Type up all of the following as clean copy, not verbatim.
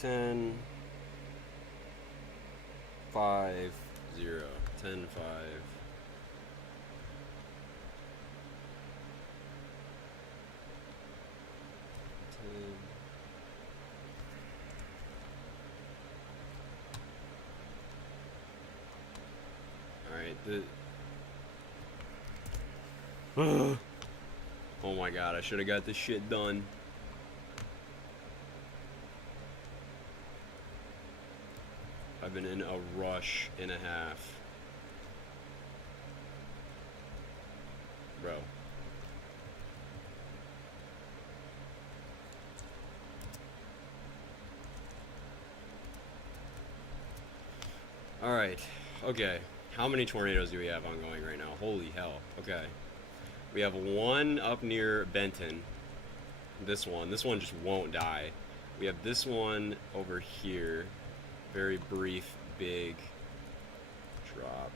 10, 5, 0. 10, 5. Alright, oh my god, I should have got this shit done. I've been in a rush and a half. Bro. Alright, okay. How many tornadoes do we have ongoing right now? Holy hell. Okay. We have one up near Benton. This one just won't die. We have this one over here. Very brief, big drop.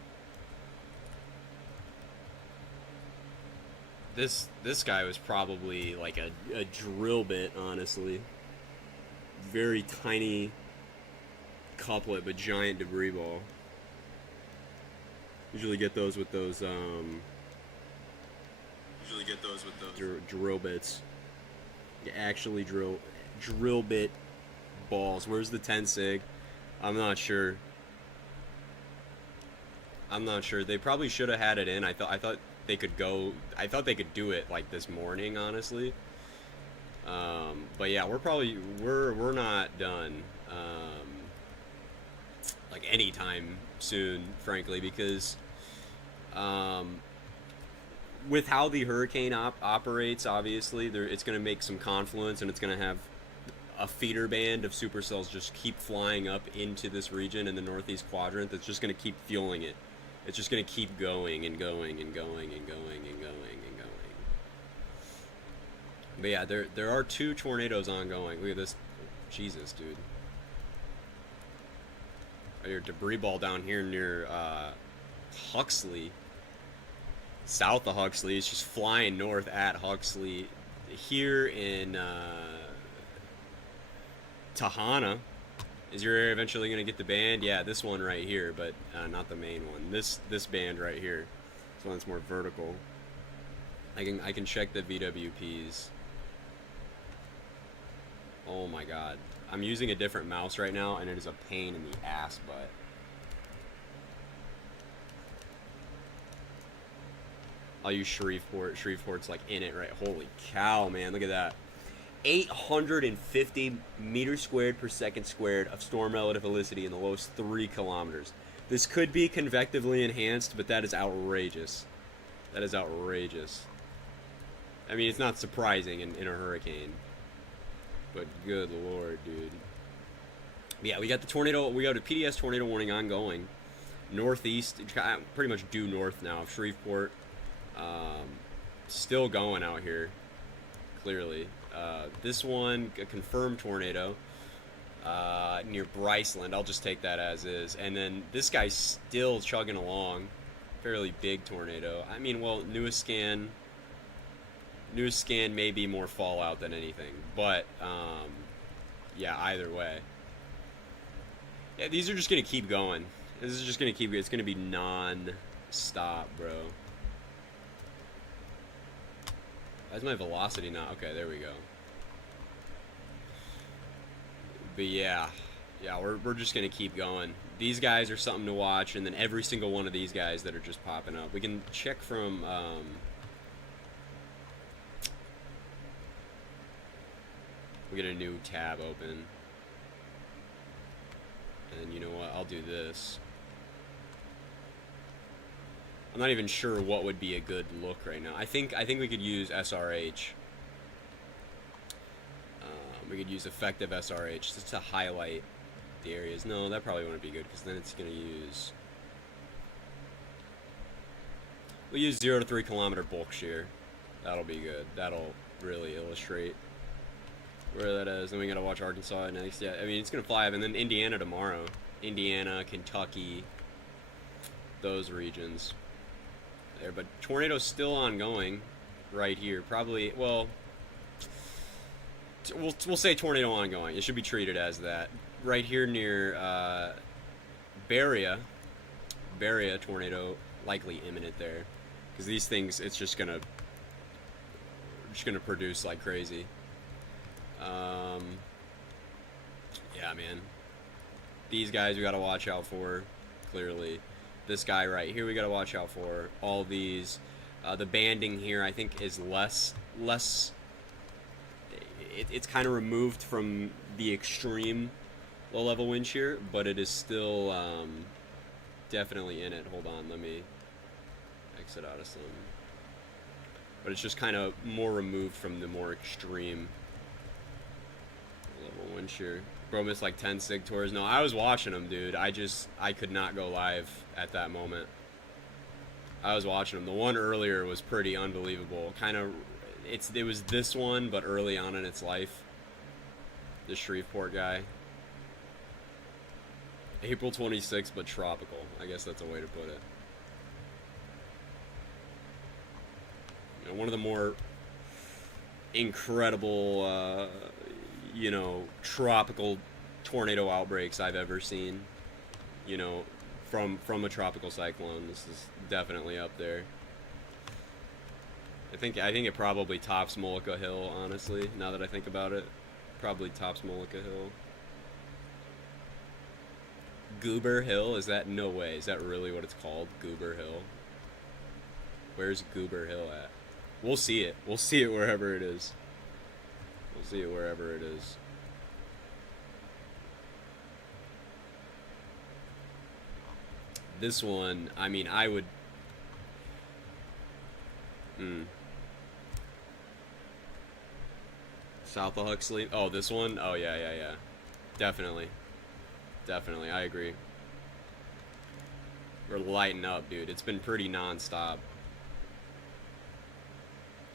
This guy was probably like a drill bit, honestly. Very tiny couplet, but giant debris ball. Usually get those with those drill bits. You actually drill bit balls. Where's the 10 sig? I'm not sure. They probably should have had it in. I thought they could go. I thought they could do it like this morning, honestly. But yeah, we're not done. Like anytime soon, frankly, because with how the hurricane operates, obviously, it's going to make some confluence, and it's going to have a feeder band of supercells just keep flying up into this region in the northeast quadrant that's just going to keep fueling it. It's just going to keep going and going and going and going and going and going. But yeah, there are 2 tornadoes ongoing. Look at this. Jesus, dude. Your debris ball down here near Huxley. South of Huxley. It's just flying north at Huxley. Here in Tahana. Is your area eventually going to get the band? Yeah, this one right here, but not the main one. This band right here. This one that's more vertical. I can check the VWPs. Oh my god. I'm using a different mouse right now, and it is a pain in the ass butt. I'll use Shreveport. Shreveport's like in it, right? Holy cow, man. Look at that. 850 meters squared per second squared of storm relative velocity in the lowest 3 kilometers. This could be convectively enhanced, but that is outrageous. That is outrageous. I mean, it's not surprising in a hurricane. But good lord, dude. Yeah, we got the tornado. We got a PDS tornado warning ongoing. Northeast, pretty much due north now. Shreveport, still going out here. Clearly, this one a confirmed tornado near Bryceland. I'll just take that as is. And then this guy's still chugging along. Fairly big tornado. I mean, well, newest scan may be more fallout than anything, but yeah, either way. Yeah, these are just gonna keep going. This is just gonna keep. It's gonna be non-stop, bro. Why is my velocity not? Okay, there we go. But yeah, we're just gonna keep going. These guys are something to watch, and then every single one of these guys that are just popping up. We can check from. We get a new tab open. And you know what? I'll do this. I'm not even sure what would be a good look right now. I think we could use SRH. We could use effective SRH just to highlight the areas. No, that probably wouldn't be good because then it's going to use... We'll use 0 to 3 kilometer bulk shear. That'll be good. That'll really illustrate where that is. Then we got to watch Arkansas next. Yeah, I mean, it's going to fly up. And then Indiana tomorrow. Indiana, Kentucky, those regions there. But tornado's still ongoing right here. Probably, well, we'll say tornado ongoing. It should be treated as that. Right here near Beria, tornado likely imminent there, because these things, it's just gonna produce like crazy. Yeah, man. These guys we gotta watch out for. Clearly, this guy right here we gotta watch out for. All these, the banding here I think is less. It's kind of removed from the extreme low-level wind shear, but it is still definitely in it. Hold on, let me exit out of some. But it's just kind of more removed from the more extreme level wind shear. Bro missed like 10 sig tours. No, I was watching them, dude. I could not go live at that moment. I was watching them. The one earlier was pretty unbelievable. Kind of, it was this one, but early on in its life. The Shreveport guy. April 26th, but tropical. I guess that's a way to put it. You know, one of the more incredible, you know, tropical tornado outbreaks I've ever seen. You know, from a tropical cyclone. This is definitely up there. I think it probably tops Molokai Hill, honestly, now that I think about it. Probably tops Molokai Hill. Goober Hill? Is that, no way, is that really what it's called? Goober Hill? Where's Goober Hill at? We'll see it. We'll see it wherever it is. We'll see it wherever it is. This one, I mean, I would... South of Huxley? Oh, this one? Oh, yeah. Definitely. Definitely, I agree. We're lighting up, dude. It's been pretty non-stop.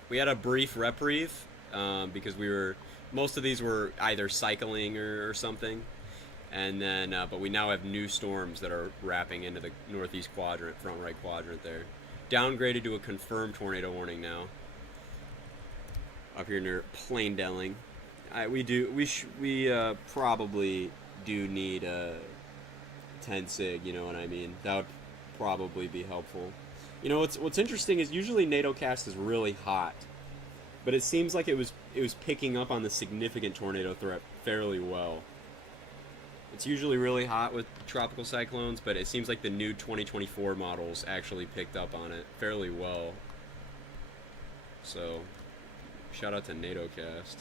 We had a brief reprieve, because most of these were either cycling or something. And then, but we now have new storms that are wrapping into the northeast quadrant, front right quadrant there. Downgraded to a confirmed tornado warning now. Up here near Plaindelling. We probably do need a 10 sig, you know what I mean? That would probably be helpful. You know, what's interesting is usually NATOcast is really hot, but it seems like it was picking up on the significant tornado threat fairly well. It's usually really hot with tropical cyclones, but it seems like the new 2024 models actually picked up on it fairly well. So, shout out to NATOcast.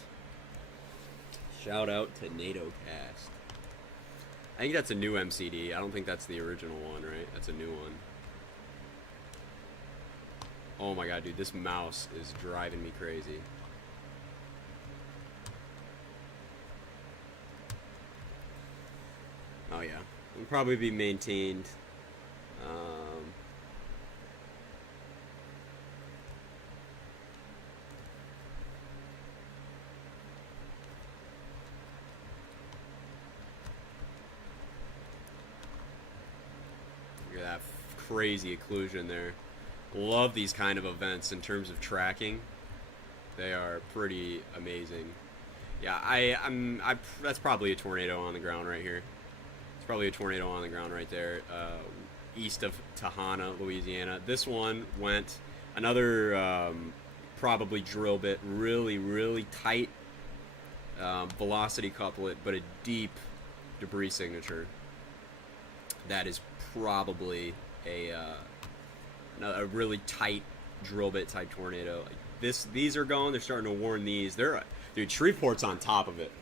Shout out to NATOcast. I think that's a new MCD. I don't think that's the original one, right? That's a new one. Oh my god, dude, this mouse is driving me crazy. Oh yeah, it'll probably be maintained. Look at that crazy occlusion there. Love these kind of events in terms of tracking. They are pretty amazing. Yeah, that's probably a tornado on the ground right here. It's probably a tornado on the ground right there, east of Tahana, Louisiana. This one went another probably drill bit, really tight velocity couplet, but a deep debris signature. That is probably a really tight drill bit type tornado. Like these are going. They're starting to warn these. Dude, Shreveport's on top of it.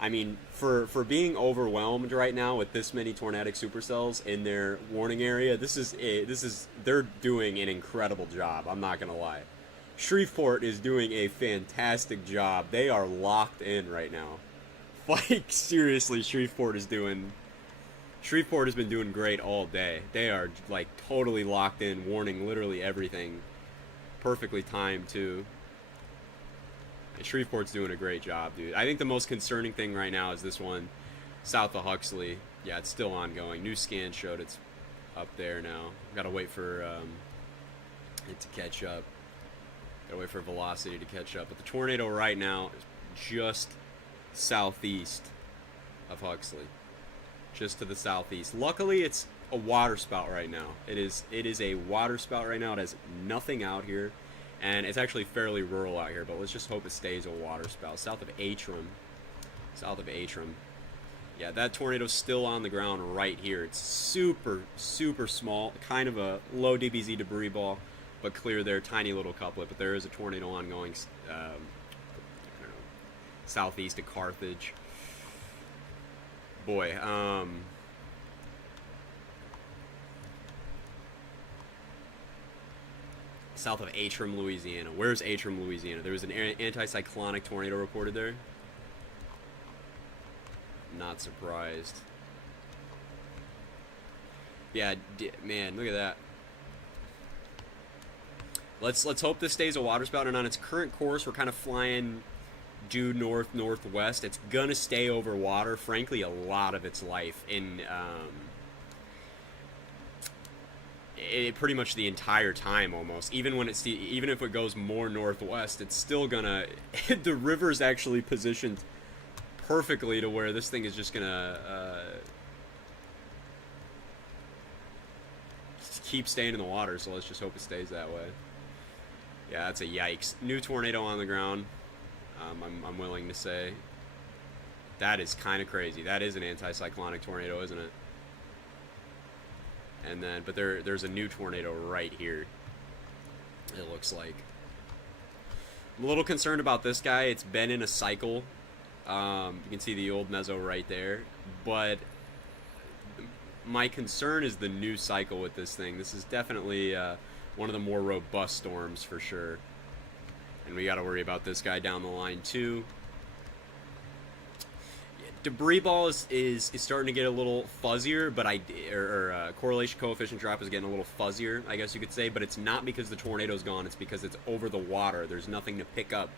I mean, for being overwhelmed right now with this many tornadic supercells in their warning area, they're doing an incredible job. I'm not gonna lie. Shreveport is doing a fantastic job. They are locked in right now. Like seriously, Shreveport has been doing great all day. They are like totally locked in, warning literally everything. Perfectly timed too. And Shreveport's doing a great job, dude. I think the most concerning thing right now is this one, south of Huxley. Yeah, it's still ongoing. New scan showed it's up there now. Gotta wait for it to catch up. Gotta wait for velocity to catch up. But the tornado right now is just southeast of Huxley. Just to the southeast. Luckily, it's a water spout right now. It is a water spout right now. It has nothing out here, and it's actually fairly rural out here, but let's just hope it stays a water spout. South of Atrum. South of Atrum. Yeah, that tornado's still on the ground right here. It's super, super small. Kind of a low DBZ debris ball, but clear there. Tiny little couplet, but there is a tornado ongoing I don't know, southeast of Carthage. Boy, south of Atrum, Louisiana. Where's Atrum, Louisiana? There was an anticyclonic tornado reported there. Not surprised. Yeah, man, look at that. Let's hope this stays a water spout, and on its current course, we're kind of flying due northwest. It's gonna stay over water, frankly, a lot of its life in pretty much the entire time almost. Even if it goes more northwest, it's still gonna. The river's actually positioned perfectly to where this thing is just gonna keep staying in the water. So let's just hope it stays that way. Yeah, that's a yikes. New tornado on the ground. I'm willing to say that is kind of crazy. That is an anticyclonic tornado, isn't it? And then, but there's a new tornado right here. It looks like. I'm a little concerned about this guy. It's been in a cycle. You can see the old mezzo right there, but my concern is the new cycle with this thing. This is definitely one of the more robust storms for sure. And we got to worry about this guy down the line too. Debris ball is starting to get a little fuzzier, but correlation coefficient drop is getting a little fuzzier, I guess you could say. But it's not because the tornado's gone; it's because it's over the water. There's nothing to pick up.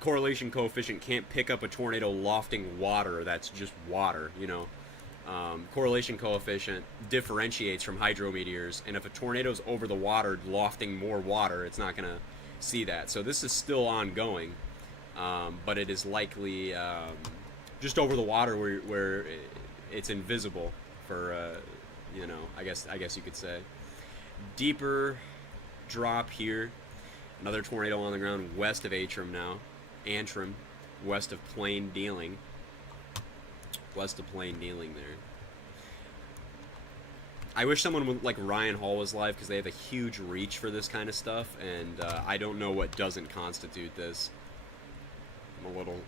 Correlation coefficient can't pick up a tornado lofting water. That's just water, you know. Correlation coefficient differentiates from hydrometeors, and if a tornado's over the water lofting more water, it's not gonna see that. So this is still ongoing, but it is likely just over the water where it's invisible for you know, I guess you could say. Deeper drop here. Another tornado on the ground west of Atrum now. Antrim, west of Plain Dealing. West of Plain Dealing there. I wish someone like Ryan Hall was live, because they have a huge reach for this kind of stuff, and I don't know what doesn't constitute this. I'm a little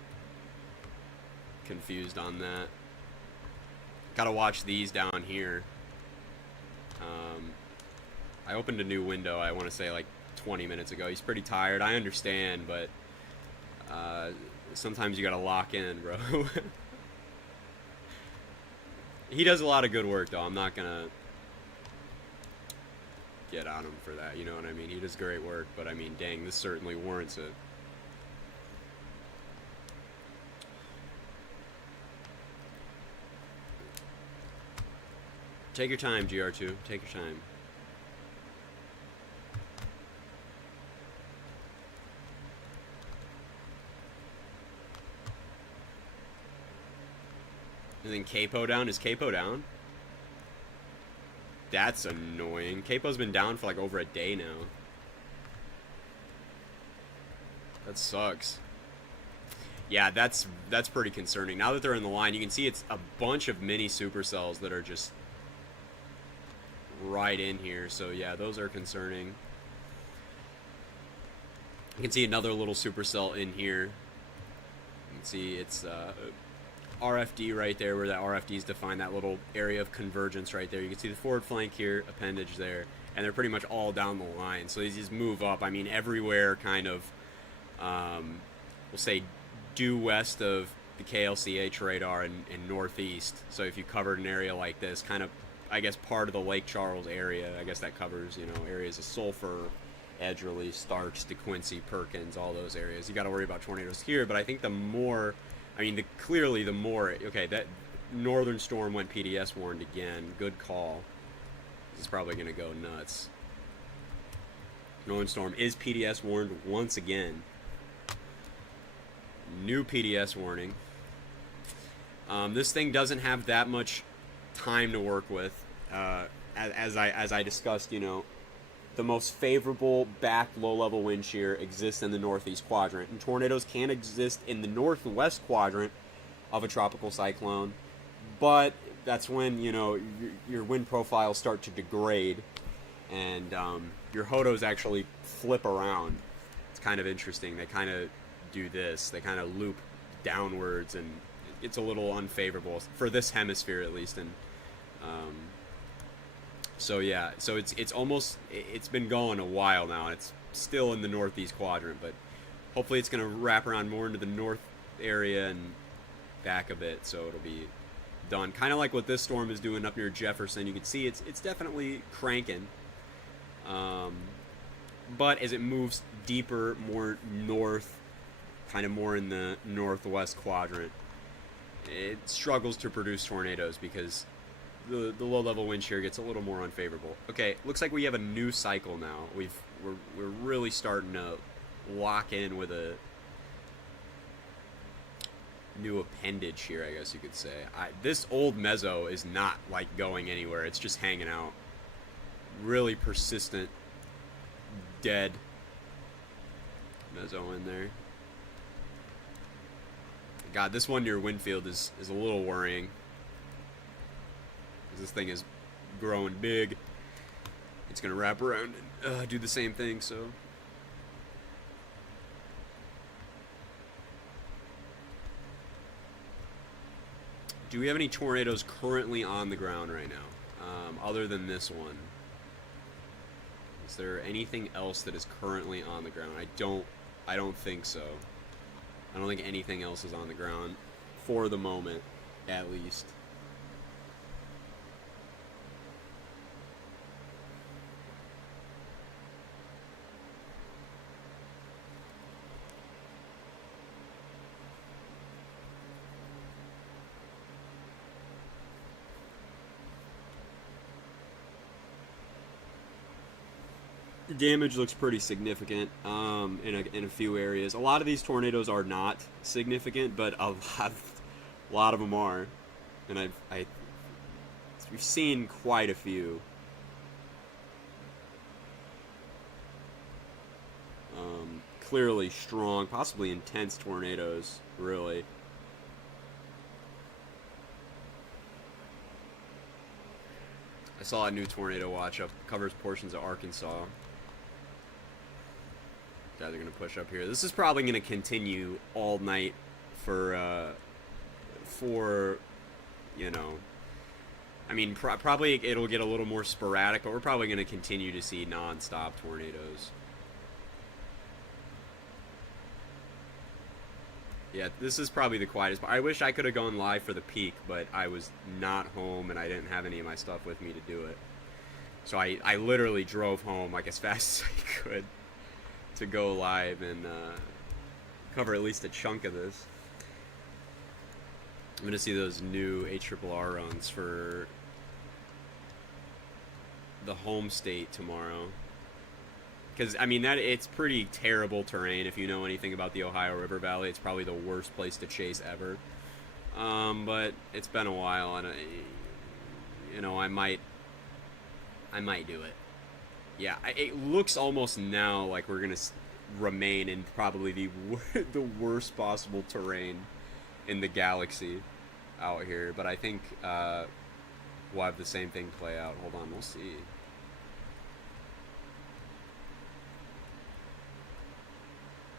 confused on that. Gotta watch these down here. I opened a new window, I want to say like 20 minutes ago. He's pretty tired. I understand, but sometimes you gotta lock in, bro. He does a lot of good work, though. I'm not gonna get on him for that, you know what I mean? He does great work, but I mean, dang, this certainly warrants it. Take your time, GR2. Take your time. And then Capo down. Is Capo down? That's annoying. Capo's been down for like over a day now. That sucks. Yeah, that's pretty concerning. Now that they're in the line, you can see it's a bunch of mini supercells that are just right in here. So yeah, those are concerning. You can see another little supercell in here. You can see it's RFD right there, where that RFD is defined, that little area of convergence right there. You can see the forward flank here, appendage there, and they're pretty much all down the line. So these just move up. I mean, everywhere kind of, we'll say, due west of the KLCH radar and northeast. So if you covered an area like this, kind of, I guess, part of the Lake Charles area, I guess that covers, you know, areas of Sulphur, Edgerly, Starks, DeQuincy, Perkins, all those areas. You got to worry about tornadoes here, but I think the more, I mean, clearly the more, okay, that northern storm went PDS warned again. Good call. This is probably going to go nuts. Northern storm is PDS warned once again. New PDS warning. This thing doesn't have that much time to work with. As I discussed, you know, the most favorable back low-level wind shear exists in the northeast quadrant, and tornadoes can exist in the northwest quadrant of a tropical cyclone, but that's when, you know, your wind profiles start to degrade, and your hodos actually flip around. It's kind of interesting. They kind of do this. They kind of loop downwards, and it's a little unfavorable for this hemisphere at least. And so yeah, so it's been going a while now. It's still in the northeast quadrant, but hopefully it's going to wrap around more into the north area and back a bit, so it'll be done. Kind of like what this storm is doing up near Jefferson. You can see it's definitely cranking. But as it moves deeper, more north, kind of more in the northwest quadrant, it struggles to produce tornadoes because the low-level wind shear gets a little more unfavorable. Okay, looks like we have a new cycle now. We're really starting to lock in with a new appendage here, I guess you could say. This old mezzo is not like going anywhere. It's just hanging out. Really persistent, dead mezzo in there. God, this one near Winfield is a little worrying. This thing is growing big. It's going to wrap around and do the same thing, so... Do we have any tornadoes currently on the ground right now, other than this one? Is there anything else that is currently on the ground? I don't think so. I don't think anything else is on the ground for the moment, at least. The damage looks pretty significant in a few areas. A lot of these tornadoes are not significant, but a lot of them are, and we've seen quite a few. Clearly strong, possibly intense tornadoes, really. I saw a new tornado watch up, covers portions of Arkansas. Guys are going to push up here. This is probably going to continue all night for you know, I mean, probably it'll get a little more sporadic, but we're probably going to continue to see non-stop tornadoes. Yeah, this is probably the quietest. I wish I could have gone live for the peak, but I was not home and I didn't have any of my stuff with me to do it. So I literally drove home like as fast as I could to go live and cover at least a chunk of this. I'm going to see those new ARRR runs for the home state tomorrow. Because, I mean, it's pretty terrible terrain. If you know anything about the Ohio River Valley, it's probably the worst place to chase ever. But it's been a while, and you know, I might do it. Yeah, it looks almost now like we're gonna remain in probably the worst possible terrain in the galaxy out here. But I think we'll have the same thing play out. Hold on, we'll see.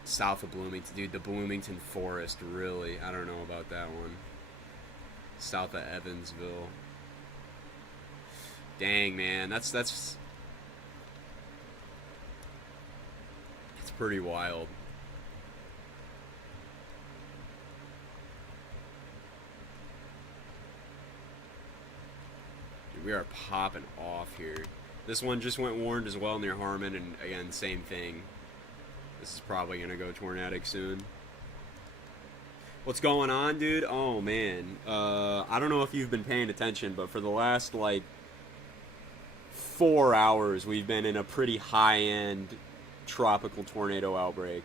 South of Bloomington, dude, the Bloomington Forest, really. I don't know about that one. South of Evansville. Dang, man, that's pretty wild. Dude, we are popping off here. This one just went warned as well near Harmon, and again, same thing. This is probably gonna go tornadic soon. What's going on, dude? Oh man, I don't know if you've been paying attention, but for the last like 4 hours, we've been in a pretty high-end tropical tornado outbreak.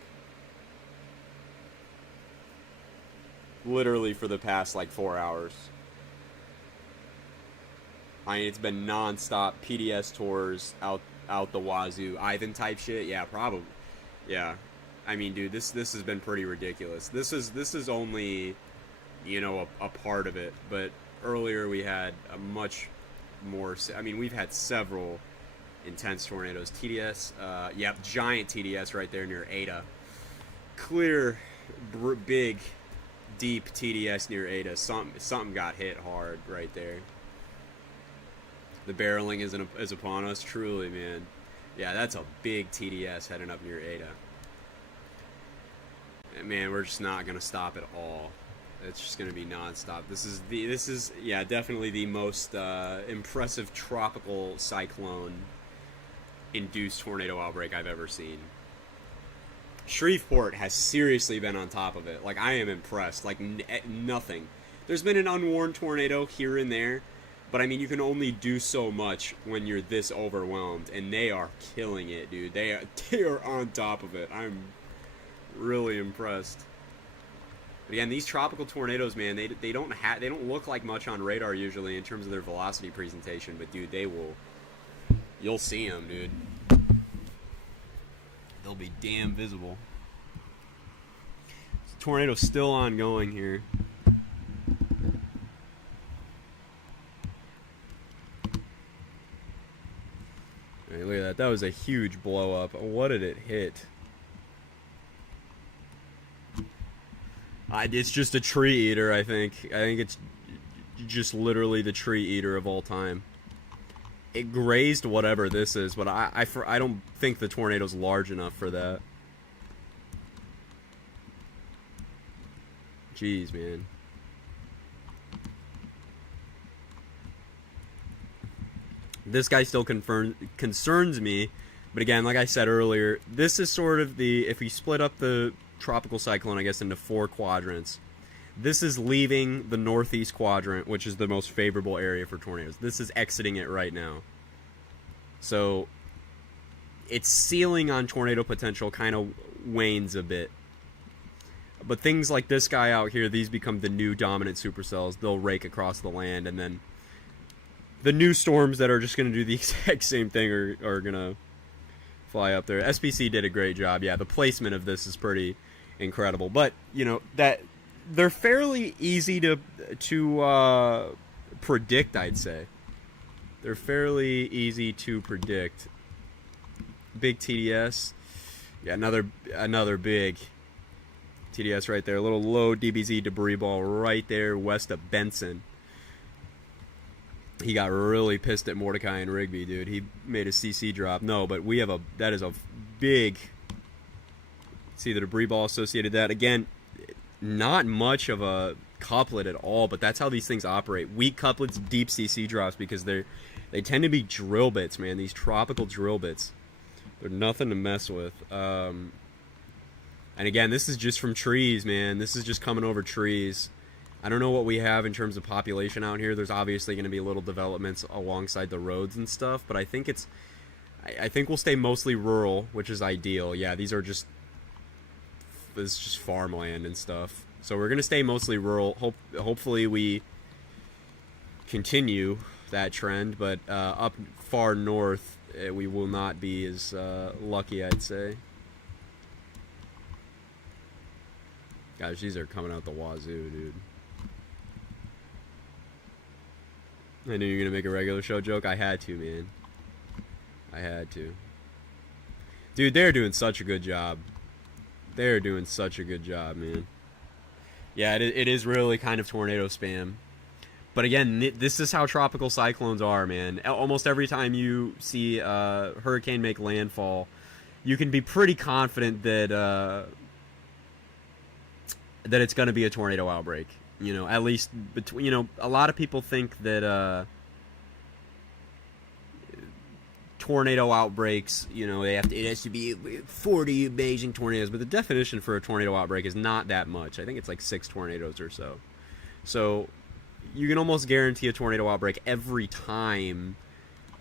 literally for the past like 4 hours. I mean, it's been non-stop PDS tours out the wazoo. Ivan type shit. Yeah, probably. Yeah. I mean, dude, this has been pretty ridiculous. This is only, you know, a part of it. But earlier we had a much more. I mean, we've had several intense tornadoes. TDS. Yep, giant TDS right there near Ada. Clear, big, deep TDS near Ada. Something got hit hard right there. The barreling is upon us, truly, man. Yeah, that's a big TDS heading up near Ada. And man, we're just not gonna stop at all. It's just gonna be nonstop. This is yeah, definitely the most impressive tropical cyclone induced tornado outbreak I've ever seen. Shreveport has seriously been on top of it. Like, I am impressed. Like, nothing. There's been an unwarned tornado here and there, but I mean, you can only do so much when you're this overwhelmed, and they are killing it, dude. They are on top of it. I'm really impressed. But again, these tropical tornadoes, man, they don't look like much on radar usually in terms of their velocity presentation, but dude, you'll see them, dude. They'll be damn visible. This tornado's still ongoing here. Hey, look at that. That was a huge blow up. What did it hit? It's just a tree eater, I think. I think it's just literally the tree eater of all time. It grazed whatever this is, but I don't think the tornado's large enough for that. Jeez, man. This guy still concerns me, but again, like I said earlier, this is sort of if we split up the tropical cyclone, I guess, into 4 quadrants. This is leaving the northeast quadrant, which is the most favorable area for tornadoes. This is exiting it right now. So its ceiling on tornado potential kind of wanes a bit. But things like this guy out here, these become the new dominant supercells. They'll rake across the land, and then the new storms that are just going to do the exact same thing are going to fly up there. SPC did a great job. Yeah, the placement of this is pretty incredible. But, you know, that they're fairly easy to predict, I'd say. They're fairly easy to predict. Big TDS. Yeah, another big TDS right there. A little low DBZ debris ball right there west of Benson. He got really pissed at Mordecai and Rigby, dude. He made a CC drop. No, but that is a big... See the debris ball associated with that. Again, not much of a couplet at all, but that's how these things operate. Weak couplets, deep CC drops, because they tend to be drill bits, man. These tropical drill bits. They're nothing to mess with. And again, this is just from trees, man. This is just coming over trees. I don't know what we have in terms of population out here. There's obviously going to be little developments alongside the roads and stuff, but I think we'll stay mostly rural, which is ideal. Yeah, this is just farmland and stuff. So we're going to stay mostly rural. Hopefully we continue that trend, but up far north, we will not be as lucky, I'd say. Gosh, these are coming out the wazoo, dude. I knew you were going to make a regular show joke. I had to, man. I had to. Dude, they're doing such a good job. They're doing such a good job, man. Yeah, it is really kind of tornado spam. But again, this is how tropical cyclones are, man. Almost every time you see a hurricane make landfall, you can be pretty confident that it's going to be a tornado outbreak. You know, at least between, you know, a lot of people think that tornado outbreaks, you know, it has to be 40 amazing tornadoes, but the definition for a tornado outbreak is not that much. I think it's like 6 tornadoes or so. So you can almost guarantee a tornado outbreak every time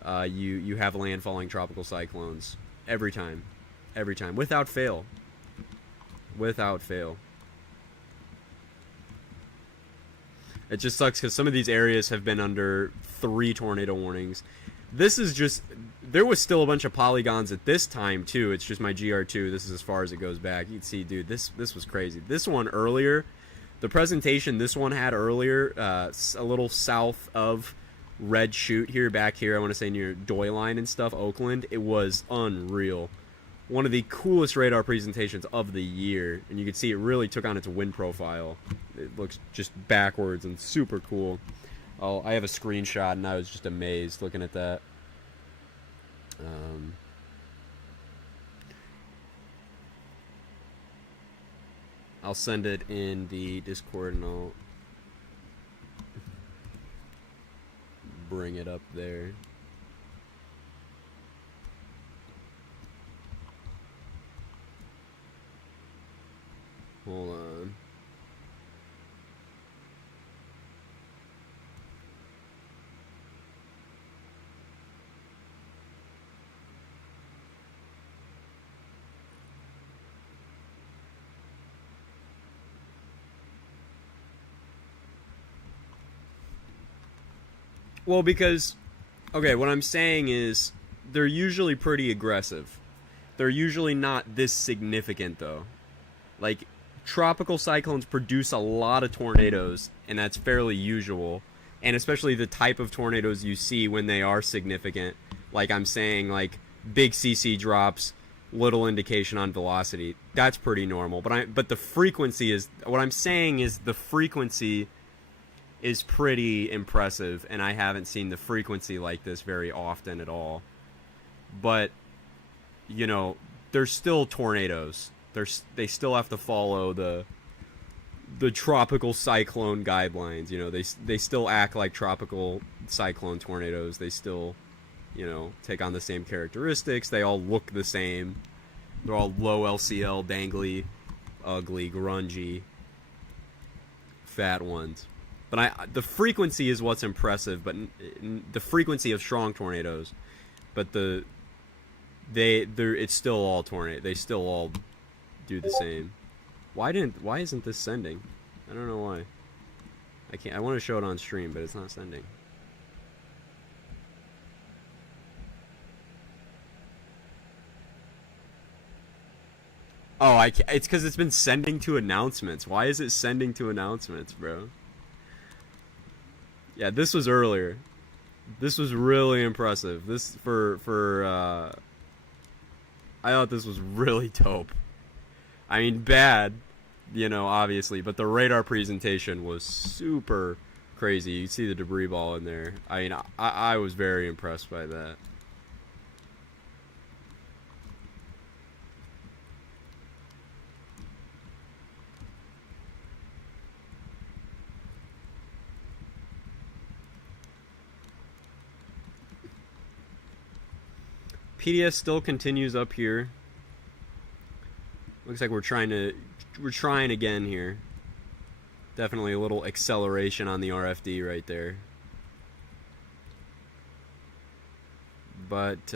you have landfalling tropical cyclones. Every time, without fail. It just sucks because some of these areas have been under 3 tornado warnings. This is just... There was still a bunch of polygons at this time, too. It's just my GR2. This is as far as it goes back. You can see, dude, this was crazy. This one earlier, the presentation this one had earlier, a little south of Red Chute here, back here, I want to say near Doy Line and stuff, Oakland, it was unreal. One of the coolest radar presentations of the year. And you can see it really took on its wind profile. It looks just backwards and super cool. I have a screenshot and I was just amazed looking at that. I'll send it in the Discord and I'll bring it up there. Hold on. Well, because, okay, what I'm saying is they're usually pretty aggressive. They're usually not this significant, though. Like, tropical cyclones produce a lot of tornadoes, and that's fairly usual. And especially the type of tornadoes you see when they are significant. Like I'm saying, like, big CC drops, little indication on velocity. That's pretty normal. But the frequency is... What I'm saying is the frequency is pretty impressive, and I haven't seen the frequency like this very often at all. But, you know, there's still tornadoes. They still have to follow the tropical cyclone guidelines. You know, they still act like tropical cyclone tornadoes. They still, you know, take on the same characteristics. They all look the same. They're all low LCL, dangly, ugly, grungy, fat ones. But the frequency is what's impressive. But the frequency of strong tornadoes, but it's still all tornado. They still all do the same. Why isn't this sending? I don't know why. I want to show it on stream, but it's not sending. Oh, it's because it's been sending to announcements. Why is it sending to announcements, bro? Yeah, this was earlier. This was really impressive. This I thought this was really dope. I mean, bad, you know, obviously, but the radar presentation was super crazy. You see the debris ball in there. I mean, I was very impressed by that. PDS still continues up here. Looks like we're trying again here. Definitely a little acceleration on the RFD right there. But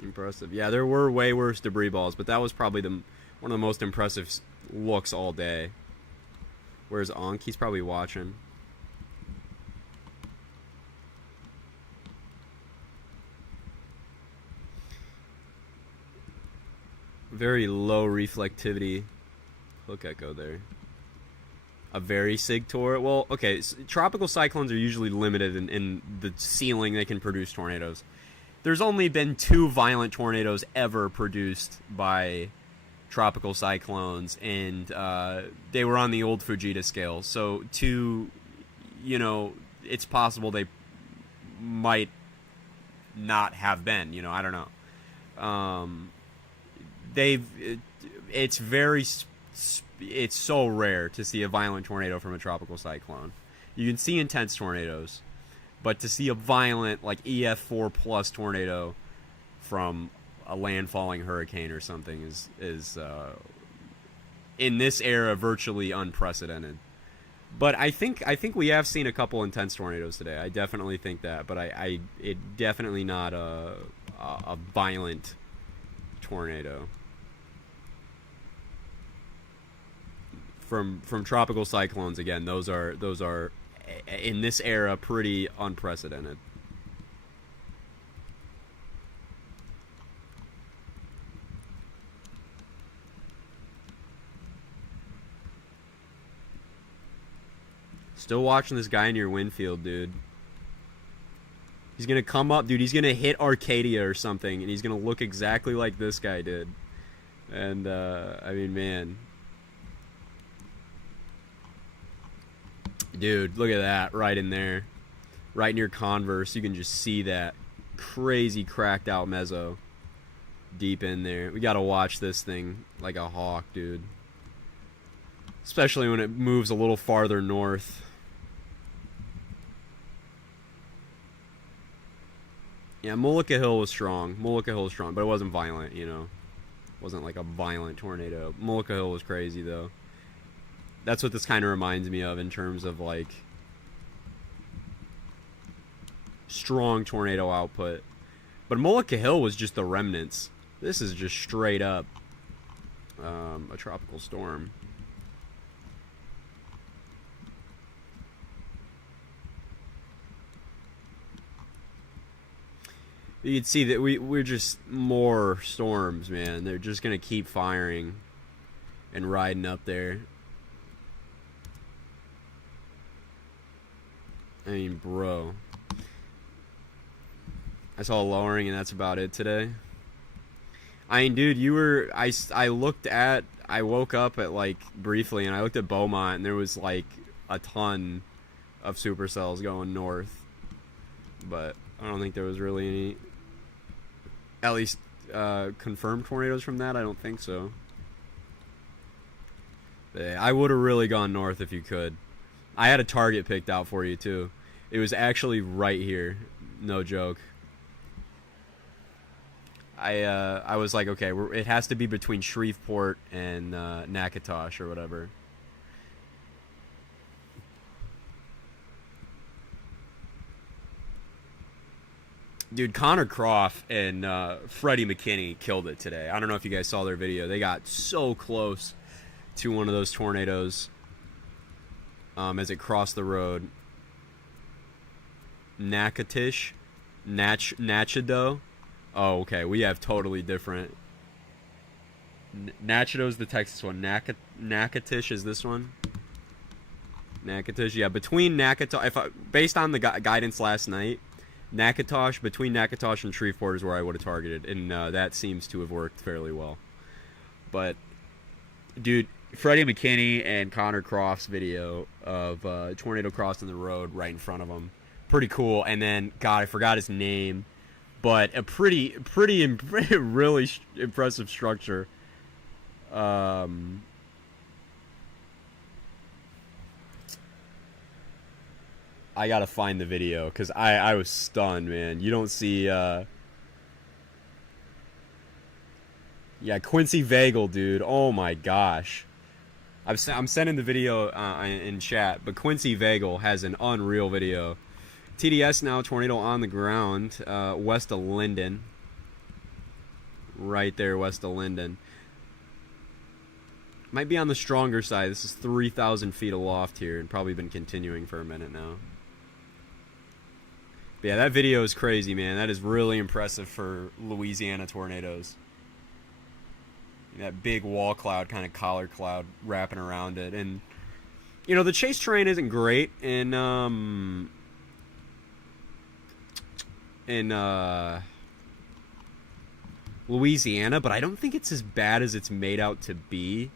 impressive. Yeah, there were way worse debris balls, but that was probably one of the most impressive looks all day. Where's Ankh? He's probably watching. Very low reflectivity hook echo there. A very sig tor. Well, okay, tropical cyclones are usually limited in the ceiling they can produce tornadoes. There's only been 2 violent tornadoes ever produced by tropical cyclones, and they were on the old Fujita scale. So, you know, it's possible they might not have been. You know, I don't know. It's so rare to see a violent tornado from a tropical cyclone. You can see intense tornadoes, but to see a violent, like, EF4 plus tornado from a landfalling hurricane or something is in this era virtually unprecedented. But I think we have seen a couple intense tornadoes today. I definitely think that, but it definitely not a violent tornado. from tropical cyclones. Again, those are in this era pretty unprecedented. Still watching this guy near Winfield, dude. He's gonna come up, dude. He's gonna hit Arcadia or something, and he's gonna look exactly like this guy did. And I mean, man, dude, look at that right in there, right near Converse. You can just see that crazy cracked out mezzo deep in there. We gotta watch this thing like a hawk, dude. Especially when it moves a little farther north. Yeah, Mullica Hill was strong. Mullica Hill was strong, but it wasn't violent, you know. It wasn't like a violent tornado. Mullica Hill was crazy, though. That's what this kind of reminds me of in terms of, like, strong tornado output. But Mullica Hill was just the remnants. This is just straight up a tropical storm. You can see that we're just more storms, man. They're just gonna keep firing and riding up there. I mean, bro. I saw a lowering, and that's about it today. I mean, dude, you were... I woke up at, like, briefly, and I looked at Beaumont, and there was, like, a ton of supercells going north. But I don't think there was really any... At least confirmed tornadoes from that? I don't think so. But yeah, I would have really gone north if you could. I had a target picked out for you, too. It was actually right here. No joke. I was like, okay, it has to be between Shreveport and Natchitoches or whatever. Dude, Connor Croft and Freddie McKinney killed it today. I don't know if you guys saw their video. They got so close to one of those tornadoes as it crossed the road. Natchitoches? ENJYOoe? Oh, okay. We have totally different. Natchitoches, the Texas one. Natchitoches is this one. Natchitoches, yeah. Between Natchitoches, based on the guidance last night, Natchitoches, between Natchitoches and Shreveport is where I would have targeted, and that seems to have worked fairly well. But, dude, Freddie McKinney and Connor Croft's video of tornado crossing the road right in front of them, pretty cool. And then, God, I forgot his name, but a pretty really impressive structure. I gotta find the video because I was stunned, man. You don't see yeah, Quincy Vagel, dude. Oh my gosh, I'm sending the video in chat, but Quincy Vagel has an unreal video. TDS now, tornado on the ground, west of Linden, right there west of Linden. Might be on the stronger side. This is 3,000 feet aloft here and probably been continuing for a minute now. But yeah, that video is crazy, man. That is really impressive for Louisiana tornadoes. That big wall cloud, kind of collar cloud wrapping around it. And, you know, the chase terrain isn't great in Louisiana, but I don't think it's as bad as it's made out to be.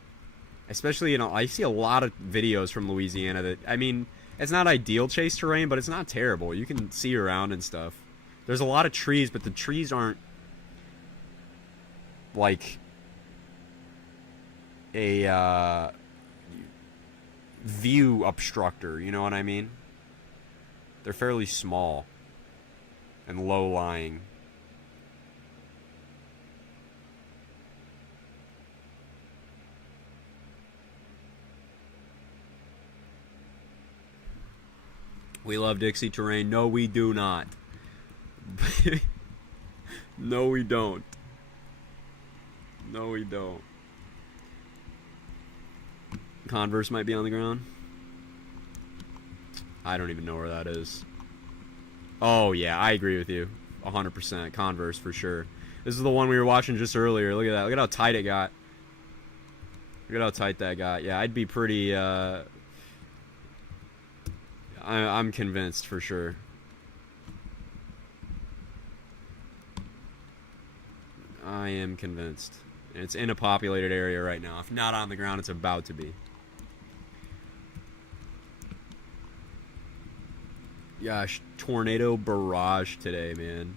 Especially, you know, I see a lot of videos from Louisiana that, I mean, it's not ideal chase terrain, but it's not terrible. You can see around and stuff. There's a lot of trees, but the trees aren't like a view obstructor, you know what I mean? They're fairly small and low-lying. We love Dixie terrain. No, we do not. No, we don't. No, we don't. Converse might be on the ground. I don't even know where that is. Oh, yeah, I agree with you. 100%. Converse, for sure. This is the one we were watching just earlier. Look at that. Look at how tight it got. Look at how tight that got. Yeah, I'd be pretty... I'm convinced, for sure. I am convinced. It's in a populated area right now. If not on the ground, it's about to be. Gosh, tornado barrage today, man.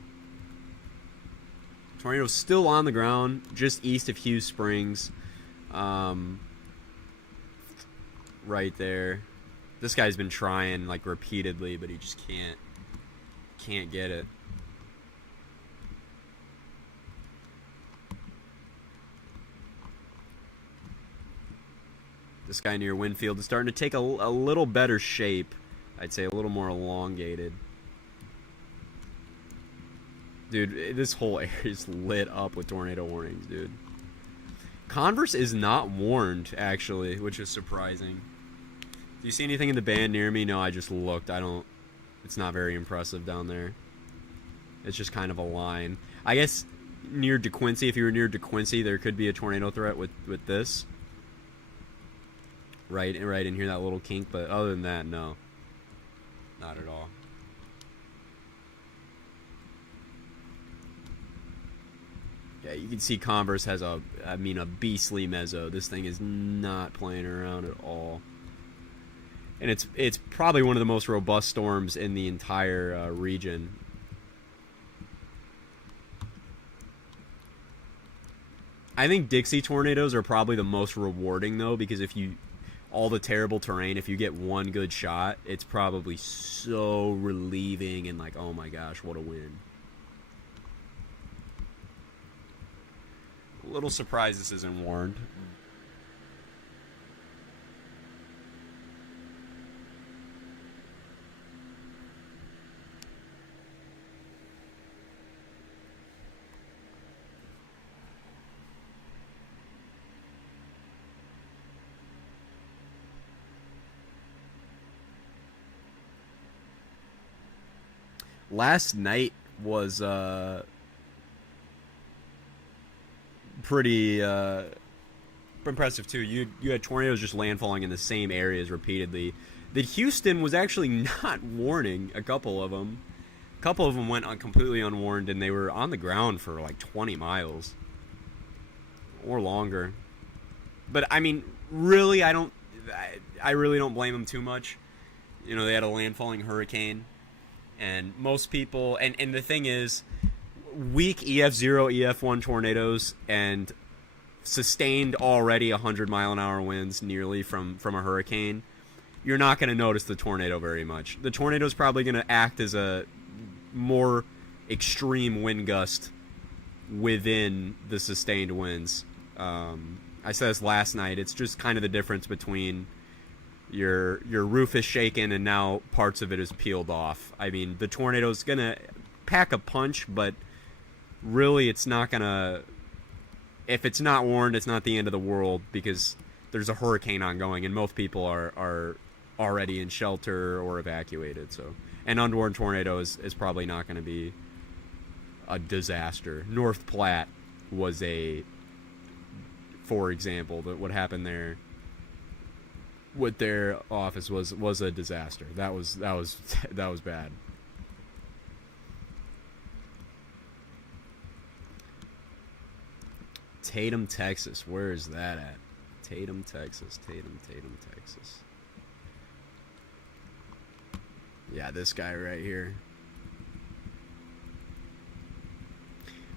Tornado's still on the ground, just east of Hughes Springs. Right there. This guy's been trying, like, repeatedly, but he just can't get it. This guy near Winfield is starting to take a little better shape. I'd say a little more elongated. Dude, this whole area is lit up with tornado warnings, dude. Converse is not warned, actually, which is surprising. Do you see anything in the band near me? No, I just looked. It's not very impressive down there. It's just kind of a line. I guess near DeQuincy, if you were near DeQuincy, there could be a tornado threat with this. Right in here, that little kink, but other than that, no. Not at all. Yeah, you can see Converse has a beastly mezzo. This thing is not playing around at all. And it's probably one of the most robust storms in the entire region. I think Dixie tornadoes are probably the most rewarding, though, because all the terrible terrain, if you get one good shot, it's probably so relieving and like, oh my gosh, what a win. A little surprised this isn't warned. Last night was pretty impressive too. You had tornadoes just landfalling in the same areas repeatedly. That Houston was actually not warning a couple of them. A couple of them went on completely unwarned, and they were on the ground for like 20 miles or longer. But I mean, really, I really don't blame them too much. You know, they had a landfalling hurricane. And most people, and the thing is, weak EF0, EF1 tornadoes and sustained already 100-mile-an-hour winds nearly from a hurricane, you're not going to notice the tornado very much. The tornado is probably going to act as a more extreme wind gust within the sustained winds. I said this last night. It's just kind of the difference between your roof is shaken and now parts of it is peeled off. I mean, the tornado's gonna pack a punch, but really it's not gonna... If it's not warned, it's not the end of the world, because there's a hurricane ongoing and most people are already in shelter or evacuated. So an unwarned tornado is probably not going to be a disaster. North Platte was for example, what happened there with their office was a disaster. That was bad. Tatum, Texas. Where is that at? Tatum, Texas. Tatum, Texas. Yeah, this guy right here.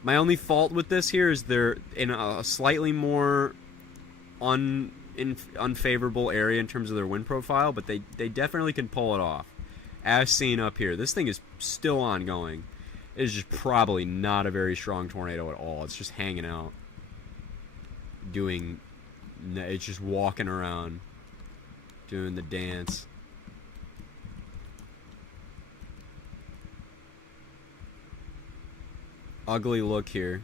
My only fault with this here is they're in a slightly more unfavorable area in terms of their wind profile, but they definitely can pull it off. As seen up here, this thing is still ongoing. It is just probably not a very strong tornado at all. It's just hanging out. It's just walking around, doing the dance. Ugly look here.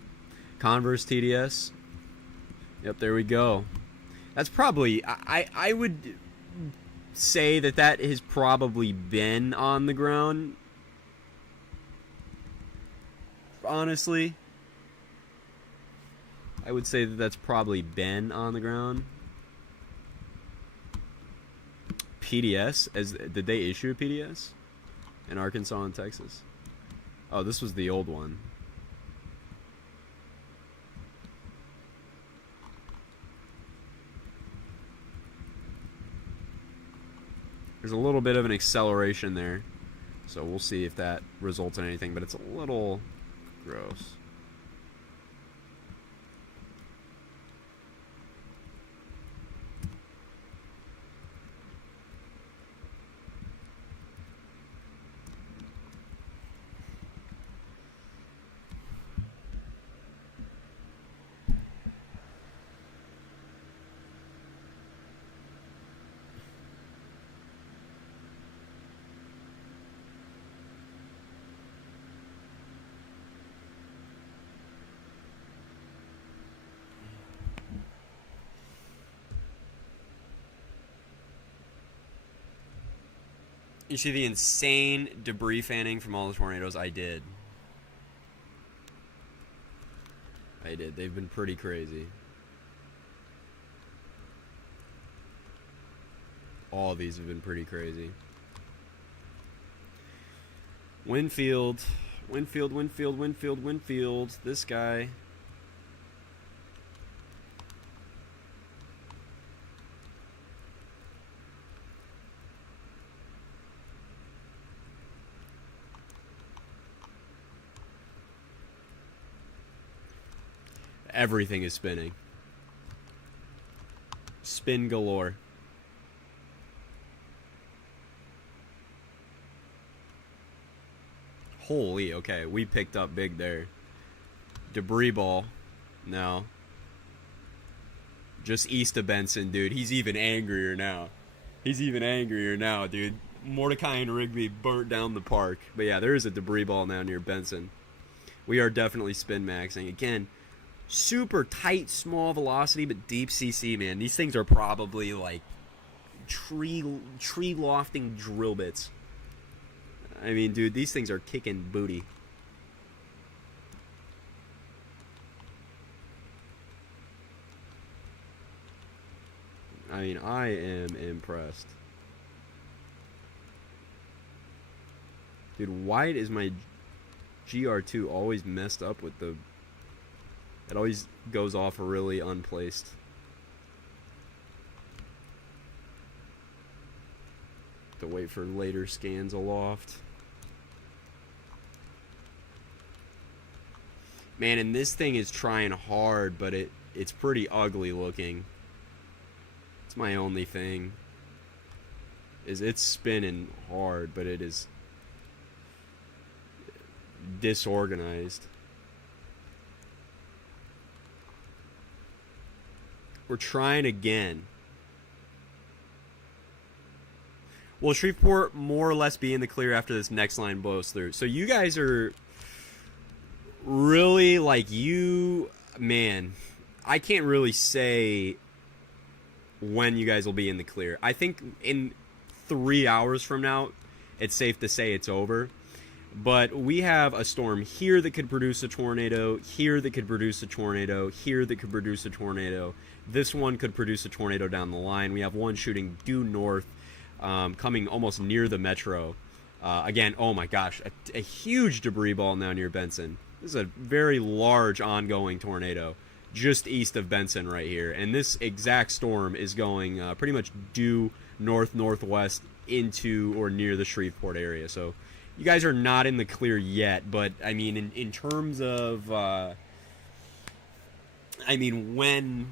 Converse TDS. Yep, there we go. That's probably... I would say that that has probably been on the ground. Honestly. I would say that that's probably been on the ground. PDS? Did they issue a PDS? In Arkansas and Texas? Oh, this was the old one. There's a little bit of an acceleration there. So we'll see if that results in anything, but it's a little gross. You see the insane debris fanning from all the tornadoes? I did. They've been pretty crazy. All of these have been pretty crazy. Winfield. This guy. Everything is spinning. Spin galore. Holy, okay, we picked up big there. Debris ball. No. Just east of Benson, dude. He's even angrier now. Dude. Mordecai and Rigby burnt down the park. But yeah, there is a debris ball now near Benson. We are definitely spin maxing. Again, super tight, small velocity, but deep CC, man. These things are probably like tree lofting drill bits. I mean, dude, these things are kicking booty. I mean, I am impressed. Dude, why is my GR2 always messed up with the... It always goes off really unplaced. To wait for later scans aloft. Man, and this thing is trying hard, but it's pretty ugly looking. It's my only thing. It's spinning hard, but it is disorganized. We're trying again. Will Shreveport more or less be in the clear after this next line blows through? So you guys are really, like, man, I can't really say when you guys will be in the clear. I think in 3 hours from now, it's safe to say it's over. But we have a storm here that could produce a tornado, here that could produce a tornado, here that could produce a tornado. This one could produce a tornado down the line. We have one shooting due north, coming almost near the metro. Again, oh my gosh, a huge debris ball now near Benson. This is a very large ongoing tornado just east of Benson right here. And this exact storm is going pretty much due north-northwest into or near the Shreveport area. So you guys are not in the clear yet, but I mean, in terms of, I mean, when,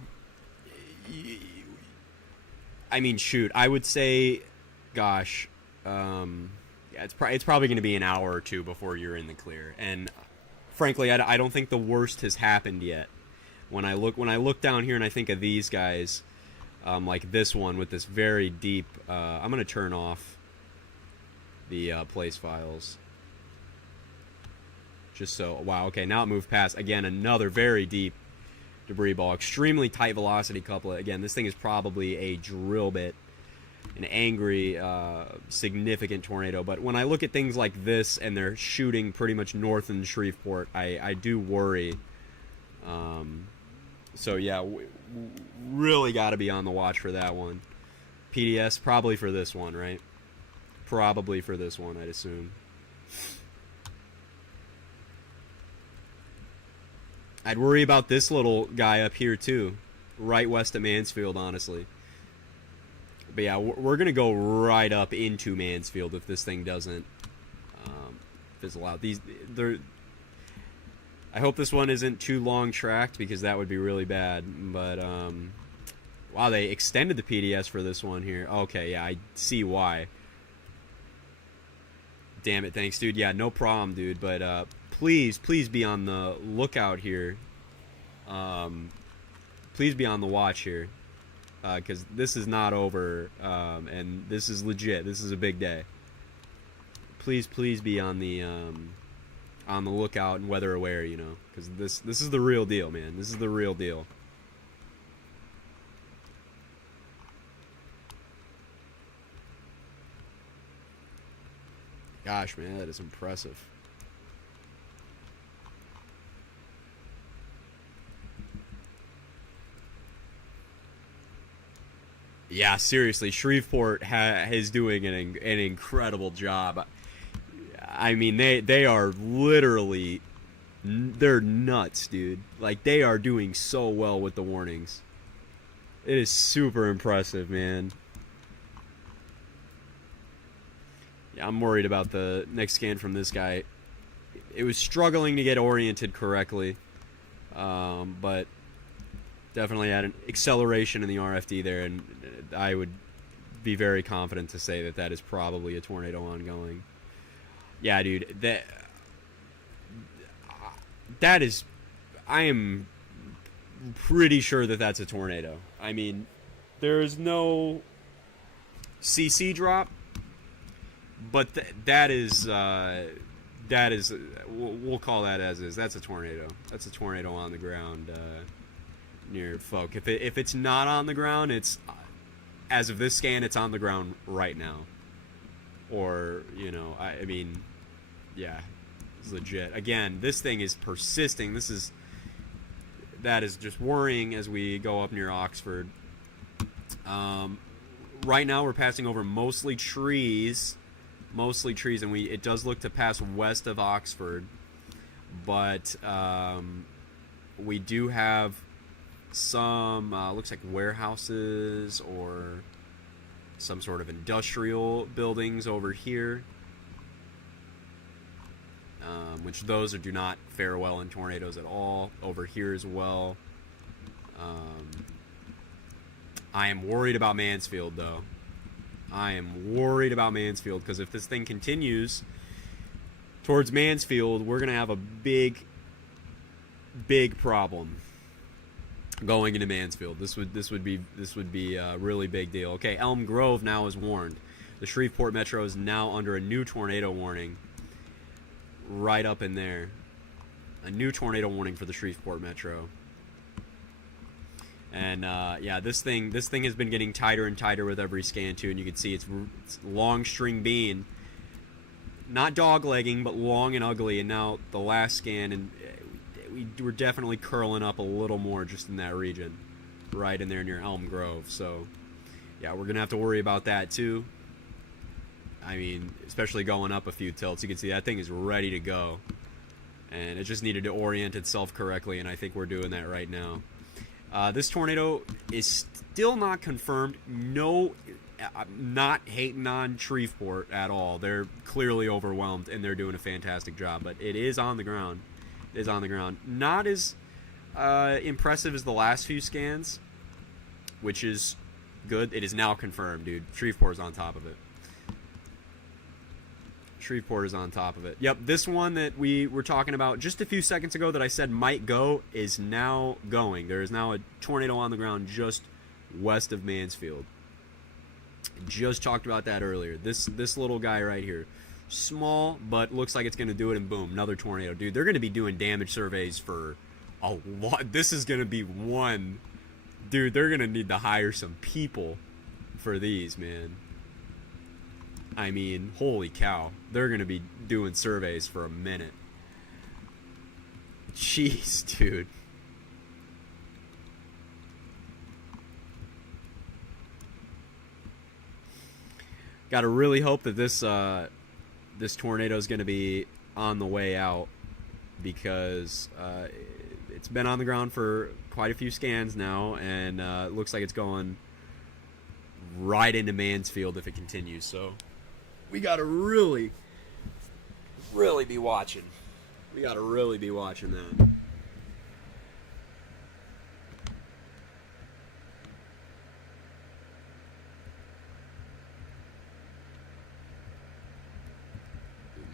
I mean, shoot, I would say, gosh, yeah, it's probably going to be an hour or two before you're in the clear. And frankly, I don't think the worst has happened yet. When I look down here and I think of these guys, like this one with this very deep, I'm going to turn off the place files. Just so, wow, okay, now it moved past. Again, another very deep debris ball. Extremely tight velocity couplet. Again, this thing is probably a drill bit, an angry, significant tornado. But when I look at things like this and they're shooting pretty much north in Shreveport, I do worry. So yeah, really got to be on the watch for that one. PDS probably for this one, right? Probably for this one, I'd assume. I'd worry about this little guy up here too, right west of Mansfield, honestly. But yeah, we're gonna go right up into Mansfield if this thing doesn't fizzle out. I hope this one isn't too long tracked because that would be really bad. But wow, they extended the PDS for this one here. Okay, yeah, I see why. Damn it, thanks, dude. Yeah, no problem, dude. But please be on the lookout here. Please be on the watch here, because this is not over, and this is legit. This is a big day. Please be on the lookout and weather aware, you know, because this is the real deal, man. This is the real deal. Gosh, man, that is impressive. Yeah, seriously, Shreveport is doing an incredible job. I mean, they are literally, they're nuts, dude. Like, they are doing so well with the warnings. It is super impressive, man. Yeah, I'm worried about the next scan from this guy. It was struggling to get oriented correctly, but definitely had an acceleration in the RFD there, and I would be very confident to say that that is probably a tornado ongoing. Yeah, dude, that is, I am pretty sure that that's a tornado. I mean, there is no CC drop, but that is, we'll call that as is. That's a tornado. That's a tornado on the ground near Folk. If it's not on the ground, it's, as of this scan, it's on the ground right now. Or, you know, I mean, yeah, it's legit. Again, this thing is persisting. That is just worrying as we go up near Oxford. Right now we're passing over mostly trees, and it does look to pass west of Oxford, but we do have some looks like warehouses or some sort of industrial buildings over here, which those do not fare well in tornadoes at all. Over here as well. I am worried about Mansfield, though. I am worried about Mansfield, because if this thing continues towards Mansfield, we're going to have a big problem going into Mansfield. This would be a really big deal. Okay, Elm Grove now is warned. The Shreveport Metro is now under a new tornado warning. Right up in there. A new tornado warning for the Shreveport Metro. And yeah, this thing has been getting tighter and tighter with every scan too, and you can see it's long string bean, not dog-legging, but long and ugly. And now the last scan, and we're definitely curling up a little more just in that region, right in there near Elm Grove. So yeah, we're gonna have to worry about that too. I mean, especially going up a few tilts, you can see that thing is ready to go, and it just needed to orient itself correctly, and I think we're doing that right now. This tornado is still not confirmed. No, not hating on Shreveport at all. They're clearly overwhelmed, and they're doing a fantastic job. But it is on the ground. It is on the ground. Not as impressive as the last few scans, which is good. It is now confirmed, dude. Shreveport is on top of it. Shreveport is on top of it. Yep, this one that we were talking about just a few seconds ago that I said might go is now going. There is now a tornado on the ground just west of Mansfield. Just talked about that earlier. This little guy right here. Small, but looks like it's going to do it, and boom, another tornado. Dude, they're going to be doing damage surveys for a lot. This is gonna be one, dude. They're gonna need to hire some people for these, man. I mean, holy cow, they're gonna be doing surveys for a minute. Jeez, dude. Gotta really hope that this this tornado is gonna be on the way out, because it's been on the ground for quite a few scans now, and it looks like it's going right into Mansfield if it continues. So we gotta really be watching. We gotta really be watching that.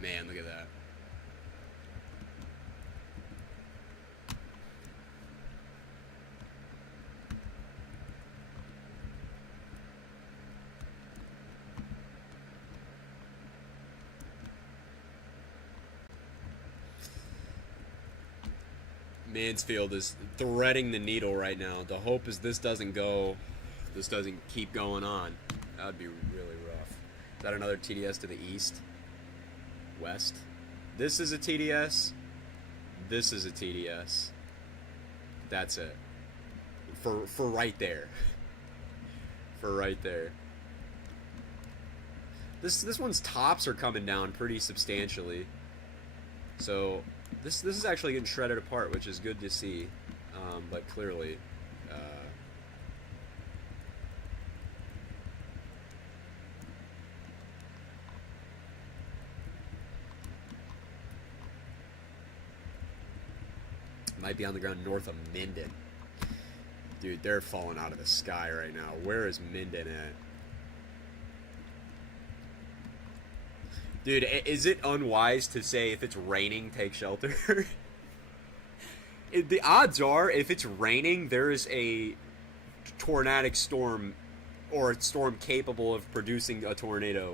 Man, look at that. Mansfield is threading the needle right now. The hope is this doesn't keep going on. That would be really rough. Is that another TDS to the east? West? This is a TDS. This is a TDS. That's it. For right there. For right there. This one's tops are coming down pretty substantially. So this is actually getting shredded apart, which is good to see. But clearly, might be on the ground north of Minden. Dude, they're falling out of the sky right now. Where is Minden at? Dude, is it unwise to say if it's raining, take shelter? The odds are, if it's raining, there is a tornadic storm or a storm capable of producing a tornado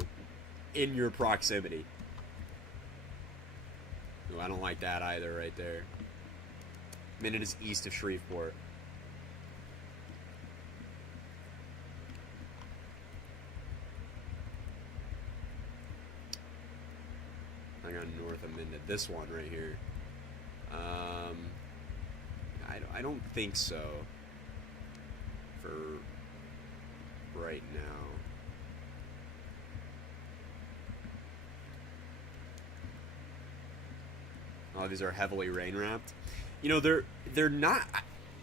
in your proximity. Ooh, I don't like that either right there. Minden is east of Shreveport. Hang on, north of Minden. This one right here. I don't think so. For right now. Oh, these are heavily rain wrapped. You know, they're not.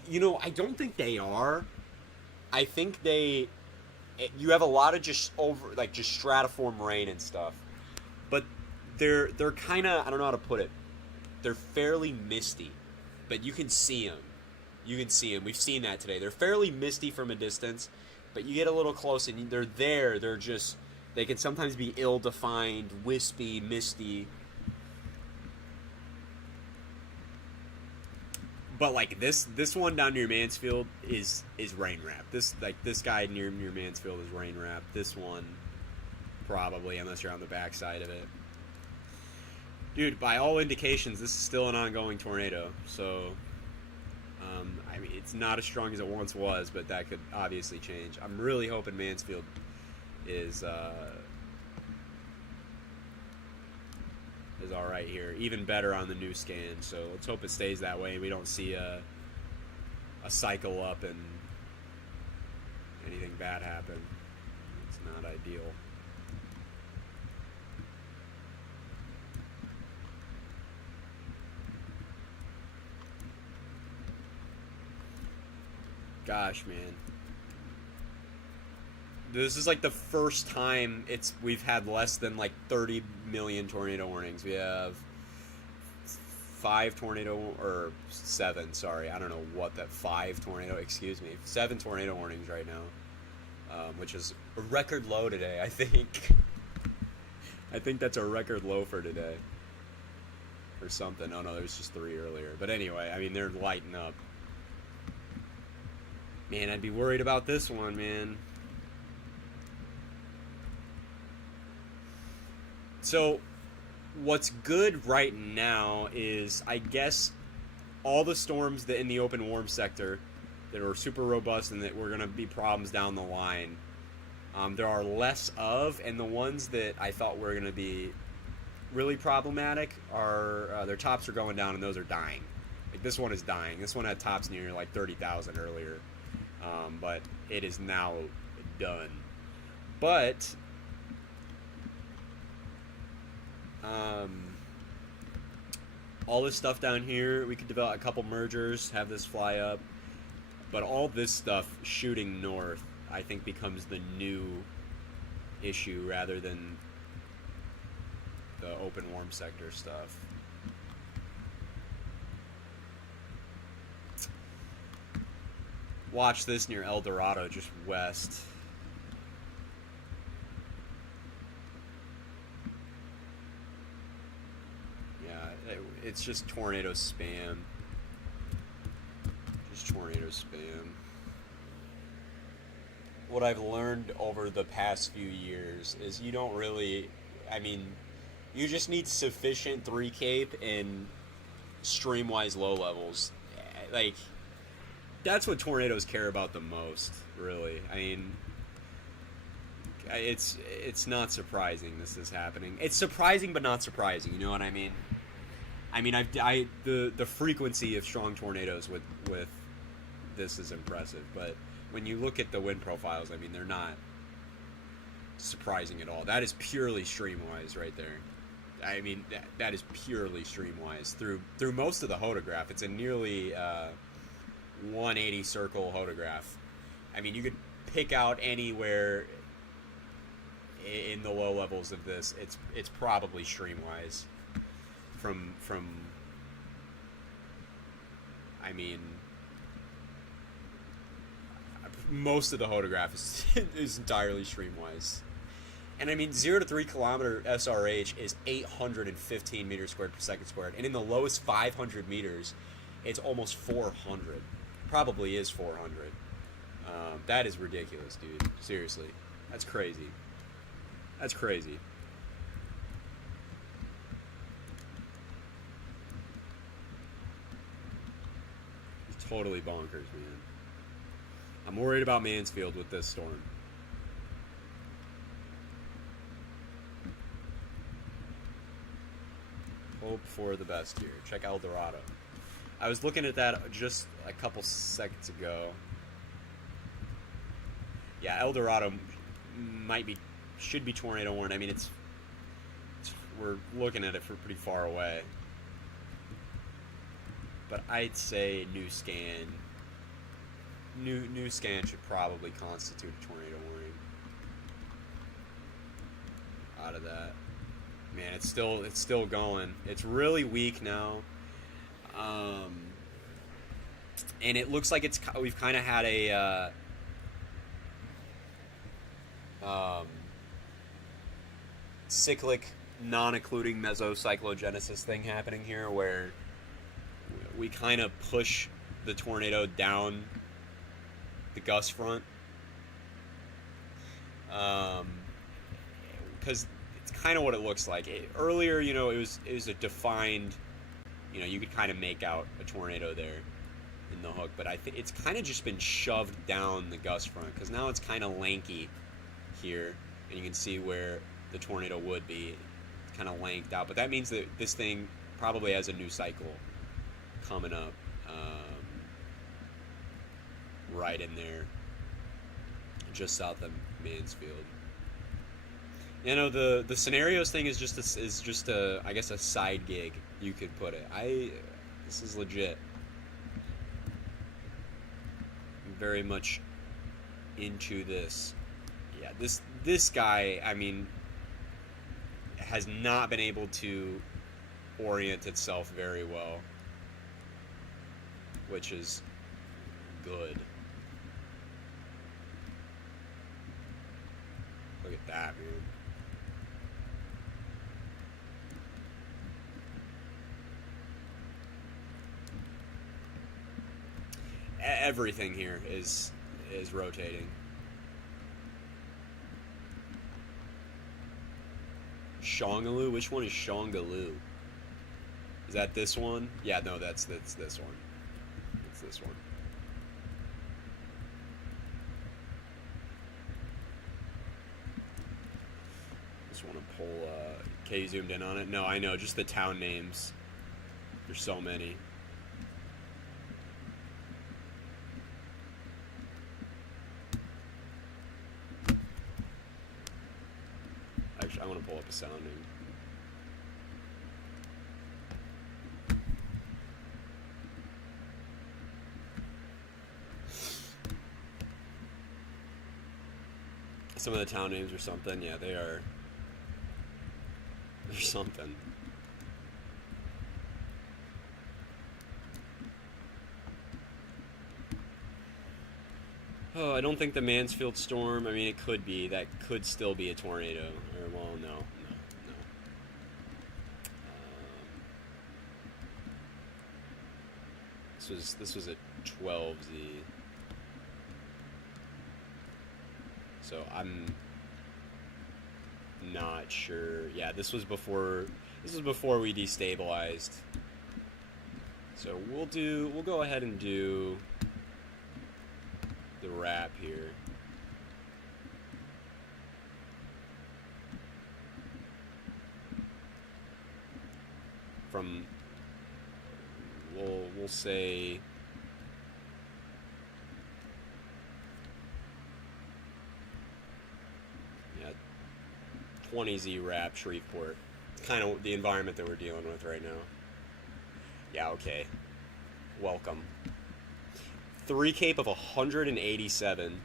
You know, I don't think they are. I think you have a lot of just stratiform rain and stuff, but they're kind of, I don't know how to put it. They're fairly misty, but you can see them. You can see them. We've seen that today. They're fairly misty from a distance, but you get a little close and they're there. They can sometimes be ill-defined, wispy, misty. But like this one down near Mansfield is rain wrapped. This guy near Mansfield is rain wrapped. This one probably, unless you're on the backside of it. Dude, by all indications, this is still an ongoing tornado. So, I mean, it's not as strong as it once was, but that could obviously change. I'm really hoping Mansfield is all right here. Even better on the new scan. So let's hope it stays that way. We don't see a cycle up and anything bad happen. It's not ideal. Gosh, man. This is like the first time we've had less than like 30 million tornado warnings. We have 7 tornado warnings right now, which is a record low today, I think. I think that's a record low for today. Or something. Oh no, there was just 3 earlier. But anyway, I mean, they're lighting up. Man, I'd be worried about this one, man. So, what's good right now is, I guess, all the storms that in the open warm sector that are super robust and that were going to be problems down the line, there are less of, and the ones that I thought were going to be really problematic are their tops are going down, and those are dying. Like this one is dying. This one had tops near like 30,000 earlier, but it is now done. But all this stuff down here, we could develop a couple mergers, have this fly up, but all this stuff shooting north, I think, becomes the new issue rather than the open warm sector stuff. Watch this near El Dorado, just west. Yeah, it's just tornado spam. Just tornado spam. What I've learned over the past few years is you don't really, I mean, you just need sufficient 3 cape and stream-wise low levels. Like, that's what tornadoes care about the most, really. I mean, it's not surprising this is happening. It's surprising but not surprising, you know what I mean? I mean, the frequency of strong tornadoes with this is impressive, but when you look at the wind profiles, I mean, they're not surprising at all. That is purely stream-wise right there. I mean, that is purely stream-wise. Through most of the hodograph, it's a nearly 180 circle hodograph. I mean, you could pick out anywhere in the low levels of this. It's probably stream-wise. From I mean, most of the hodograph is entirely stream-wise. And I mean, 0 to 3 kilometer SRH is 815 meters squared per second squared. And in the lowest 500 meters, it's almost 400. Probably is 400. That is ridiculous, dude. Seriously. That's crazy. That's crazy. It's totally bonkers, man. I'm worried about Mansfield with this storm. Hope for the best here. Check El Dorado. I was looking at that just a couple seconds ago. Yeah, El Dorado should be tornado warned. I mean, we're looking at it for pretty far away. But I'd say new scan should probably constitute a tornado warning. Out of that. Man, it's still going. It's really weak now. And it looks like we've kind of had a cyclic non-occluding mesocyclogenesis thing happening here, where we kind of push the tornado down the gust front, because it's kind of what it looks like. Earlier, you know, it was a defined, you know, you could kind of make out a tornado there in the hook, but I think it's kind of just been shoved down the gust front, because now it's kind of lanky here, and you can see where the tornado would be. It's kind of lanked out, but that means that this thing probably has a new cycle coming up right in there, just south of Mansfield. You know, the scenarios thing is just a I guess a side gig, you could put it. This is legit. I'm very much into this. Yeah, this guy, I mean, has not been able to orient itself very well, which is good. Look at that, man. Everything here is rotating. ENJYOoe? Which one is ENJYOoe? Is that this one? Yeah, no, that's this one. It's this one. Just want to pull, okay, you zoomed in on it? No, I know, just the town names. There's so many. Actually, I want to pull up a sounding. Some of the town names or something, yeah, they are. They're something. Oh, I don't think the Mansfield storm. I mean, it could be. That could still be a tornado. Or, well, no. This was a 12Z. So I'm not sure. Yeah, this was before we destabilized. So we'll go ahead and do the wrap here. From we'll say 20Z wrap Shreveport. It's kind of the environment that we're dealing with right now. Yeah, okay. Welcome. 3 Cape of 187.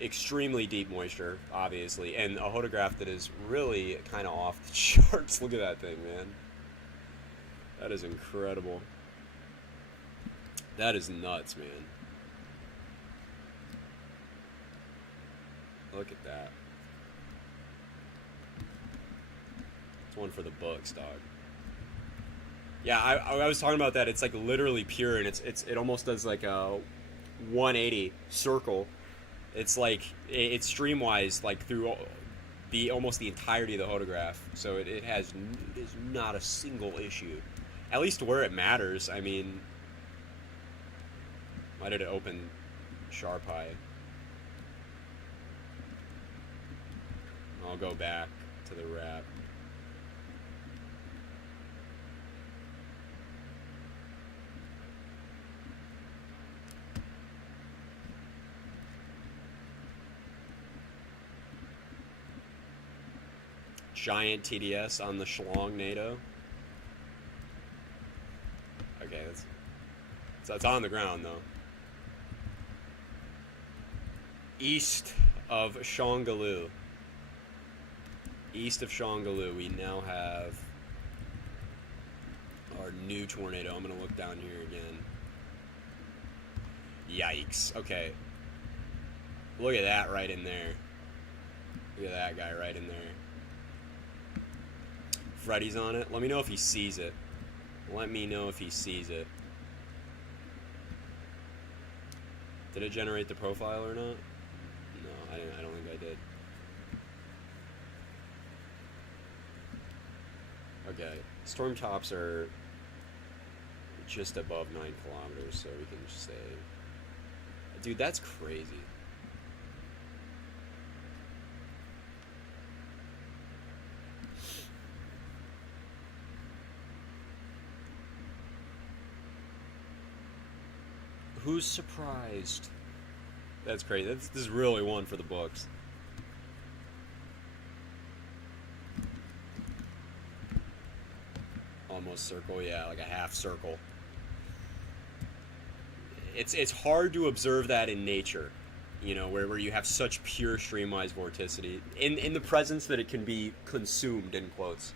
Extremely deep moisture, obviously. And a hodograph that is really kind of off the charts. Look at that thing, man. That is incredible. That is nuts, man. Look at that. It's one for the books, dog. Yeah, I was talking about that. It's like literally pure, and it almost does like a 180 circle. It's like it's streamwise like through almost the entirety of the hodograph. So it is not a single issue, at least where it matters. I mean, why did it open sharp high? I'll go back to the wrap. Giant TDS on the Schlong NATO. Okay, that's on the ground though. East of ENJYOoe. East of ENJYOoe, we now have our new tornado. I'm gonna look down here again. Yikes. Okay. Look at that right in there. Look at that guy right in there. Freddy's on it. Let me know if he sees it. Let me know if he sees it. Did it generate the profile or not? No, I don't think I did. Okay, storm tops are just above 9 kilometers, so we can just say, dude, that's crazy. Who's surprised? That's crazy. This is really one for the books. Almost circle, yeah, like a half circle. It's hard to observe that in nature, you know, where you have such pure streamwise vorticity in the presence that it can be consumed, in quotes.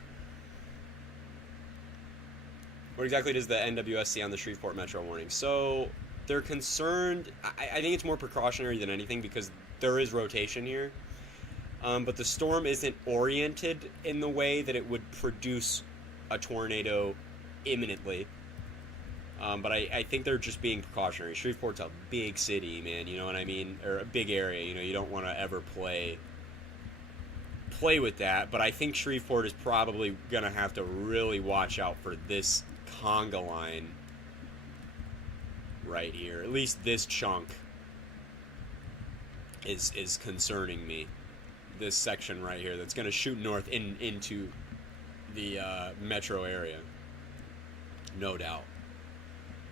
What exactly does the NWS see on the Shreveport Metro warning? So they're concerned. I think it's more precautionary than anything because there is rotation here, but the storm isn't oriented in the way that it would produce a tornado imminently. But I think they're just being precautionary. Shreveport's a big city, man. You know what I mean? Or a big area. You know, you don't want to ever play with that. But I think Shreveport is probably gonna have to really watch out for this conga line right here. At least this chunk is concerning me. This section right here that's going to shoot north into the metro area. No doubt.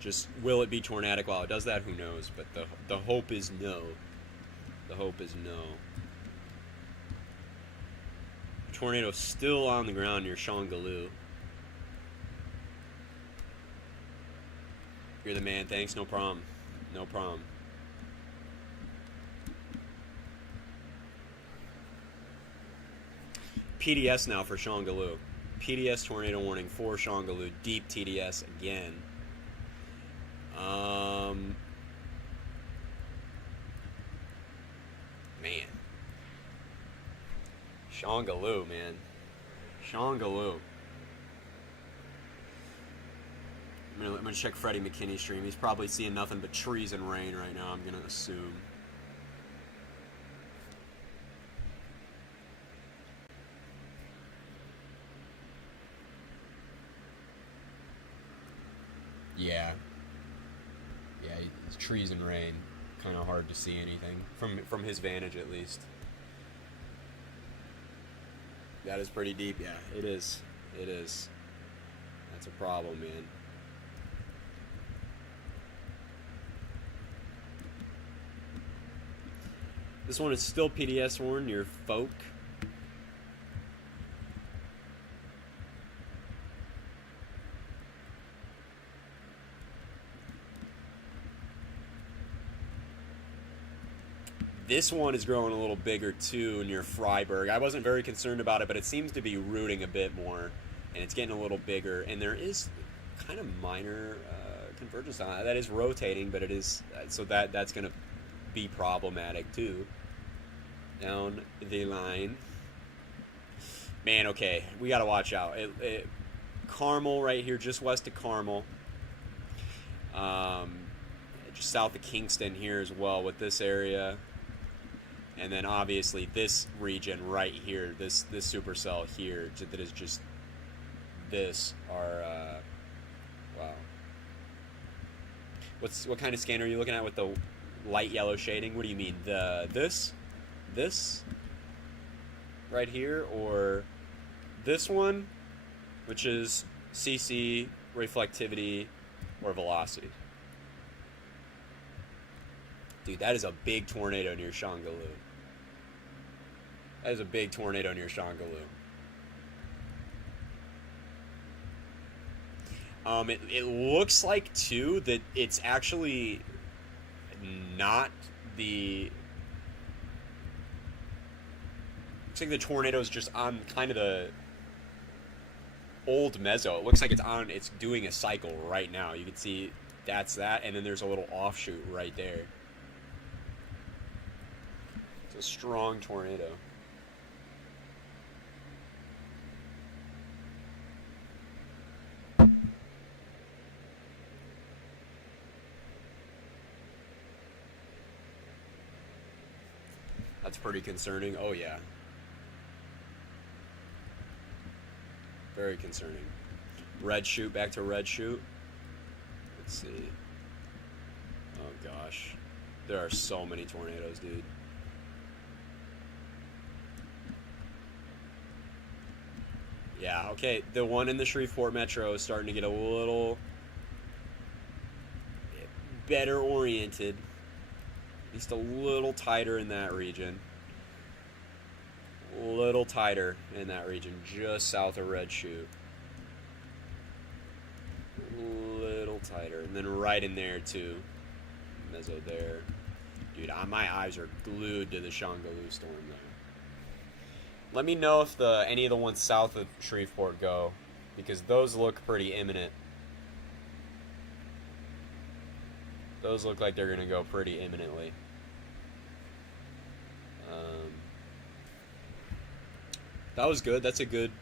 Just, will it be tornadic while it does that? Who knows? But the hope is no. The hope is no. Tornado still on the ground near ENJYOoe. You're the man. Thanks. No problem. No problem. PDS now for ENJYOoe. PDS tornado warning for ENJYOoe. Deep TDS again. Man. ENJYOoe, man. ENJYOoe. I'm gonna check Freddie McKinney's stream. He's probably seeing nothing but trees and rain right now, I'm gonna assume. Yeah. Yeah, it's trees and rain. Kind of hard to see anything from his vantage, at least. That is pretty deep. Yeah, it is. It is. That's a problem, man. This one is still PDS warned near Folk. This one is growing a little bigger too near Freiburg. I wasn't very concerned about it, but it seems to be rooting a bit more, and it's getting a little bigger. And there is kind of minor convergence on that. That is rotating, but it is so that's going to be problematic too. Down the line, man. Okay, we got to watch out. Carmel right here, just west of Carmel. Just south of Kingston here as well with this area. And then obviously this region right here, this supercell here, that is just this are wow. What kind of scan are you looking at with the light yellow shading? What do you mean? This right here, or this one, which is CC, reflectivity, or velocity? Dude, that is a big tornado near ENJYOoe. That is a big tornado near ENJYOoe. It looks like, too, that it's actually not the... Looks like the tornado is just on kind of the old mezzo. It looks like it's doing a cycle right now. You can see that's that, and then there's a little offshoot right there. It's a strong tornado. That's pretty concerning. Oh, yeah. Very concerning. Red shoot, back to red shoot. Let's see. Oh, gosh. There are so many tornadoes, dude. Yeah, okay. The one in the Shreveport Metro is starting to get a little better oriented. At least a little tighter in that region. A little tighter in that region, just south of Red Chute. A little tighter. And then right in there, too. Mezzo there. Dude, my eyes are glued to the ENJYOoe storm, though. Let me know if any of the ones south of Shreveport go, because those look pretty imminent. Those look like they're going to go pretty imminently. That was good. That's a good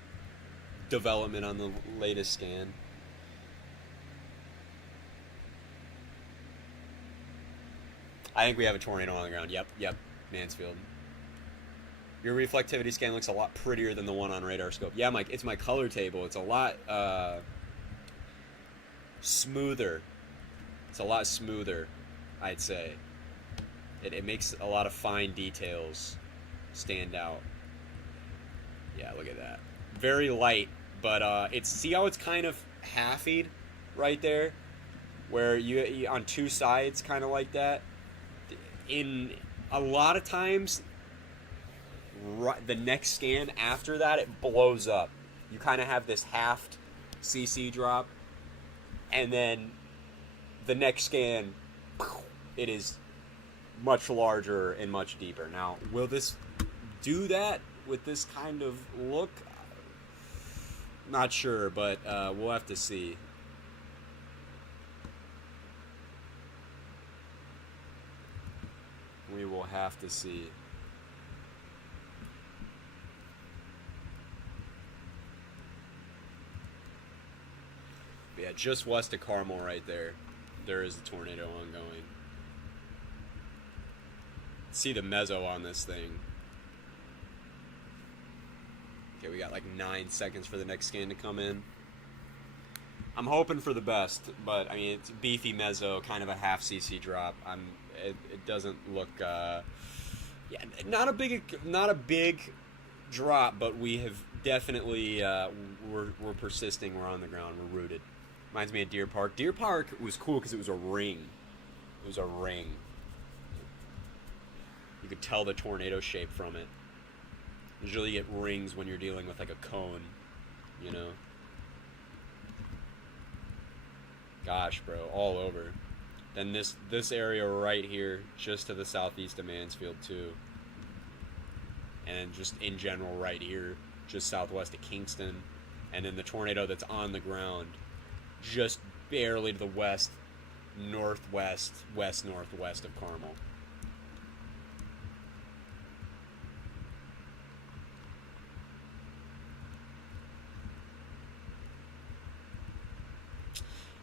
development on the latest scan. I think we have a tornado on the ground. Yep, Mansfield. Your reflectivity scan looks a lot prettier than the one on radar scope. Yeah, Mike, it's my color table. It's a lot smoother. It's a lot smoother, I'd say. It makes a lot of fine details stand out. Yeah, look at that. Very light, but it's, see how it's kind of halfied right there, where you on two sides, kind of like that. In a lot of times, the next scan after that, it blows up. You kind of have this halved CC drop, and then the next scan, it is much larger and much deeper. Now, will this do that with this kind of look? Not sure, but we'll have to see. We will have to see. But yeah, just west of Carmel right there, there is a tornado ongoing. See the mezzo on this thing. Okay, we got like 9 seconds for the next scan to come in. I'm hoping for the best, but I mean, it's beefy mezzo, kind of a half CC drop. It doesn't look, yeah, not a big drop, but we have definitely, we're persisting. We're on the ground. We're rooted. Reminds me of Deer Park. Deer Park was cool because it was a ring. It was a ring. You could tell the tornado shape from it. Usually you get rings when you're dealing with like a cone, you know. Gosh, bro, all over. Then this area right here, just to the southeast of Mansfield too. And just in general right here, just southwest of Kingston. And then the tornado that's on the ground, just barely to the west, northwest, west-northwest of Carmel.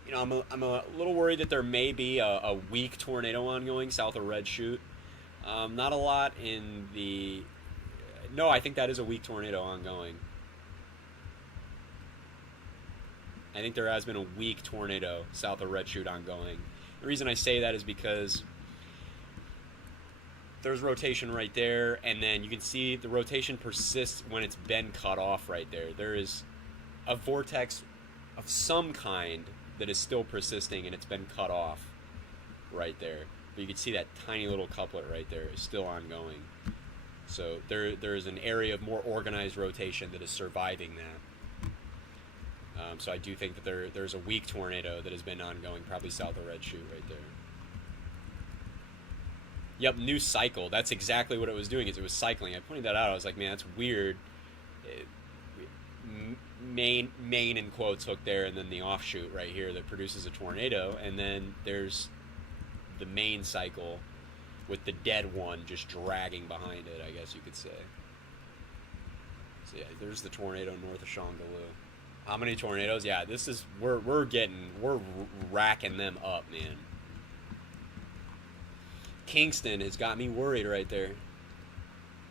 You know, I'm a little worried that there may be a weak tornado ongoing south of Red Chute. Not a lot in the... No, I think that is a weak tornado ongoing. I think there has been a weak tornado south of Red Chute ongoing. The reason I say that is because there's rotation right there, and then you can see the rotation persists when it's been cut off right there. There is a vortex of some kind that is still persisting, and it's been cut off right there. But you can see that tiny little couplet right there is still ongoing. So there is an area of more organized rotation that is surviving that. So I do think that there's a weak tornado that has been ongoing, probably south of Red Chute right there. Yep, new cycle. That's exactly what it was doing, is it was cycling. I pointed that out. I was like, man, that's weird. Main in quotes hook there, and then the offshoot right here that produces a tornado, and then there's the main cycle with the dead one just dragging behind it, I guess you could say. So yeah, there's the tornado north of Shongaloo. How many tornadoes? Yeah, this is we're racking them up, man. Kingston has got me worried right there.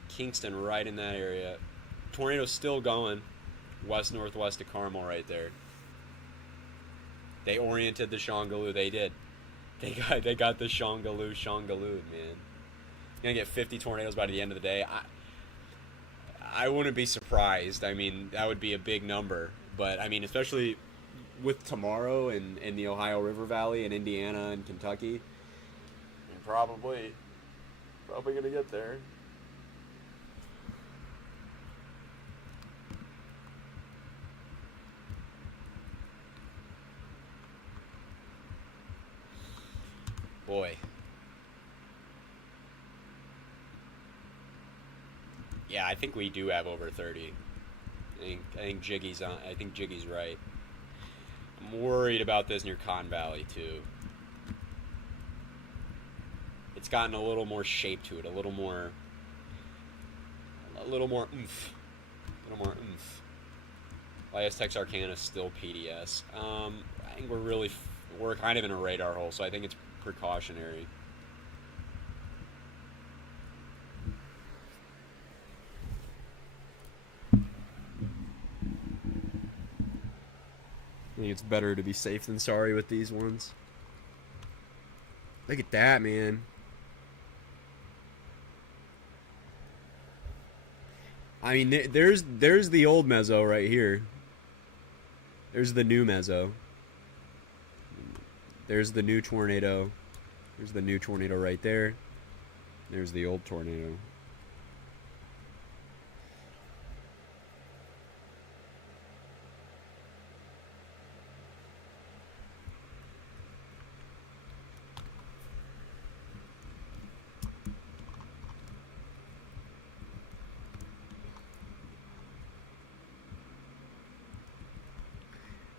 Kingston right in that area. Tornado's still going. West-northwest of Carmel right there. They oriented the Shongaloo. They did. They got the Shongaloo, man. Gonna get 50 tornadoes by the end of the day. I wouldn't be surprised. I mean, that would be a big number. But, I mean, especially with tomorrow in the Ohio River Valley and Indiana and Kentucky, I'm probably gonna get there. Boy. Yeah, I think we do have over 30. I think Jiggy's right. I'm worried about this near Cotton Valley too. It's gotten a little more shape to it, a little more oomph. YS Texarkana still PDS. I think we're kind of in a radar hole, so I think it's precautionary. it's better to be safe than sorry with these ones. Look at that, man. I mean, there's the old mezzo right here. There's the new mezzo. There's the new tornado. There's the new tornado right there. There's the old tornado.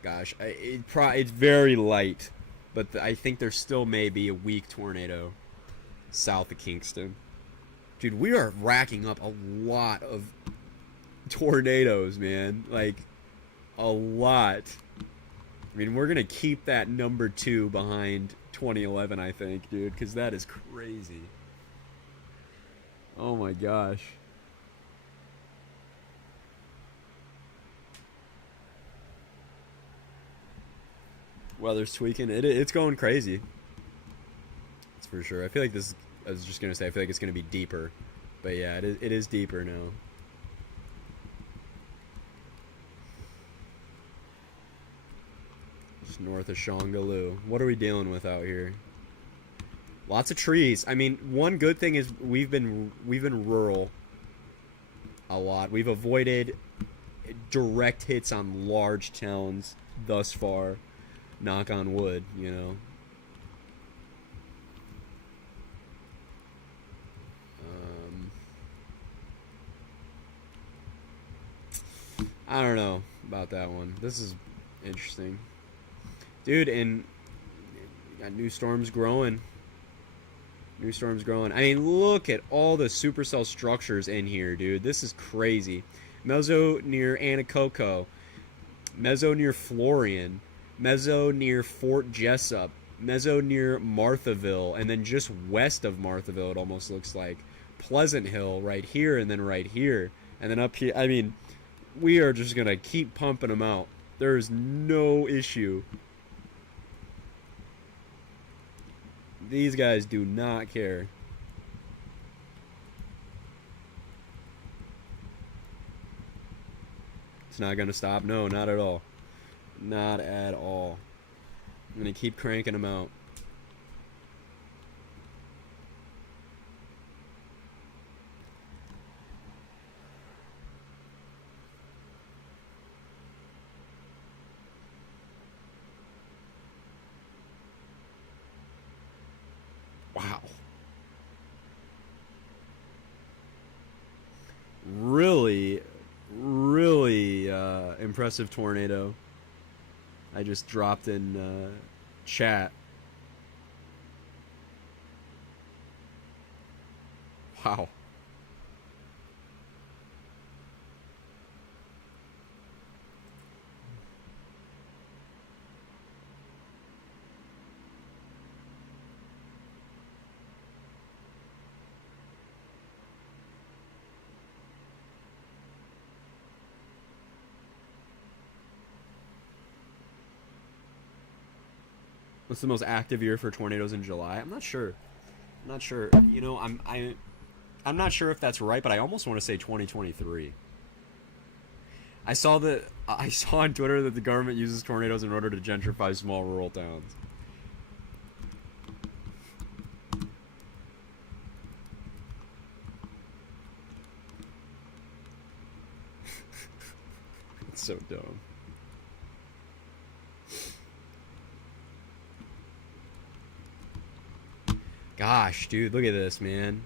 Gosh, it's very light, but I think there still may be a weak tornado south of Kingston. Dude, we are racking up a lot of tornadoes, man. Like, a lot. I mean, we're going to keep that number 2 behind 2011, I think, dude, because that is crazy. Oh my gosh. Weather's tweaking. It's going crazy. That's for sure. I feel like this. I was just gonna say. I feel like it's gonna be deeper, but yeah, it is deeper now. Just north of ENJYOoe. What are we dealing with out here? Lots of trees. I mean, one good thing is we've been rural a lot. We've avoided direct hits on large towns thus far. Knock on wood, you know. I don't know about that one. This is interesting. Dude, and got new storms growing. New storms growing. I mean, look at all the supercell structures in here, dude. This is crazy. Mezzo near ENJYOoe. Mezzo near Florian. Mezzo near Fort Jessup. Mezzo near Marthaville. And then just west of Marthaville, it almost looks like. Pleasant Hill right here and then right here. And then up here. I mean, we are just going to keep pumping them out. There's no issue. These guys do not care. It's not going to stop. No, not at all. Not at all. I'm going to keep cranking them out. Wow. Really, really impressive tornado. I just dropped in chat. Wow. What's the most active year for tornadoes in July? I'm not sure. I'm not sure. You know, I'm not sure if that's right, but I almost want to say 2023. I saw on Twitter that the government uses tornadoes in order to gentrify small rural towns. It's so dumb. Gosh, dude, look at this, man.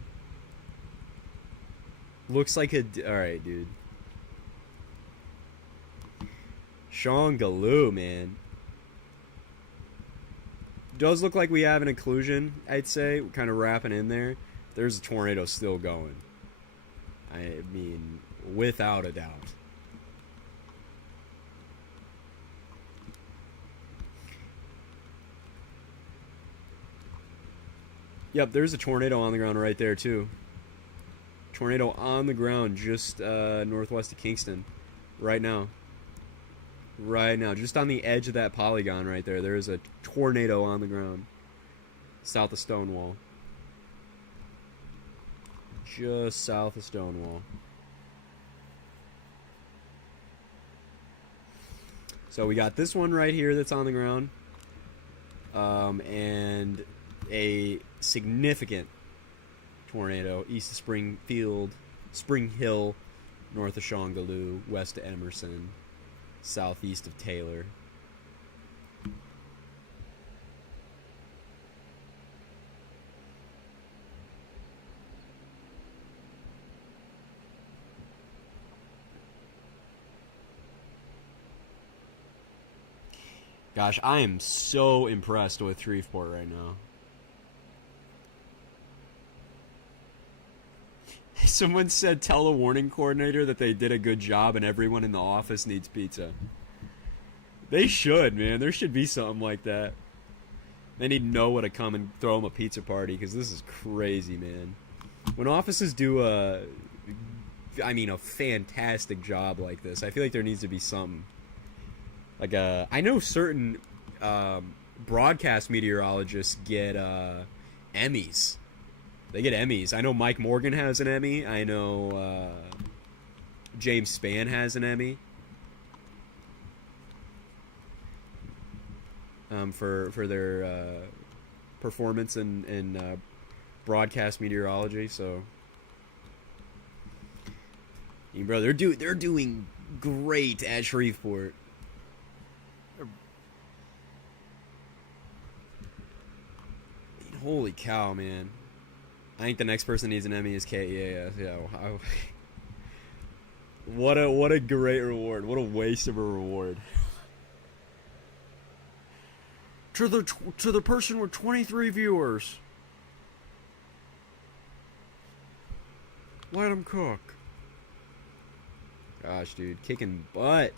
Looks like a... Alright, dude. ENJYOoe, man. Does look like we have an inclusion, I'd say. Kind of wrapping in there. There's a tornado still going. I mean, without a doubt. Yep, there's a tornado on the ground right there, too. Tornado on the ground just northwest of Kingston right now. Right now, just on the edge of that polygon right there, there is a tornado on the ground. South of Stonewall. Just south of Stonewall. So we got this one right here that's on the ground. And a significant tornado east of Springfield, Spring Hill, north of Shongaloo, west of Emerson, southeast of Taylor. Gosh, I am so impressed with Shreveport right now. Someone said tell the warning coordinator that they did a good job and everyone in the office needs pizza. They should, man. There should be something like that. They need Noah to come and throw them a pizza party because this is crazy, man. When offices do a fantastic job like this, I feel like there needs to be something. Like I know certain broadcast meteorologists get Emmys. They get Emmys. I know Mike Morgan has an Emmy. I know James Spann has an Emmy. For their performance in broadcast meteorology. So, bro, they're doing great at Shreveport. Holy cow, man! I think the next person needs an Emmy is Kate. Yeah. What a great reward! What a waste of a reward. To the person with 23 viewers. Let him cook. Gosh, dude, kicking butt.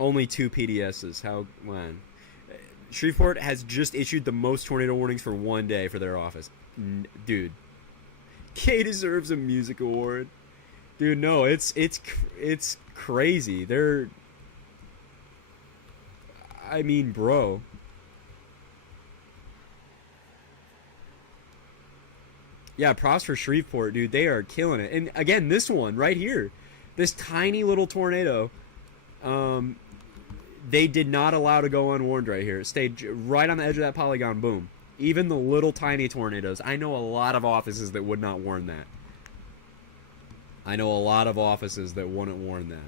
Only 2 PDSs. How, man? Shreveport has just issued the most tornado warnings for one day for their office. Dude, Kay deserves a music award. Dude, no, it's crazy. Bro. Yeah, props for Shreveport, dude. They are killing it. And again, this one right here, this tiny little tornado, they did not allow to go unwarned right here. It stayed right on the edge of that polygon. Boom. Even the little tiny tornadoes. I know a lot of offices that would not warn that. I know a lot of offices that wouldn't warn that.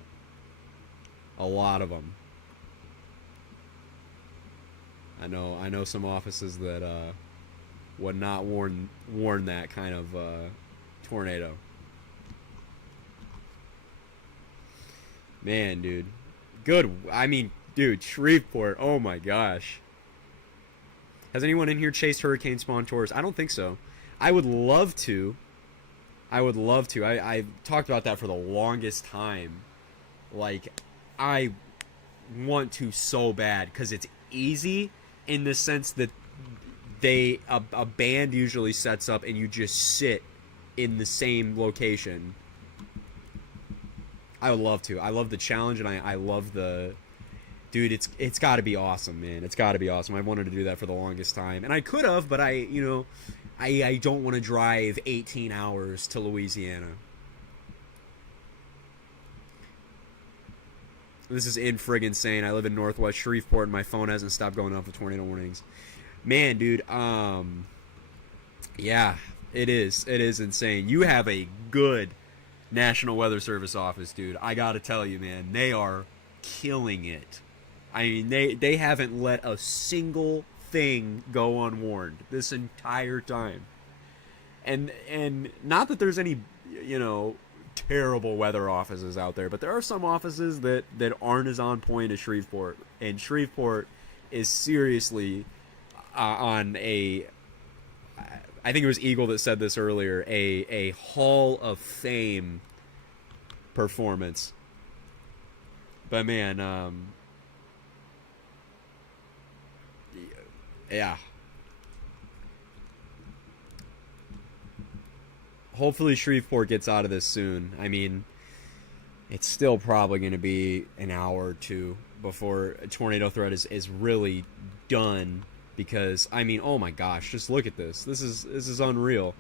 A lot of them. I know some offices that would not warn that kind of tornado. Man, dude. Good. Dude, Shreveport. Oh my gosh. Has anyone in here chased hurricane spawn tours? I don't think so. I would love to. I talked about that for the longest time. Like, I want to so bad because it's easy in the sense that a band usually sets up and you just sit in the same location. I would love to. I love the challenge and I love the... Dude, it's got to be awesome, man. It's got to be awesome. I wanted to do that for the longest time. And I could have, but I don't want to drive 18 hours to Louisiana. This is friggin' insane. I live in Northwest Shreveport and my phone hasn't stopped going off with tornado warnings. Man, dude, yeah, it is. It is insane. You have a good National Weather Service office, dude. I gotta tell you, man, they are killing it. I mean, they haven't let a single thing go unwarned this entire time. And not that there's any, terrible weather offices out there, but there are some offices that aren't as on point as Shreveport. And Shreveport is seriously on a... I think it was Eagle that said this earlier, a Hall of Fame performance. But man, yeah. hopefully Shreveport gets out of this soon. I mean, it's still probably going to be an hour or two before a tornado threat is really done. Because I mean, oh my gosh, just look at this. This is unreal.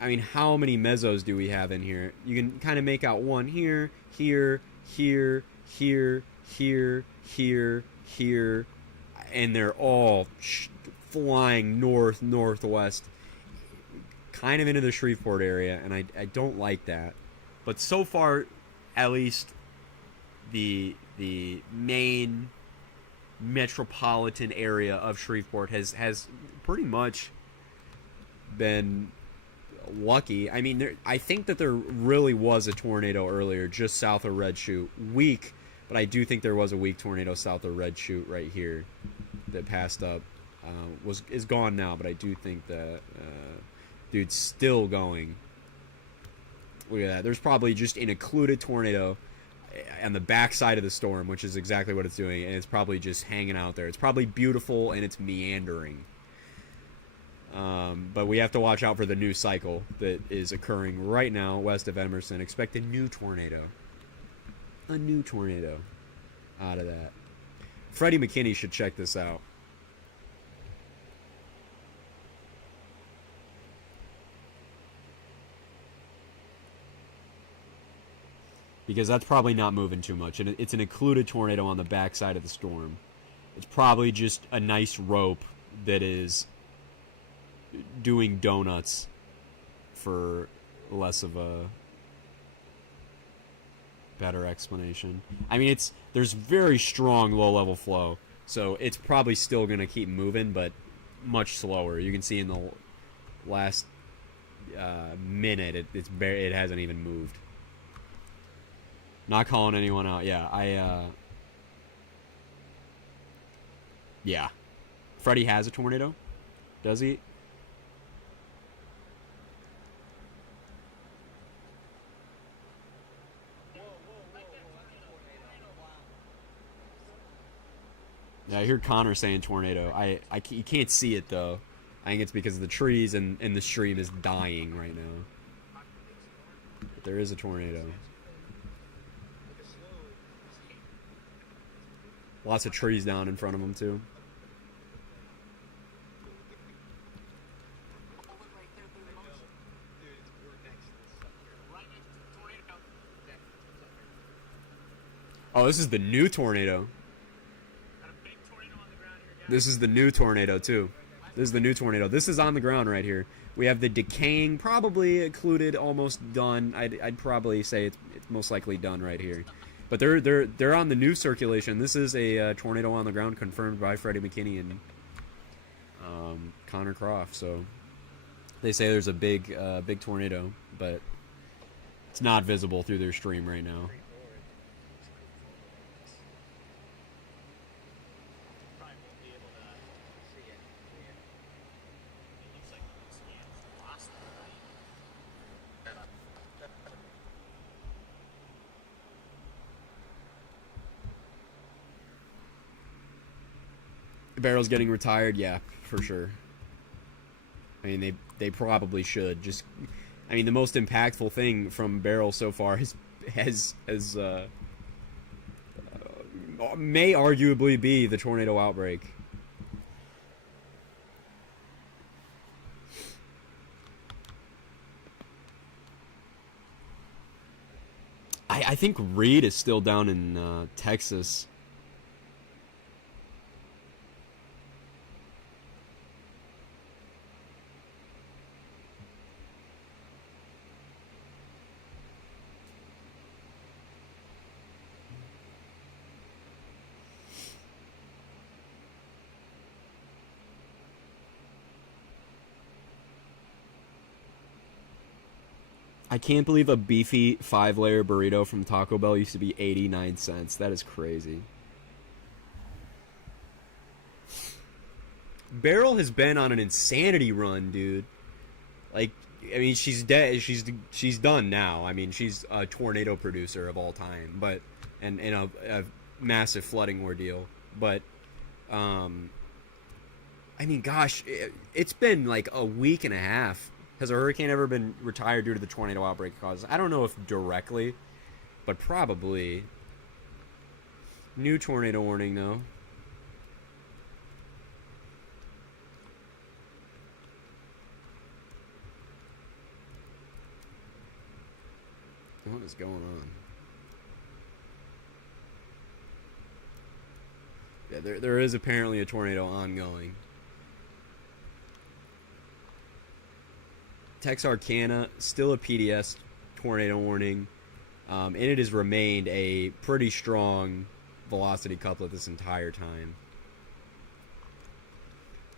I mean, how many mesos do we have in here? You can kind of make out one here, here, here, here, here, here, here, and they're all flying north, northwest, kind of into the Shreveport area, and I don't like that. But so far, at least the main metropolitan area of Shreveport has pretty much been lucky. I mean, I think that there really was a tornado earlier just south of Red Chute. Weak, but I do think there was a weak tornado south of Red Chute right here that passed up. Is gone now, but I do think that dude's still going. Look at that. There's probably just an occluded tornado on the backside of the storm, which is exactly what it's doing, and it's probably just hanging out there. It's probably beautiful, and it's meandering. But we have to watch out for the new cycle that is occurring right now west of Emerson. Expect a new tornado. A new tornado out of that. Freddie McKinney should check this out. Because that's probably not moving too much. And it's an occluded tornado on the backside of the storm. It's probably just a nice rope that is doing donuts for less of a better explanation. I mean, there's very strong low-level flow, so it's probably still going to keep moving, but much slower. You can see in the last minute, it hasn't even moved. Not calling anyone out. Yeah, yeah. Freddie has a tornado? Does he? Yeah, I hear Connor saying tornado. You can't see it, though. I think it's because of the trees and the stream is dying right now. But there is a tornado. Lots of trees down in front of them, too. Oh, this is the new tornado. This is the new tornado, too. This is the new tornado. This is on the ground right here. We have the decaying, probably occluded, almost done. I'd probably say it's most likely done right here. But they're on the new circulation. This is a tornado on the ground confirmed by Freddie McKinney and Connor Croft. So they say there's a big tornado, but it's not visible through their stream right now. Barrel's getting retired, yeah, for sure. I mean, they probably should. Just, I mean, the most impactful thing from Barrel so far may arguably be the tornado outbreak. I think Reed is still down in Texas. I can't believe a beefy 5-layer burrito from Taco Bell used to be 89 cents. That is crazy. Beryl has been on an insanity run, dude. Like, I mean, she's dead. She's done now. I mean, she's a tornado producer of all time, but and a massive flooding ordeal. But, I mean, gosh, it's been like a week and a half Has a hurricane ever been retired due to the tornado outbreak causes? I don't know if directly, but probably. New tornado warning, though. What is going on? Yeah, there is apparently a tornado ongoing. Texarkana, still a PDS tornado warning. And it has remained a pretty strong velocity couplet this entire time.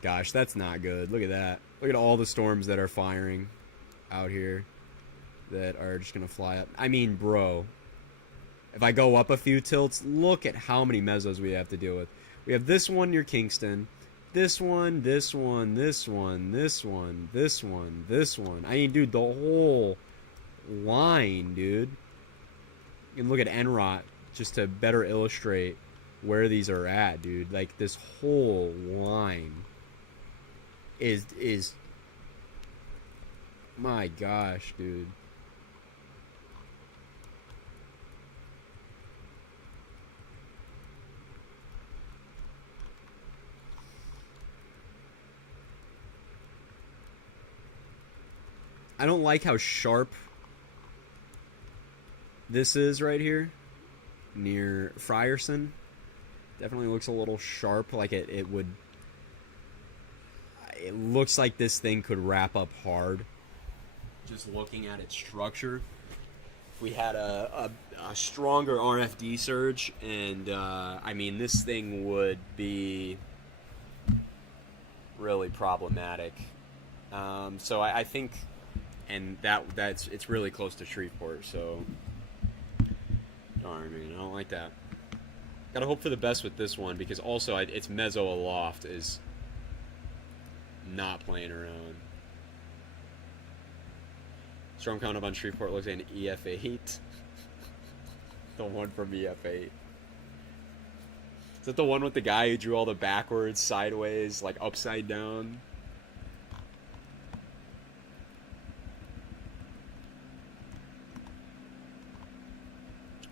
Gosh, that's not good. Look at that. Look at all the storms that are firing out here that are just going to fly up. I mean, bro, if I go up a few tilts, look at how many mesos we have to deal with. We have this one near Kingston. This one, this one, this one, this one, this one, this one. I mean, dude, the whole line, dude. You can look at NROT just to better illustrate where these are at, dude. Like, this whole line is my gosh, dude. I don't like how sharp this is right here near Frierson. Definitely looks a little sharp, like it would. It looks like this thing could wrap up hard. Just looking at its structure, if we had a stronger RFD surge, and I mean, this thing would be really problematic. So I think, and that's it's really close to Shreveport, so darn, man, I don't like that. Gotta hope for the best with this one, because also its meso aloft is not playing around. Storm count up on Shreveport looks like an EF8. The one from EF8. Is that the one with the guy who drew all the backwards, sideways, like upside down?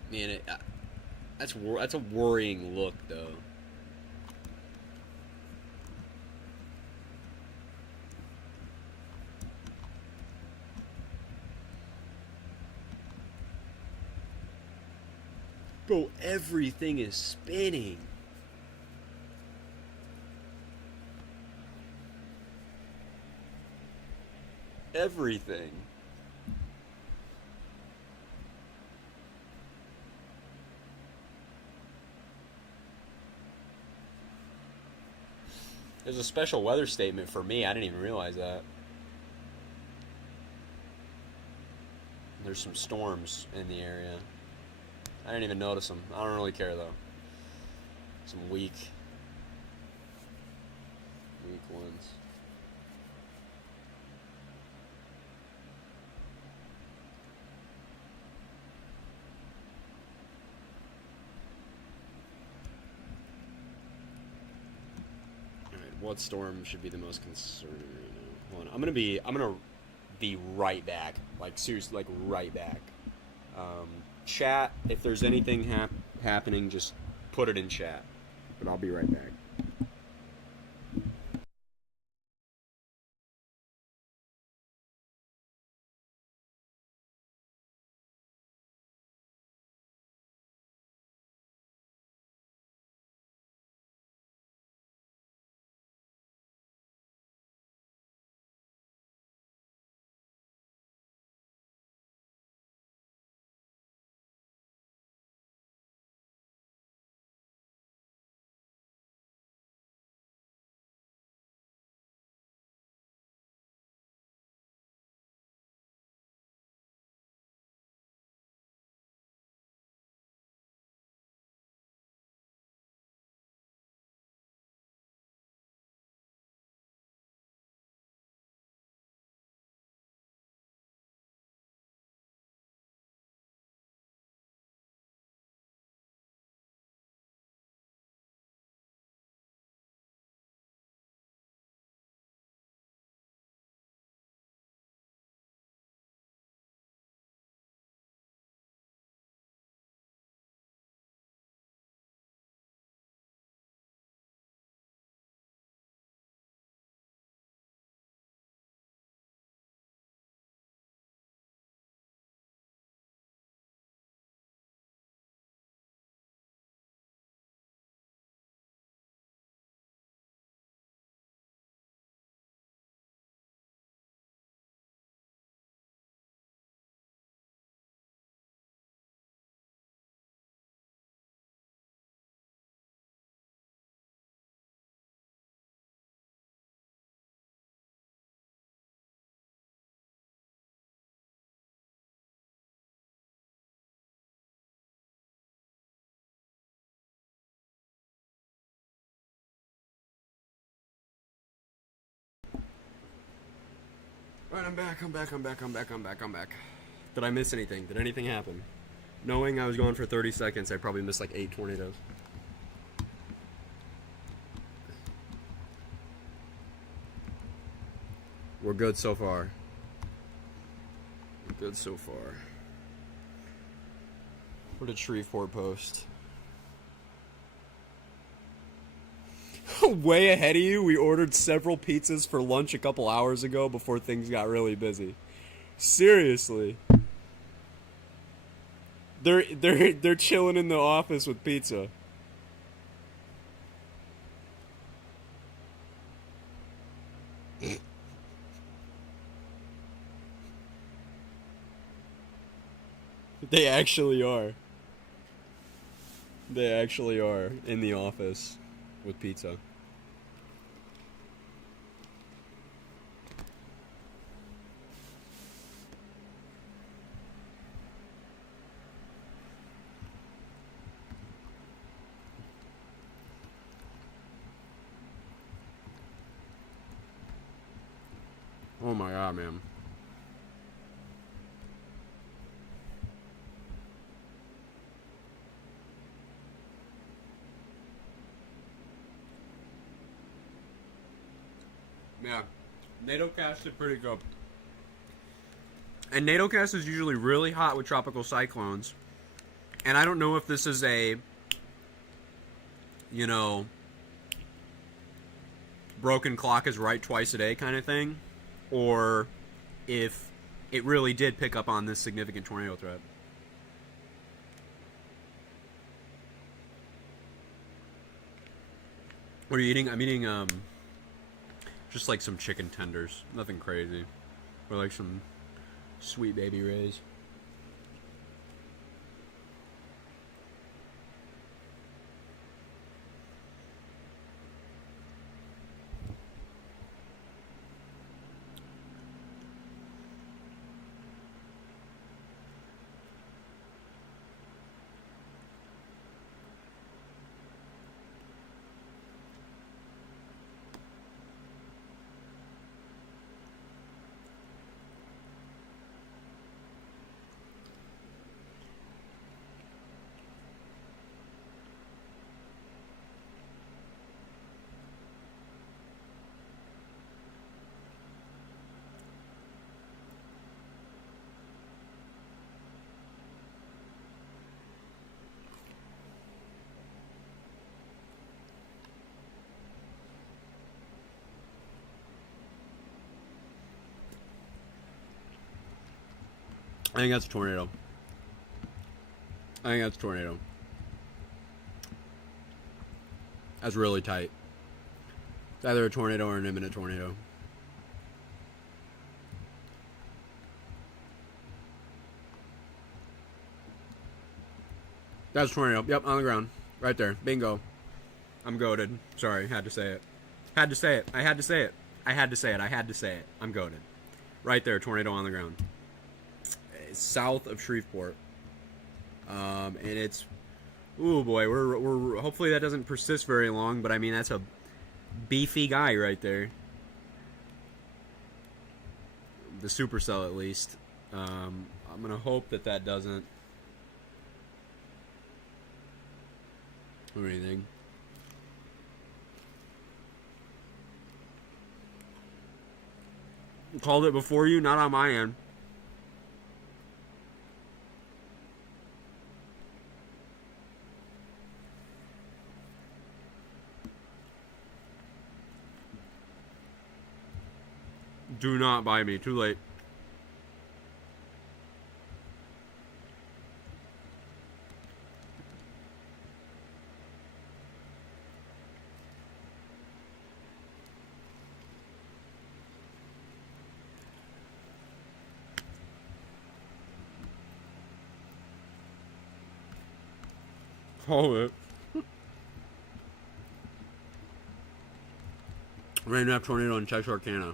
Man, that's a worrying look, though. Bro, everything is spinning. Everything. There's a special weather statement for me. I didn't even realize that. There's some storms in the area. I didn't even notice them. I don't really care, though. Some weak ones. Alright, what storm should be the most concerning right now? Hold on. I'm gonna be right back. Like, seriously, like, right back. Chat, if there's anything happening, just put it in chat. But I'll be right back. Alright, I'm back. Did I miss anything? Did anything happen? Knowing I was gone for 30 seconds, I probably missed like 8 tornadoes. We're good so far. Good so far. What did Shreveport post? Way ahead of you, we ordered several pizzas for lunch a couple hours ago before things got really busy. Seriously. They're chilling in the office with pizza. They actually are. They actually are in the office with pizza. Oh my god, man. Yeah, NATOcast did pretty good. And NATOcast is usually really hot with tropical cyclones. And I don't know if this is a, you know, broken clock is right twice a day kind of thing, or if it really did pick up on this significant tornado threat. What are you eating? I'm eating, just like some chicken tenders. Nothing crazy. Or like some Sweet Baby Ray's. I think that's a tornado. That's really tight. It's either a tornado or an imminent tornado. That's a tornado. Yep, on the ground. Right there. Bingo. I'm goated. Sorry, had to say it. I had to say it. I'm goated. Right there, tornado on the ground. South of Shreveport. And it's, ooh boy, we're hopefully that doesn't persist very long, but I mean that's a beefy guy right there. The supercell at least. I'm gonna hope that doesn't or anything. Called it before you, not on my end. Do not buy me. Too late. Call it. Random tornado in Texarkana.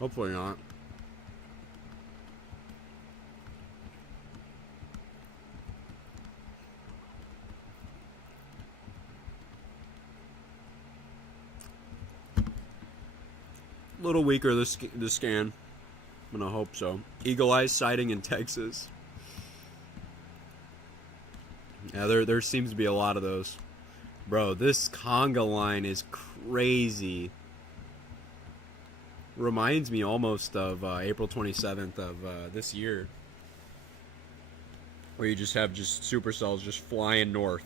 Hopefully not. little weaker this scan. I'm gonna hope so. Eagle Eye sighting in Texas. Yeah, there seems to be a lot of those. Bro, this conga line is crazy. Reminds me almost of April 27th of this year. Where you just have supercells just flying north.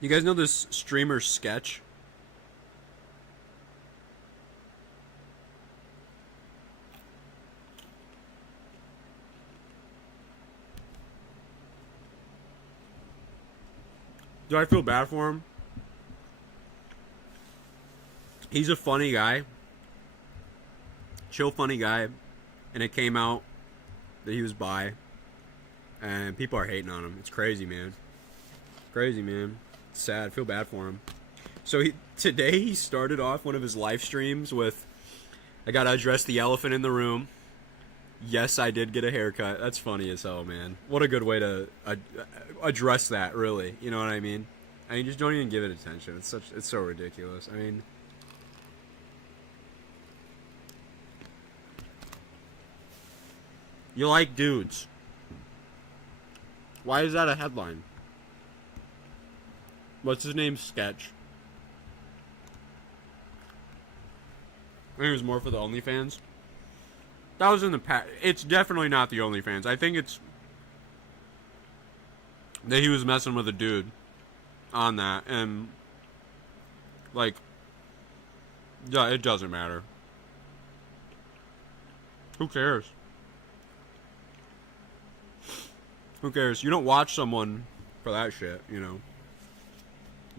You guys know this streamer Sketch? Do I feel bad for him? He's a funny guy. Chill, funny guy. And it came out that he was bi. And people are hating on him. It's crazy, man. Crazy, man. It's sad. I feel bad for him. So today he started off one of his live streams with, I gotta address the elephant in the room. Yes, I did get a haircut. That's funny as hell, man. What a good way to address that, really. You know what I mean? I mean, just don't even give it attention. It's so ridiculous. I mean, you like dudes. Why is that a headline? What's his name? Sketch. I think it was more for the OnlyFans. That was in the past. It's definitely not the OnlyFans. I think it's that he was messing with a dude on that. And, like, yeah, it doesn't matter. Who cares? Who cares? You don't watch someone for that shit, you know.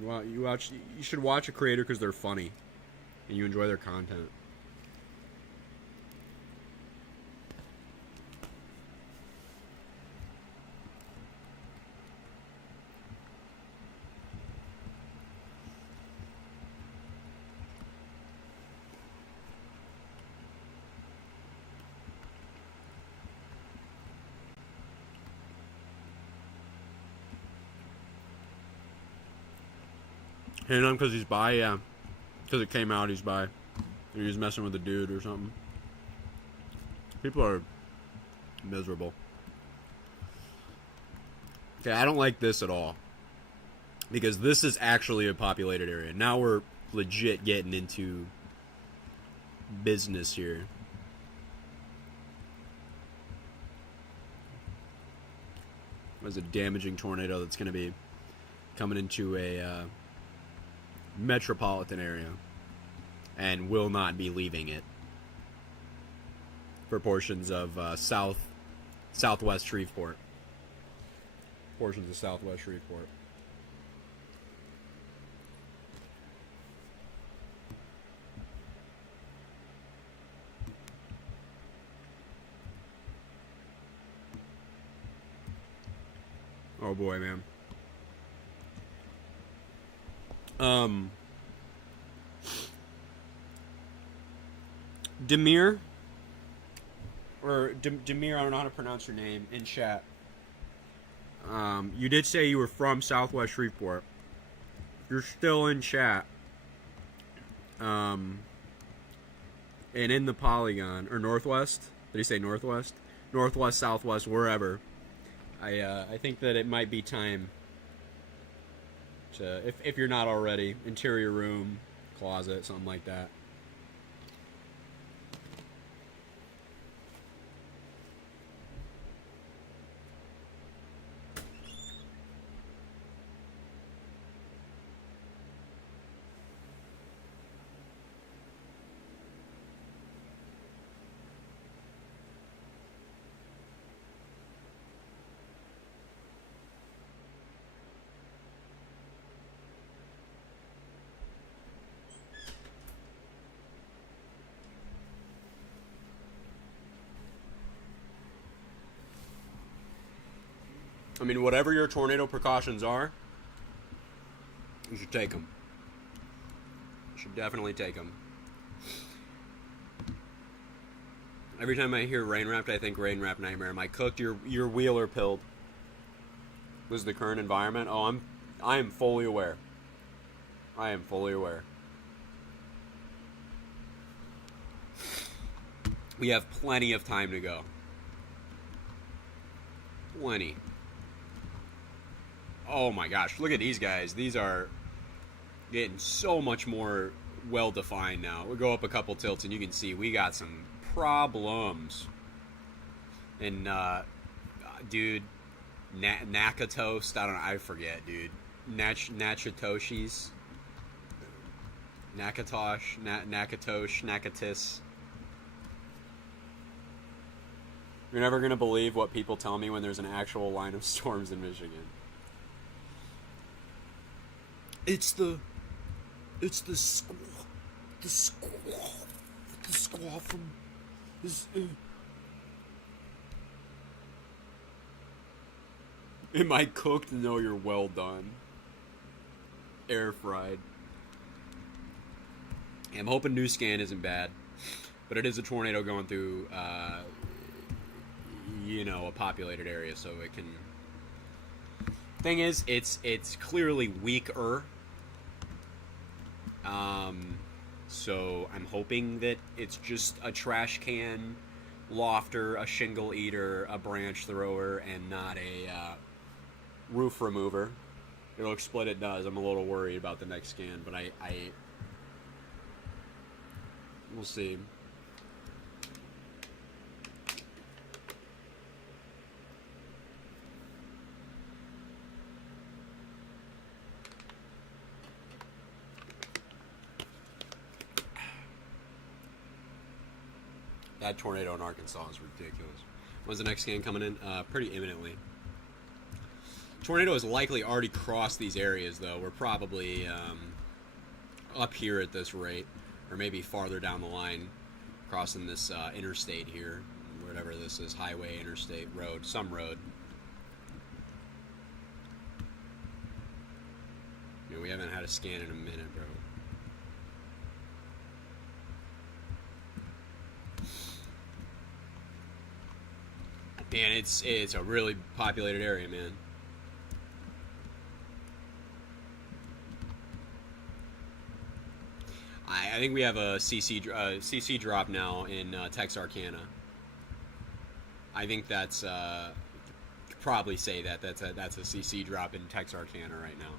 You should watch a creator because they're funny and you enjoy their content. Hitting him because he's bi, yeah. Because it came out he's bi. Or he was messing with a dude or something. People are miserable. Okay, I don't like this at all. Because this is actually a populated area. Now we're legit getting into business here. There's a damaging tornado that's going to be coming into a metropolitan area and will not be leaving it for portions of southwest Shreveport. Portions of southwest Shreveport. Oh boy, man. Demir, or Demir, I don't know how to pronounce your name, in chat. You did say you were from Southwest Shreveport. You're still in chat. And in the polygon, or Northwest? Did he say Northwest? Northwest, Southwest, wherever. I think that it might be time to, if you're not already, interior room, closet, something like that. I mean, whatever your tornado precautions are, you should take them. You should definitely take them. Every time I hear rain wrapped, I think rain wrapped nightmare. Am I cooked? Your wheeler pilled. This is the current environment. Oh, I am fully aware. I am fully aware. We have plenty of time to go. Plenty. Oh my gosh, look at these guys. These are getting so much more well-defined now. We'll go up a couple tilts and you can see we got some problems. And, dude, Nakatoast, I forget, dude. Nachatoshis. Nakatosh, Nakatosh, Nakatis. You're never going to believe what people tell me when there's an actual line of storms in Michigan. It's the squall from this. Am I cooked? No, you're well done. Air fried. I'm hoping New Scan isn't bad, but it is a tornado going through, a populated area, so it can. Thing is, it's clearly weaker. So I'm hoping that it's just a trash can lofter, a shingle eater, a branch thrower, and not a roof remover. It'll split. It does. I'm a little worried about the next scan, but I we'll see. That tornado in Arkansas is ridiculous. When's the next scan coming in? Pretty imminently. Tornado has likely already crossed these areas, though. We're probably up here at this rate, or maybe farther down the line, crossing this interstate here, whatever this is, highway, interstate, road, some road. We haven't had a scan in a minute, bro. Man, it's a really populated area, man. I think we have a CC drop now in Texarkana. I think that's could probably say that's a CC drop in Texarkana right now.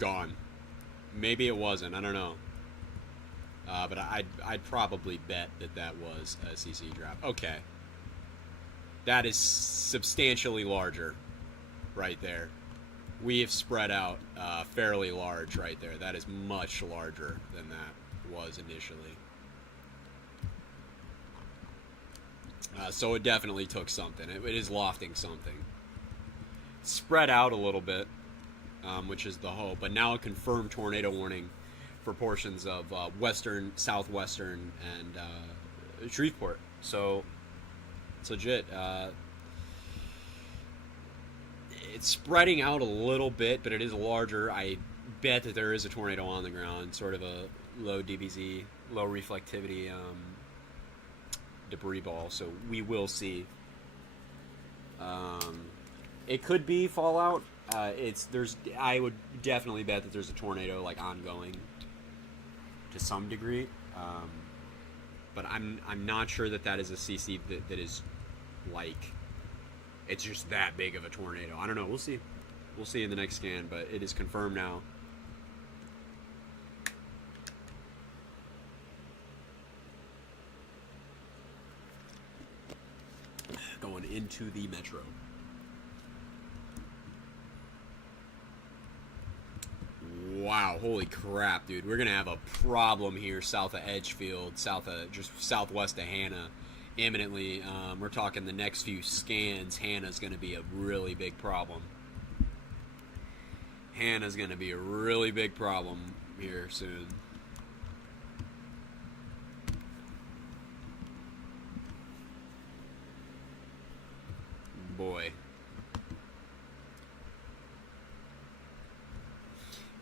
Gone. Maybe it wasn't. I don't know. But I'd probably bet that was a CC drop. Okay. That is substantially larger right there. We have spread out fairly large right there. That is much larger than that was initially. So it definitely took something. It is lofting something. Spread out a little bit, which is the hope. But now a confirmed tornado warning for portions of western, southwestern, and Shreveport. So it's legit. It's spreading out a little bit, but it is larger. I bet that there is a tornado on the ground, sort of a low DBZ, low reflectivity debris ball. So we will see. It could be fallout. I would definitely bet that there's a tornado like ongoing to some degree, but I'm not sure that is a CC that is like it's just that big of a tornado. I don't know. We'll see. We'll see in the next scan, but it is confirmed now. Going into the metro. Wow, holy crap, dude. We're going to have a problem here south of Edgefield, just southwest of Hannah, imminently. We're talking the next few scans, Hannah's going to be a really big problem. Hannah's going to be a really big problem here soon.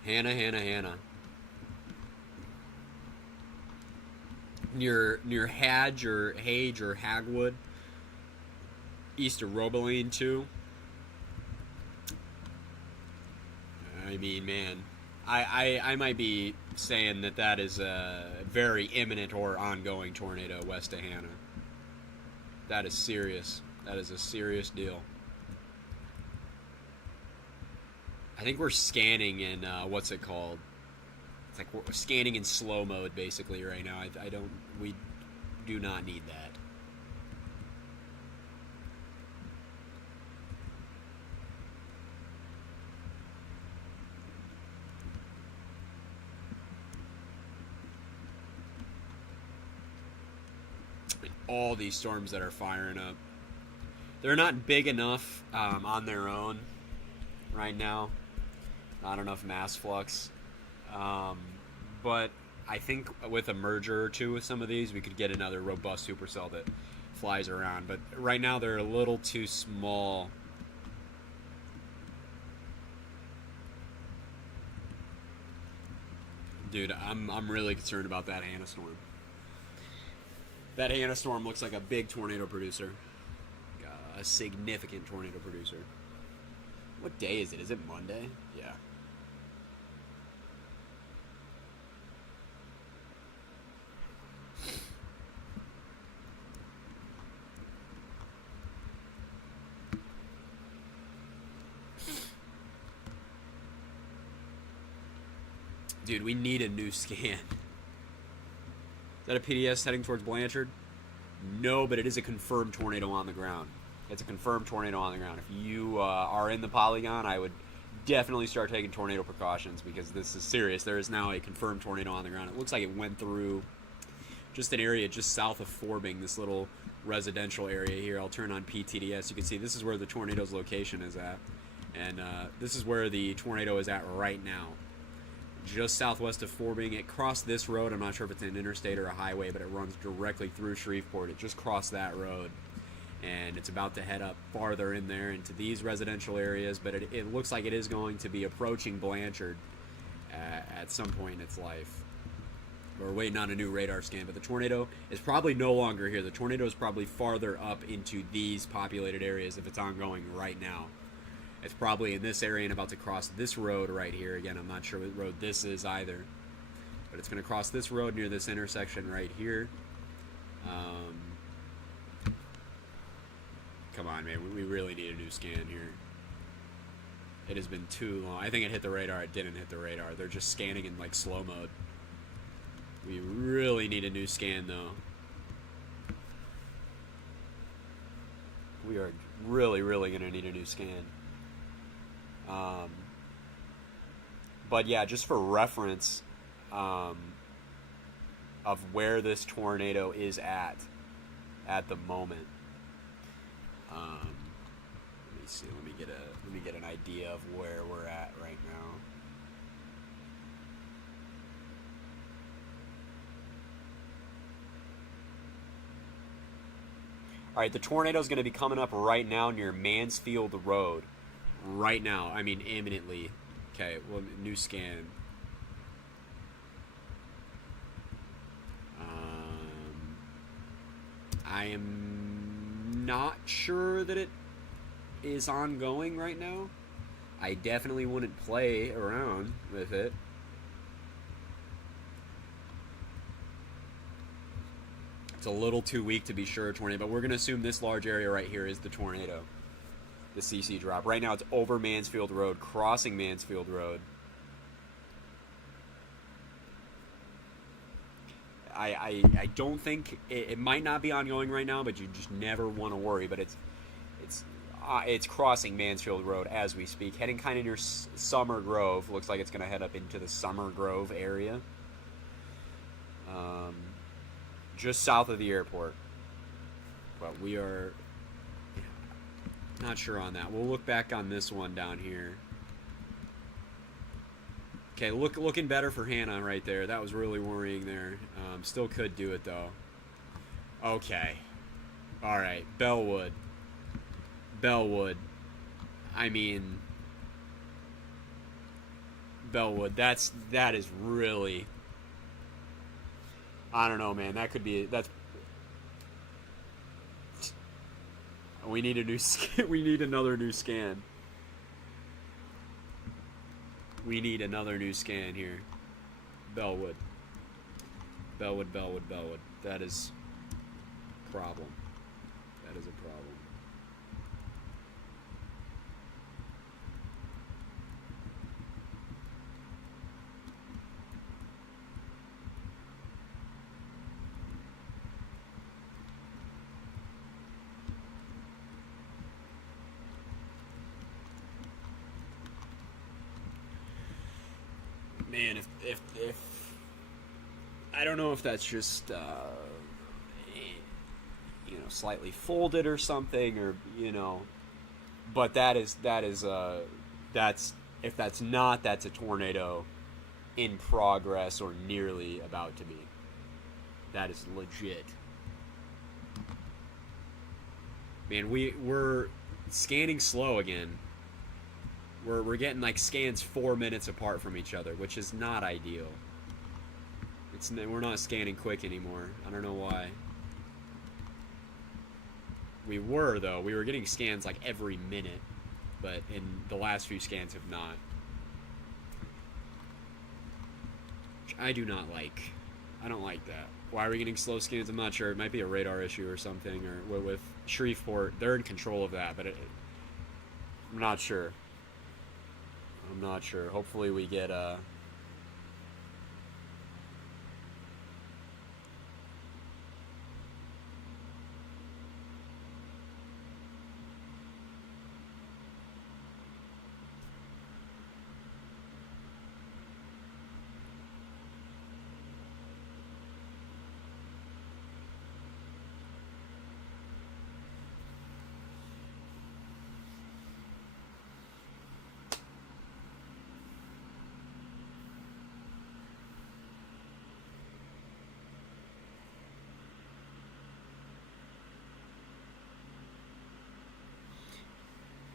Hannah. Near Hadge or Hagwood, east of Robeline too. I mean, man, I might be saying that is a very imminent or ongoing tornado west of Hannah. That is serious. That is a serious deal. I think we're scanning in what's it called? It's like we're scanning in slow mode basically right now. We do not need that. All these storms that are firing up, they're not big enough on their own right now. Not enough mass flux. But I think with a merger or two with some of these, we could get another robust supercell that flies around. But right now, they're a little too small. Dude, I'm really concerned about that Hannah storm. That Hannah storm looks like a big tornado producer. A significant tornado producer. What day is it? Is it Monday? Yeah. Dude, we need a new scan. Is that a PDS heading towards Blanchard? No, but it is a confirmed tornado on the ground. It's a confirmed tornado on the ground. If you are in the polygon, I would definitely start taking tornado precautions because this is serious. There is now a confirmed tornado on the ground. It looks like it went through just an area just south of Forbing, this little residential area here. I'll turn on PTDS. You can see this is where the tornado's location is at. And this is where the tornado is at right now. Just southwest of Forbing. It crossed this road. I'm not sure if it's an interstate or a highway, but it runs directly through Shreveport. It just crossed that road. And it's about to head up farther in there into these residential areas, but it looks like it is going to be approaching Blanchard at some point in its life. We're waiting on a new radar scan, but the tornado is probably no longer here. The tornado is probably farther up into these populated areas if it's ongoing right now. It's probably in this area and about to cross this road right here. Again, I'm not sure what road this is either, but it's going to cross this road near this intersection right here. Come on, man. We really need a new scan here. It has been too long. I think it hit the radar. It didn't hit the radar. They're just scanning in like slow mode. We really need a new scan, though. We are really going to need a new scan. But yeah, just for reference of where this tornado is at the moment. Let me see. Let me get an idea of where we're at right now. All right, the tornado is going to be coming up right now near Mansfield Road. Right now, I mean imminently. Okay, well, new scan. I am not sure that it is ongoing right now. I definitely wouldn't play around with it. It's a little too weak to be sure a tornado, but we're going to assume this large area right here is the tornado. The CC drop. Right now it's over Mansfield Road, crossing Mansfield Road. I don't think it might not be ongoing right now, but you just never want to worry. But it's crossing Mansfield Road as we speak, heading kind of near Summer Grove. Looks like it's going to head up into the Summer Grove area, just south of the airport. But we are not sure on that. We'll look back on this one down here. Okay, looking better for Hannah right there. That was really worrying there. Still could do it, though. Okay. All right. Bellwood. I mean, Bellwood. That is really. I don't know, man. That could be. That's. We need a new. We need another new scan. We need another new scan here. Bellwood. Bellwood. That is a problem. That is a problem. Man, if I don't know if that's just slightly folded or something, or but that's if that's not, that's a tornado in progress or nearly about to be. That is legit. Man, we're scanning slow again. We're getting like scans 4 minutes apart from each other, which is not ideal. We're not scanning quick anymore. I don't know why. We were, though. We were getting scans like every minute, but in the last few scans have not. Which I do not like. I don't like that. Why are we getting slow scans? I'm not sure. It might be a radar issue or something, or with Shreveport, they're in control of that, but I'm not sure. I'm not sure. Hopefully we get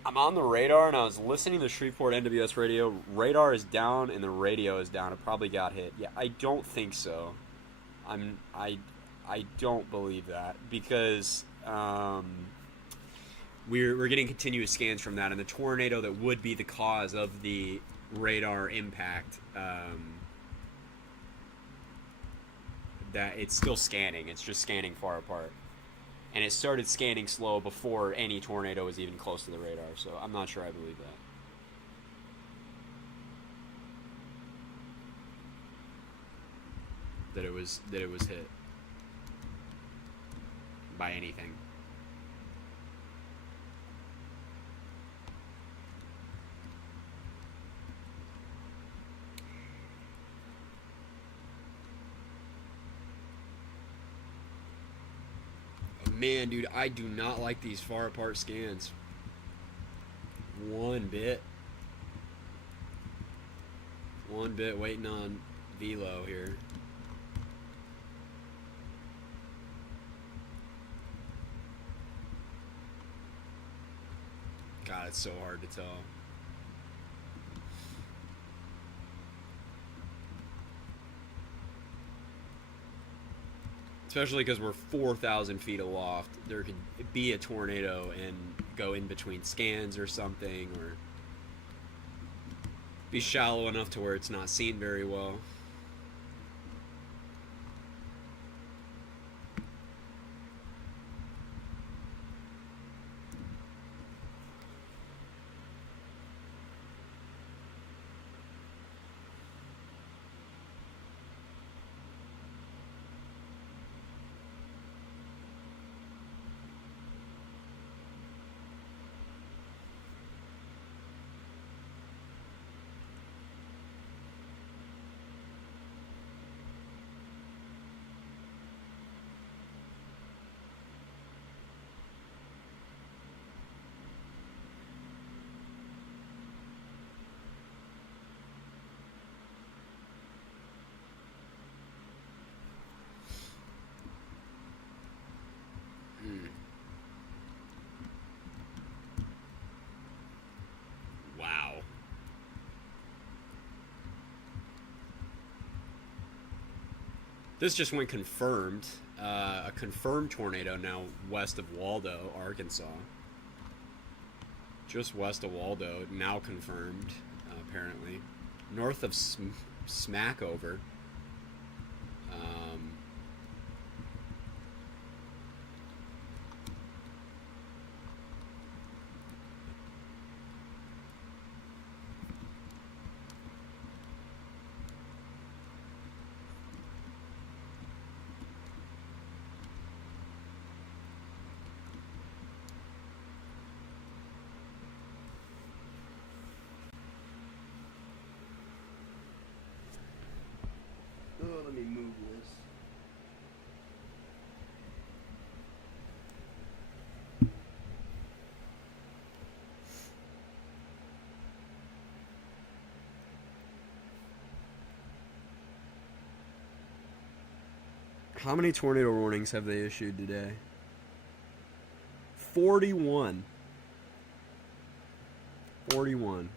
I'm on the radar, and I was listening to Shreveport NWS radio. Radar is down, and the radio is down. It probably got hit. Yeah, I don't think so. I don't believe that, because we're getting continuous scans from that, and the tornado that would be the cause of the radar impact, that it's still scanning. It's just scanning far apart. And it started scanning slow before any tornado was even close to the radar, so I'm not sure I believe that. That it was hit by anything. Man, dude, I do not like these far apart scans. One bit waiting on velo here. God, it's so hard to tell. Especially because we're 4,000 feet aloft. There could be a tornado and go in between scans or something, or be shallow enough to where it's not seen very well. This just went confirmed. A confirmed tornado now west of Waldo, Arkansas. Just west of Waldo, now confirmed, apparently. North of Smackover. Oh, let me move this. How many tornado warnings have they issued today? 41. 41.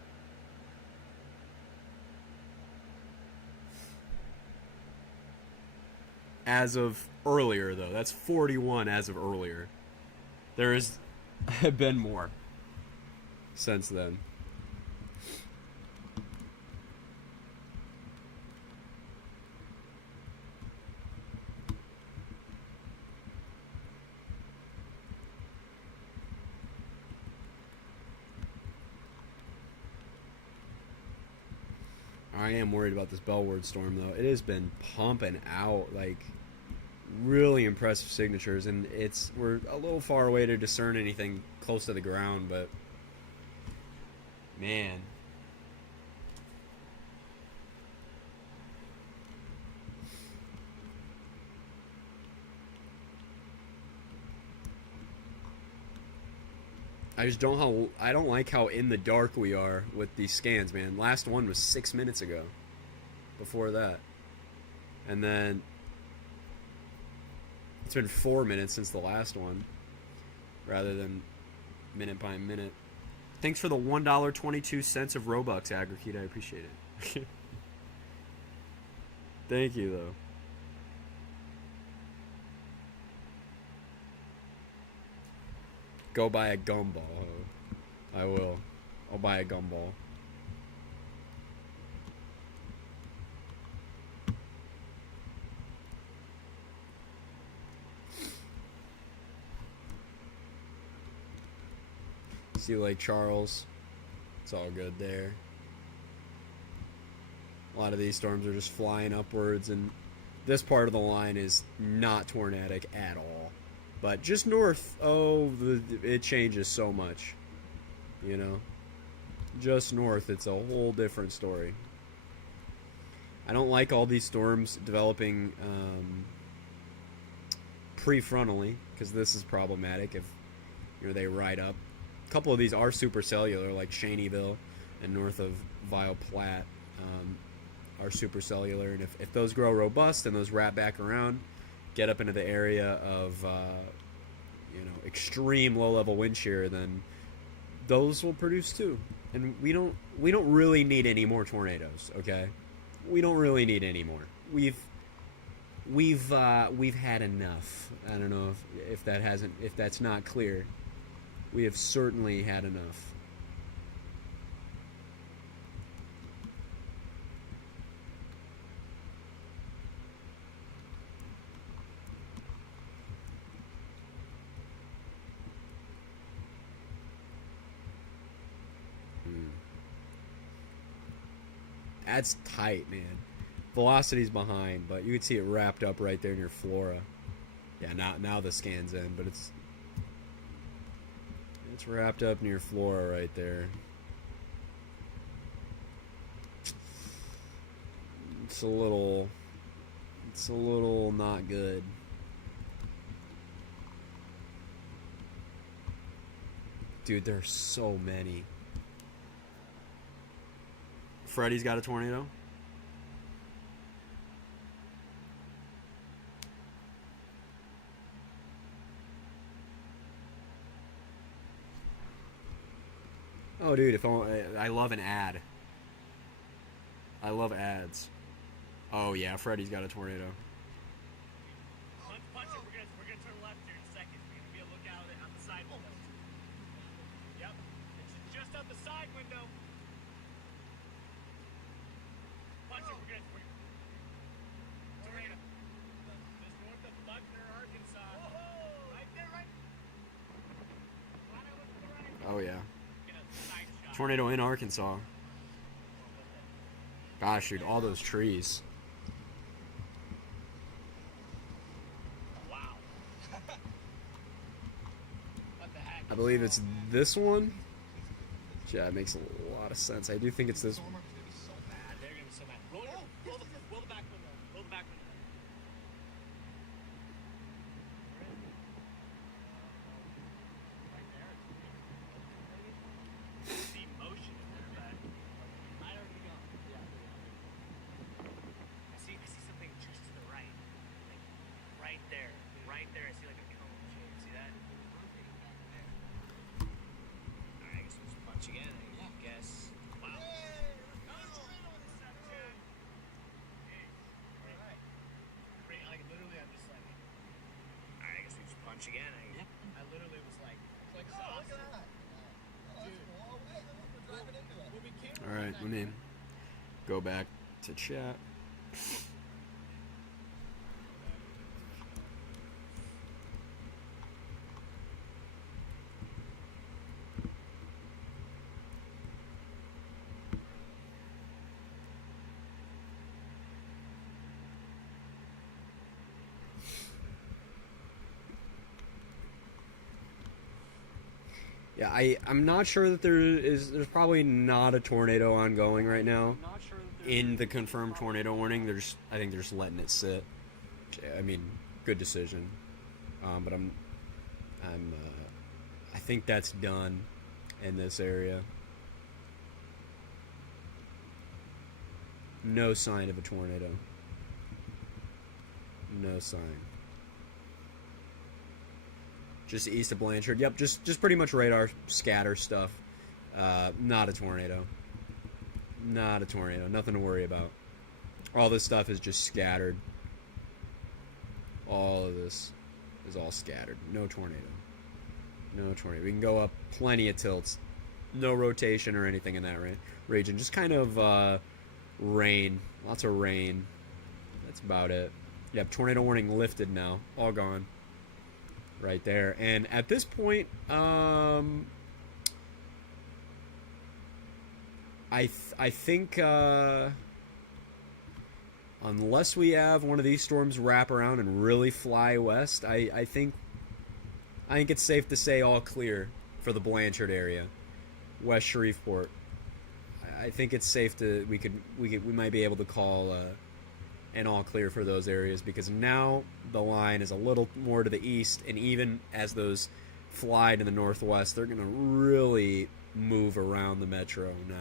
As of earlier, though. That's 41 as of earlier. There have been more since then. I am worried about this Bellward storm, though. It has been pumping out, like, really impressive signatures, and we're a little far away to discern anything close to the ground, but man. I don't like how in the dark we are with these scans, man. Last one was 6 minutes ago. Before that. And then it's been 4 minutes since the last one, rather than minute by minute. Thanks for the $1.22 of Robux, Agrikeet. I appreciate it. Thank you, though. Go buy a gumball. I will. I'll buy a gumball. See Lake Charles. It's all good there. A lot of these storms are just flying upwards, and this part of the line is not tornadic at all. But just north, it changes so much. You know? Just north, it's a whole different story. I don't like all these storms developing prefrontally, because this is problematic if they ride up. A couple of these are supercellular, like Cheneyville and north of Vial Platte are supercellular, and if those grow robust and those wrap back around, get up into the area of extreme low-level wind shear, then those will produce too. And we don't really need any more tornadoes, okay? We don't really need any more. We've had enough. I don't know if that's not clear. We have certainly had enough. That's tight, man. Velocity's behind, but you can see it wrapped up right there in your flora. Yeah, now the scan's in, but it's wrapped up in your flora right there. It's a little not good. Dude, there's so many. Freddy's got a tornado. Oh, dude, I love an ad. I love ads. Oh, yeah, Freddy's got a tornado. Oh yeah. Tornado in Arkansas. Gosh, dude, all those trees. Wow. What the heck? I believe it's this one. Yeah, it makes a lot of sense. I do think it's this one. So bad. They're gonna be so mad. Roll the back window. Roll the back window. Right there. See motion in there, but I already got. Yeah. I see something just to the right. Like right there. Right there. I see like a cone shape. See that? Alright, I guess we'll just punch again. I guess. Wow. Like literally, I'm just like. Alright, I guess we just punch again. I literally was like, look at that. Dude. All right, let me go back to chat. Yeah, I'm not sure that there's probably not a tornado ongoing right now. In the confirmed tornado warning, I think they're just letting it sit. I mean, good decision. But I think that's done in this area. No sign of a tornado. No sign. Just east of Blanchard. Yep, just pretty much radar scatter stuff. Not a tornado. Not a tornado. Nothing to worry about. All this stuff is just scattered. All of this is all scattered. No tornado. No tornado. We can go up plenty of tilts. No rotation or anything in that region. Just kind of rain. Lots of rain. That's about it. Yep, tornado warning lifted now. All gone. Right there. And at this point, I think unless we have one of these storms wrap around and really fly west, I think it's safe to say all clear for the Blanchard area, West Shreveport. I think it's safe to we might be able to call an all clear for those areas, because now the line is a little more to the east, and even as those fly to the northwest, they're going to really move around the metro now.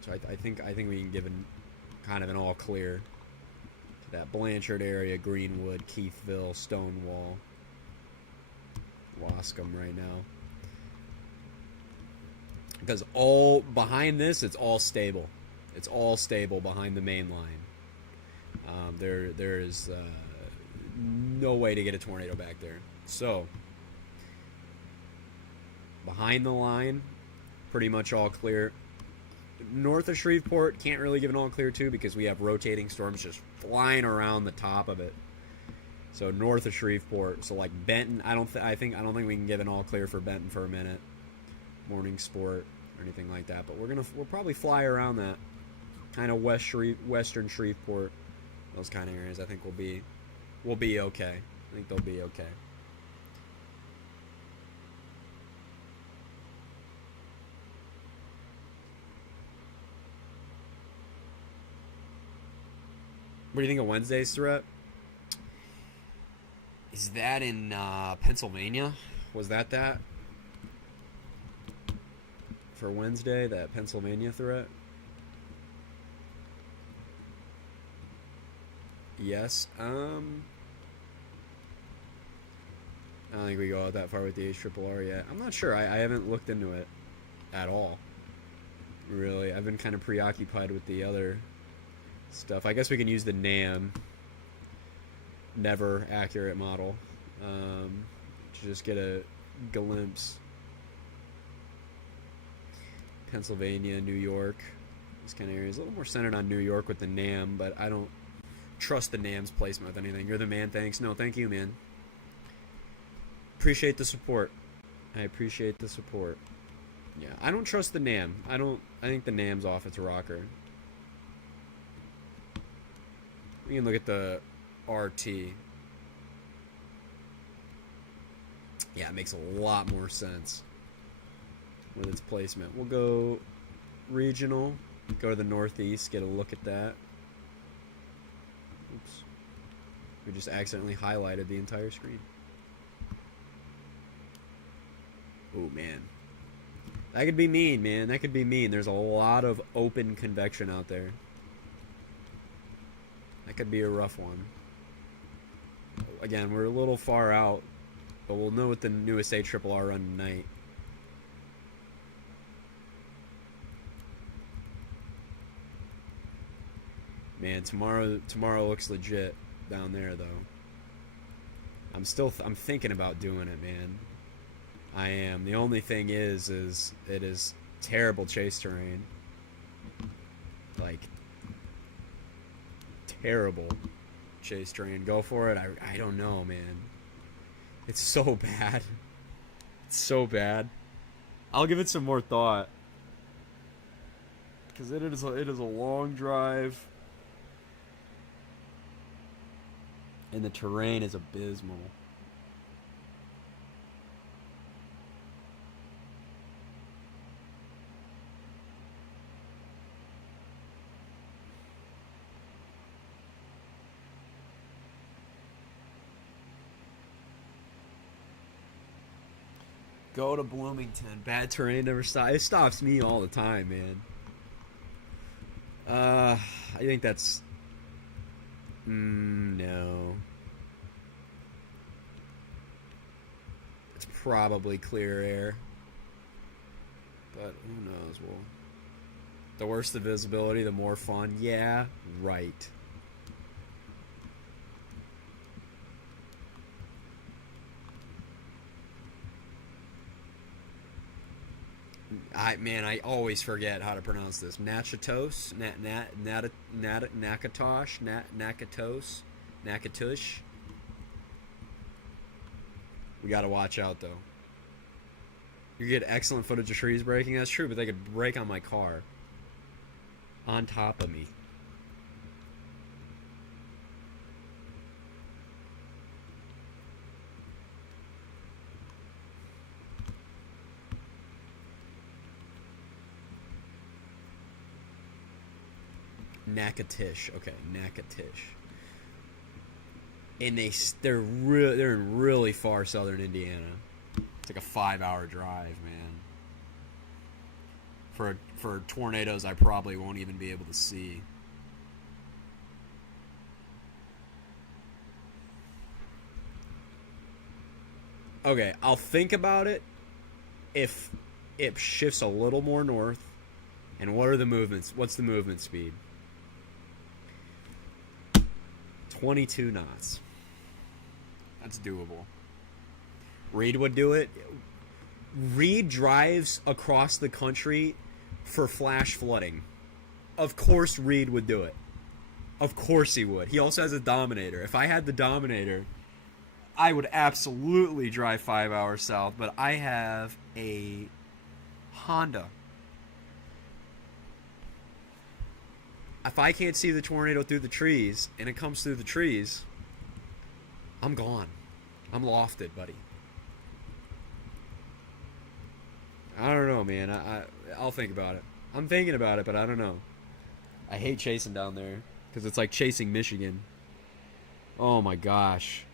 So I think we can give kind of an all clear to that Blanchard area, Greenwood, Keithville, Stonewall, Wascom right now. Because all behind this, it's all stable. It's all stable behind the main line. There is no way to get a tornado back there. So behind the line, pretty much all clear. North of Shreveport, can't really give an all clear to, because we have rotating storms just flying around the top of it. So north of Shreveport, so like Benton, I don't think we can give an all clear for Benton for a minute. Morning Sport or anything like that, but we'll probably fly around that kind of western Shreveport, those kind of areas. I think we'll be okay. I think they'll be okay. What do you think of Wednesday's threat? Is that in Pennsylvania? Was that for Wednesday, that Pennsylvania threat? Yes. I don't think we go out that far with the HRRR yet. I'm not sure. I haven't looked into it at all. Really, I've been kind of preoccupied with the other stuff. I guess we can use the NAM, never accurate model, to just get a glimpse. Pennsylvania, New York, these kind of areas. A little more centered on New York with the NAM, but I don't trust the NAM's placement with anything. You're the man, thanks. No, thank you, man. appreciate the support. I appreciate the support. Yeah, I don't trust the NAM. I think the NAM's off its rocker. We can look at the RT. Yeah, it makes a lot more sense with its placement. We'll go regional, go to the northeast, get a look at that. Oops. We just accidentally highlighted the entire screen. Oh, man. That could be mean, man. That could be mean. There's a lot of open convection out there. That could be a rough one. Again, we're a little far out, but we'll know what the newest ARRR run tonight. Man, tomorrow looks legit down there, though. I'm thinking about doing it, man. I am. The only thing is it is terrible chase terrain. Like, terrible chase terrain. Go for it. I don't know, man. It's so bad. It's so bad. I'll give it some more thought. Because it is a long drive. And the terrain is abysmal. Go to Bloomington. Bad terrain never stops. It stops me all the time, man. I think that's... no. It's probably clear air. But who knows? Well, the worse the visibility, the more fun. Yeah, right. I always forget how to pronounce this. Natchatos, Nakatosh, Nakatush. We gotta watch out though. You get excellent footage of trees breaking. That's true, but they could break on my car. On top of me. Nakatish. Okay, Nakatish. And they're in really far southern Indiana. It's like a 5-hour drive, man. For tornadoes I probably won't even be able to see. Okay, I'll think about it if it shifts a little more north. And what are the movements? What's the movement speed? 22 knots. That's doable. Reed would do it. Reed drives across the country for flash flooding. Of course Reed would do it. Of course he would. He also has a Dominator. If I had the Dominator, I would absolutely drive 5 hours south, but I have a Honda. If I can't see the tornado through the trees, and it comes through the trees, I'm gone. I'm lofted, buddy. I don't know, man. I'll think about it. I'm thinking about it, but I don't know. I hate chasing down there, because it's like chasing Michigan. Oh my gosh.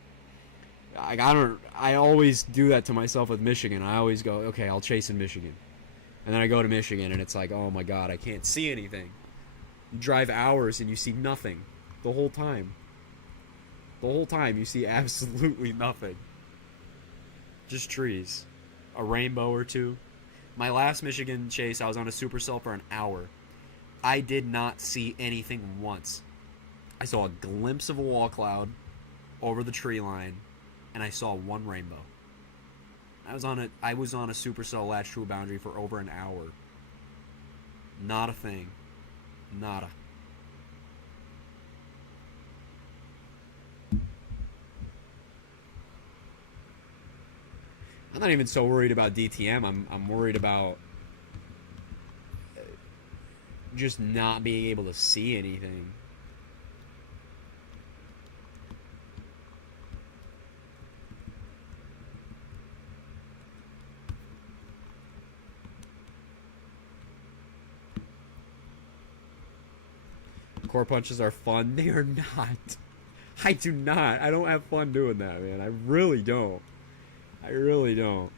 I always do that to myself with Michigan. I always go, okay, I'll chase in Michigan. And then I go to Michigan, and it's like, oh my god, I can't see anything. You drive hours and you see nothing the whole time. The whole time you see absolutely nothing. Just trees. A rainbow or two. My last Michigan chase, I was on a supercell for an hour. I did not see anything once. I saw a glimpse of a wall cloud over the tree line, and I saw one rainbow. I was on a supercell latch to a boundary for over an hour. Not a thing. Nada. I'm not even so worried about DTM. I'm worried about just not being able to see anything. Core punches are fun. They are not. I do not. I don't have fun doing that, man. I really don't. I really don't.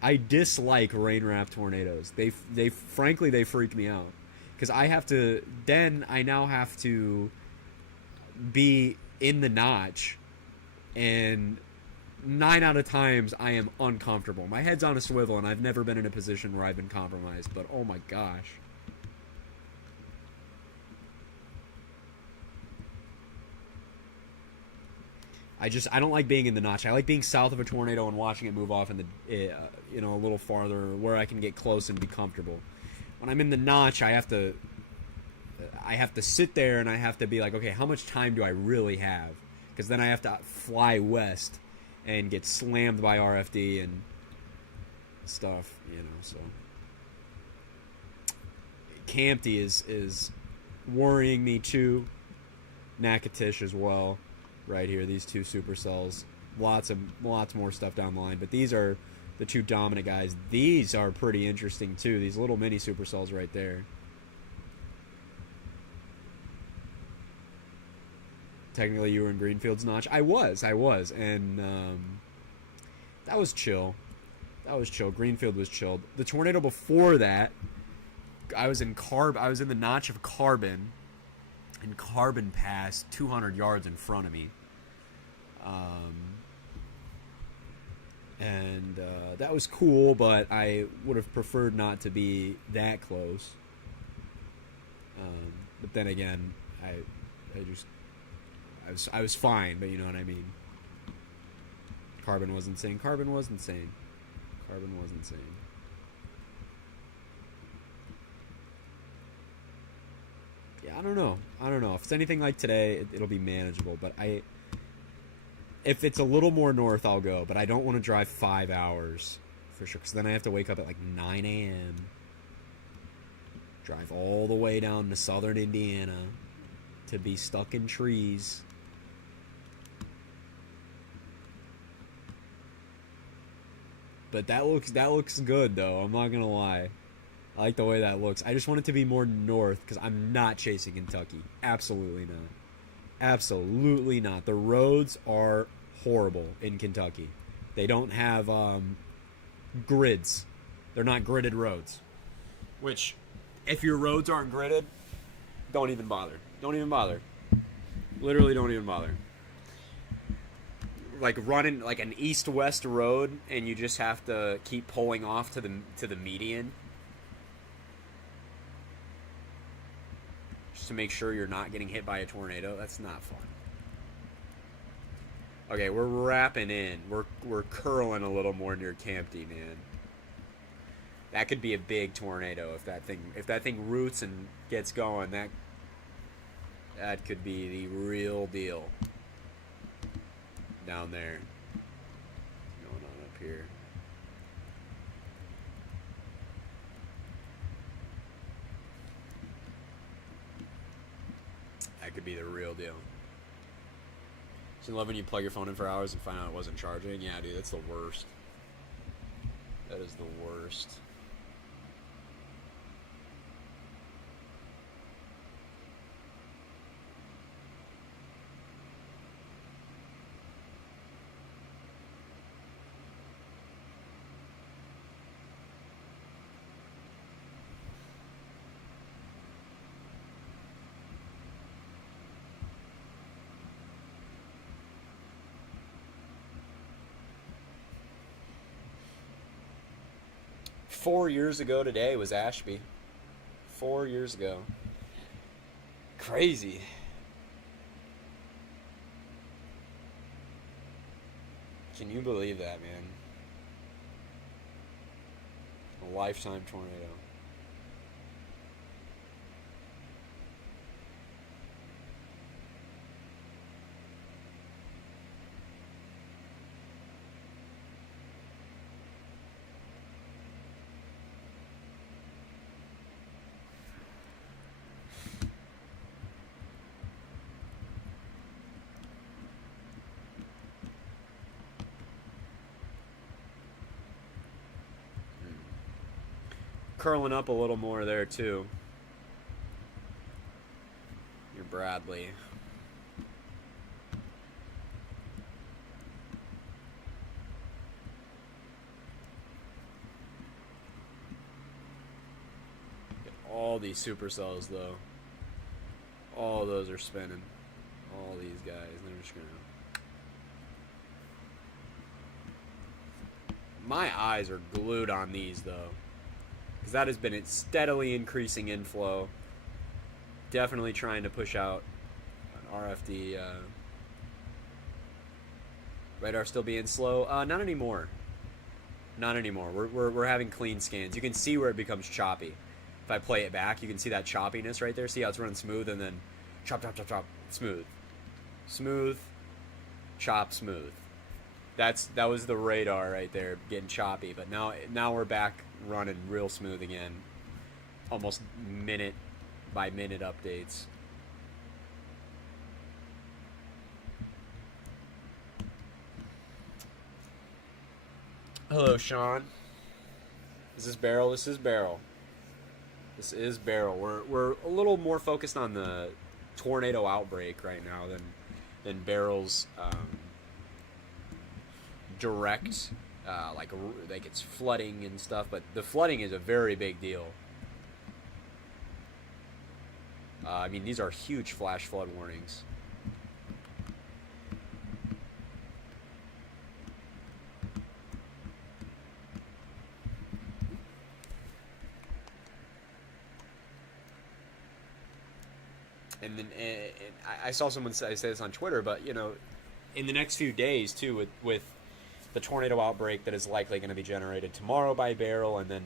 I dislike rain wrap tornadoes. They frankly they freak me out because I have to. Then I now have to be in the notch, and 9 out of times I am uncomfortable. My head's on a swivel, and I've never been in a position where I've been compromised. But oh my gosh. I don't like being in the notch. I like being south of a tornado and watching it move off in the a little farther where I can get close and be comfortable. When I'm in the notch, I have to sit there and I have to be like, okay, how much time do I really have? Because then I have to fly west and get slammed by RFD and stuff, So Campty is worrying me too. Nakatish as well. Right here, these two supercells. Lots more stuff down the line, but these are the two dominant guys. These are pretty interesting too. These little mini supercells right there. Technically, you were in Greenfield's notch. I was, and that was chill. Greenfield was chilled. The tornado before that, I was in the notch of Carbon. And Carbon passed 200 yards in front of me. That was cool, but I would have preferred not to be that close. But then again, I was fine, but you know what I mean. Carbon was insane. Yeah, I don't know. If it's anything like today, it'll be manageable. But if it's a little more north, I'll go. But I don't want to drive 5 hours for sure, because then I have to wake up at like 9 a.m. Drive all the way down to southern Indiana to be stuck in trees. But that looks good though. I'm not gonna lie. I like the way that looks. I just want it to be more north because I'm not chasing Kentucky. Absolutely not. The roads are horrible in Kentucky. They don't have grids. They're not gridded roads. Which, if your roads aren't gridded, don't even bother. Literally don't even bother. Like running like an east-west road and you just have to keep pulling off to the median. To make sure you're not getting hit by a tornado. That's not fun. Okay, we're wrapping in. We're curling a little more near Campty, man. That could be a big tornado if that thing roots and gets going. That could be the real deal. Down there. What's going on up here? That could be the real deal. So you love when you plug your phone in for hours and find out it wasn't charging? Yeah, dude, that's the worst. That is the worst. Four years ago today was Ashby. 4 years ago. Crazy. Can you believe that, man? A lifetime tornado. curling up a little more there too. Your Bradley. Get all these supercells though. All those are spinning. All these guys. They're just gonna. My eyes are glued on these though, because that has been a steadily increasing inflow. Definitely trying to push out an RFD. Radar still being slow. Not anymore. Not anymore. We're having clean scans. You can see where it becomes choppy. If I play it back, you can see that choppiness right there. See how it's running smooth and then chop, chop, chop, chop, smooth, smooth, chop, smooth. That was the radar right there getting choppy. But now we're back running real smooth again. Almost minute by minute updates. Hello, Sean. Is this Barrel? This is Barrel. This is Barrel. We're a little more focused on the tornado outbreak right now than Barrel's direct like it's flooding and stuff. But the flooding is a very big deal. I mean, these are huge flash flood warnings. And then I saw someone say this on Twitter, but you know, in the next few days too, with the tornado outbreak that is likely going to be generated tomorrow by Barrel, and then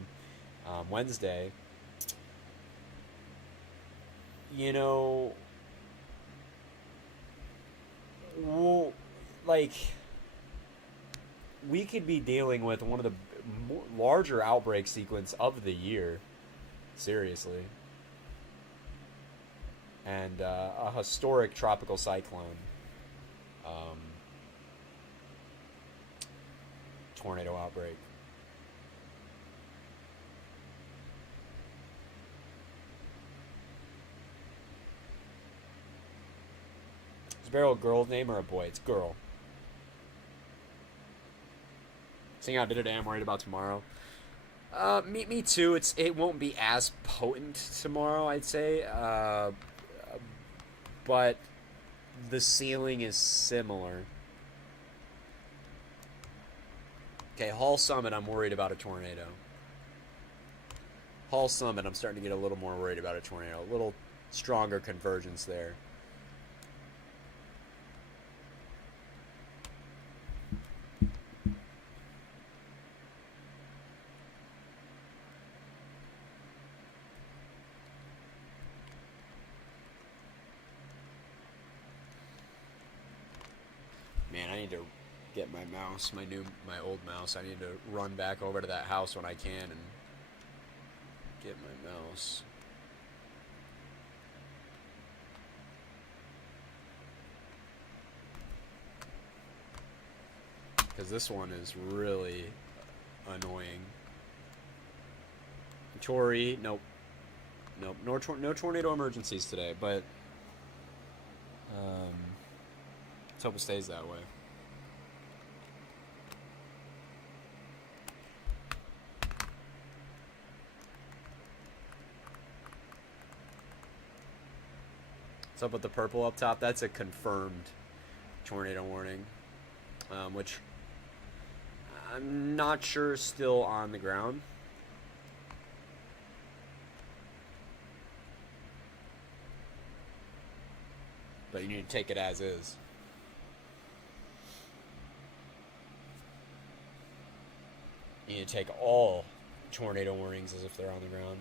Wednesday, you know, like we could be dealing with one of the larger outbreak sequence of the year, seriously. And a historic tropical cyclone tornado outbreak. Is Barrel a girl's name or a boy? It's girl. Seeing how I did it, I'm worried about tomorrow. Me too. It won't be as potent tomorrow, I'd say. But the ceiling is similar. Okay, Hall Summit, I'm worried about a tornado. Hall Summit, I'm starting to get a little more worried about a tornado. A little stronger convergence there. Man, I need to get my mouse, my old mouse. I need to run back over to that house when I can and get my mouse. Because this one is really annoying. Tori, nope. Nope, no tornado emergencies today, but let's hope it stays that way. What's up with the purple up top? That's a confirmed tornado warning, which I'm not sure is still on the ground. But you need to take it as is. You need to take all tornado warnings as if they're on the ground.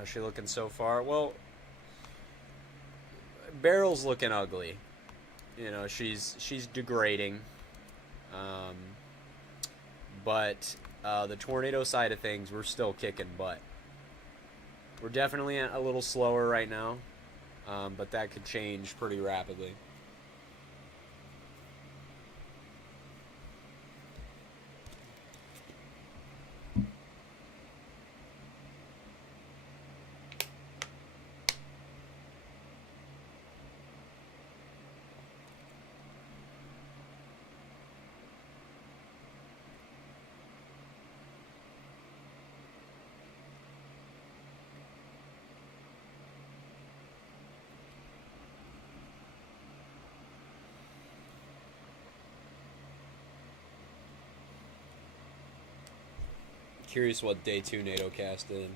How's she looking so far? Well, Barrel's looking ugly. You know, she's degrading. Um, but the tornado side of things, we're still kicking butt. We're definitely a little slower right now, but that could change pretty rapidly. Curious what day 2 NATO cast did.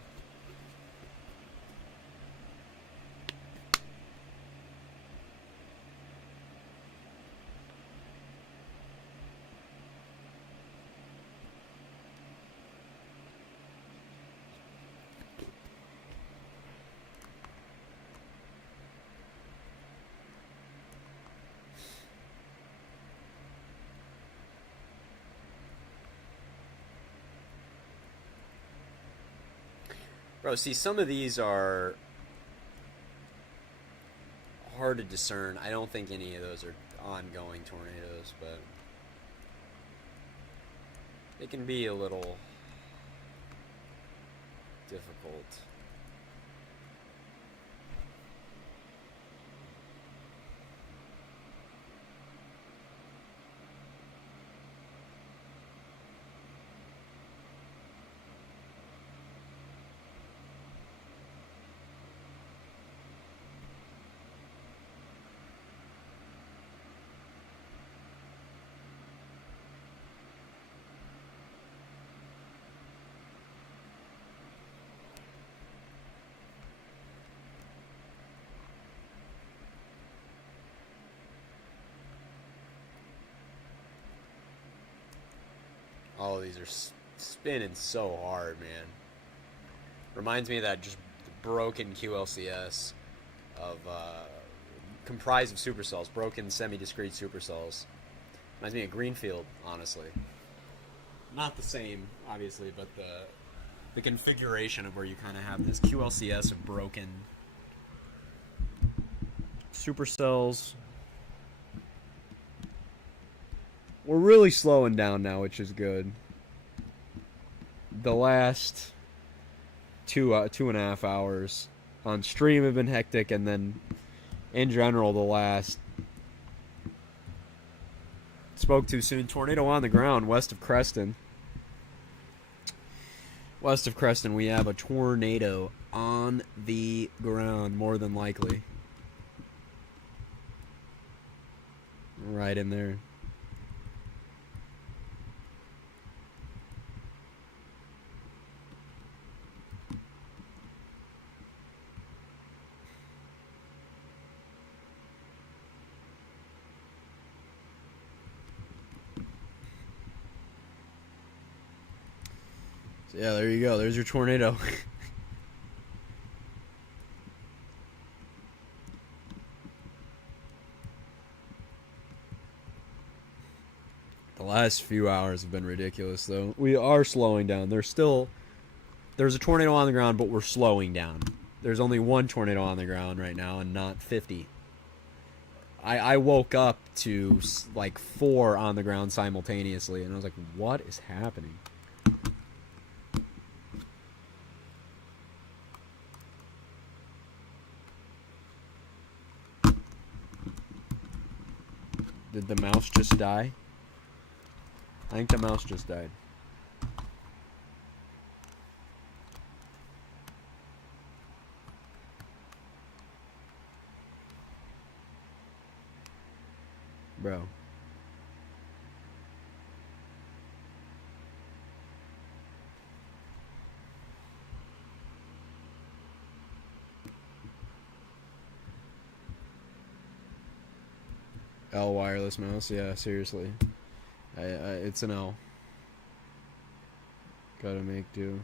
Bro, see, some of these are hard to discern. I don't think any of those are ongoing tornadoes, but they can be a little difficult. All of these are spinning so hard, man. Reminds me of that just broken QLCS of comprised of supercells, broken semi-discrete supercells. Reminds me of Greenfield, honestly. Not the same, obviously, but the configuration of where you kind of have this QLCS of broken supercells. We're really slowing down now, which is good. The last two and a half hours on stream have been hectic, and then in general the last spoke too soon. Tornado on the ground west of Creston. West of Creston, we have a tornado on the ground, more than likely. Right in there. Yeah, there you go. There's your tornado. The last few hours have been ridiculous, though. We are slowing down. There's a tornado on the ground, but we're slowing down. There's only one tornado on the ground right now and not 50. I woke up to like 4 on the ground simultaneously, and I was like, what is happening? Did the mouse just die? I think the mouse just died. Bro. L wireless mouse, yeah, seriously. It's an L. Gotta make do.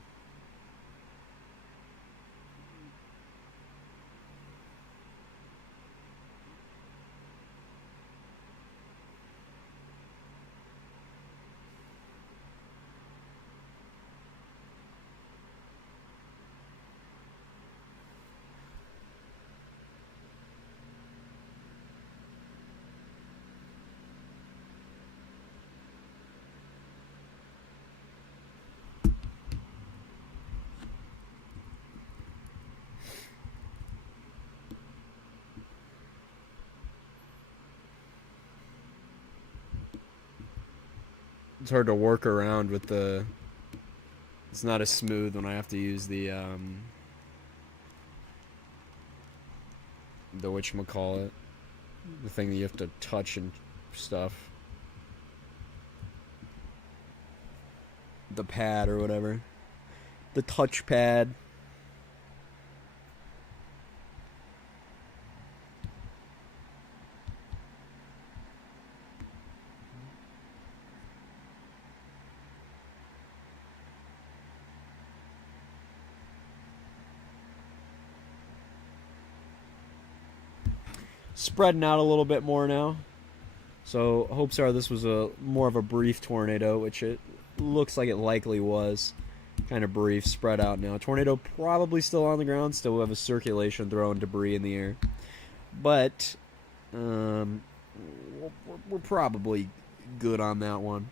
It's hard to work around with the... It's not as smooth when I have to use the whatchamacallit, the thing that you have to touch and stuff. The pad or whatever. The touch pad. Spreading out a little bit more now. So hopes are this was a more of a brief tornado, which it looks like it likely was. Kind of brief, spread out now. Tornado probably still on the ground, still have a circulation throwing debris in the air. But we're probably good on that one.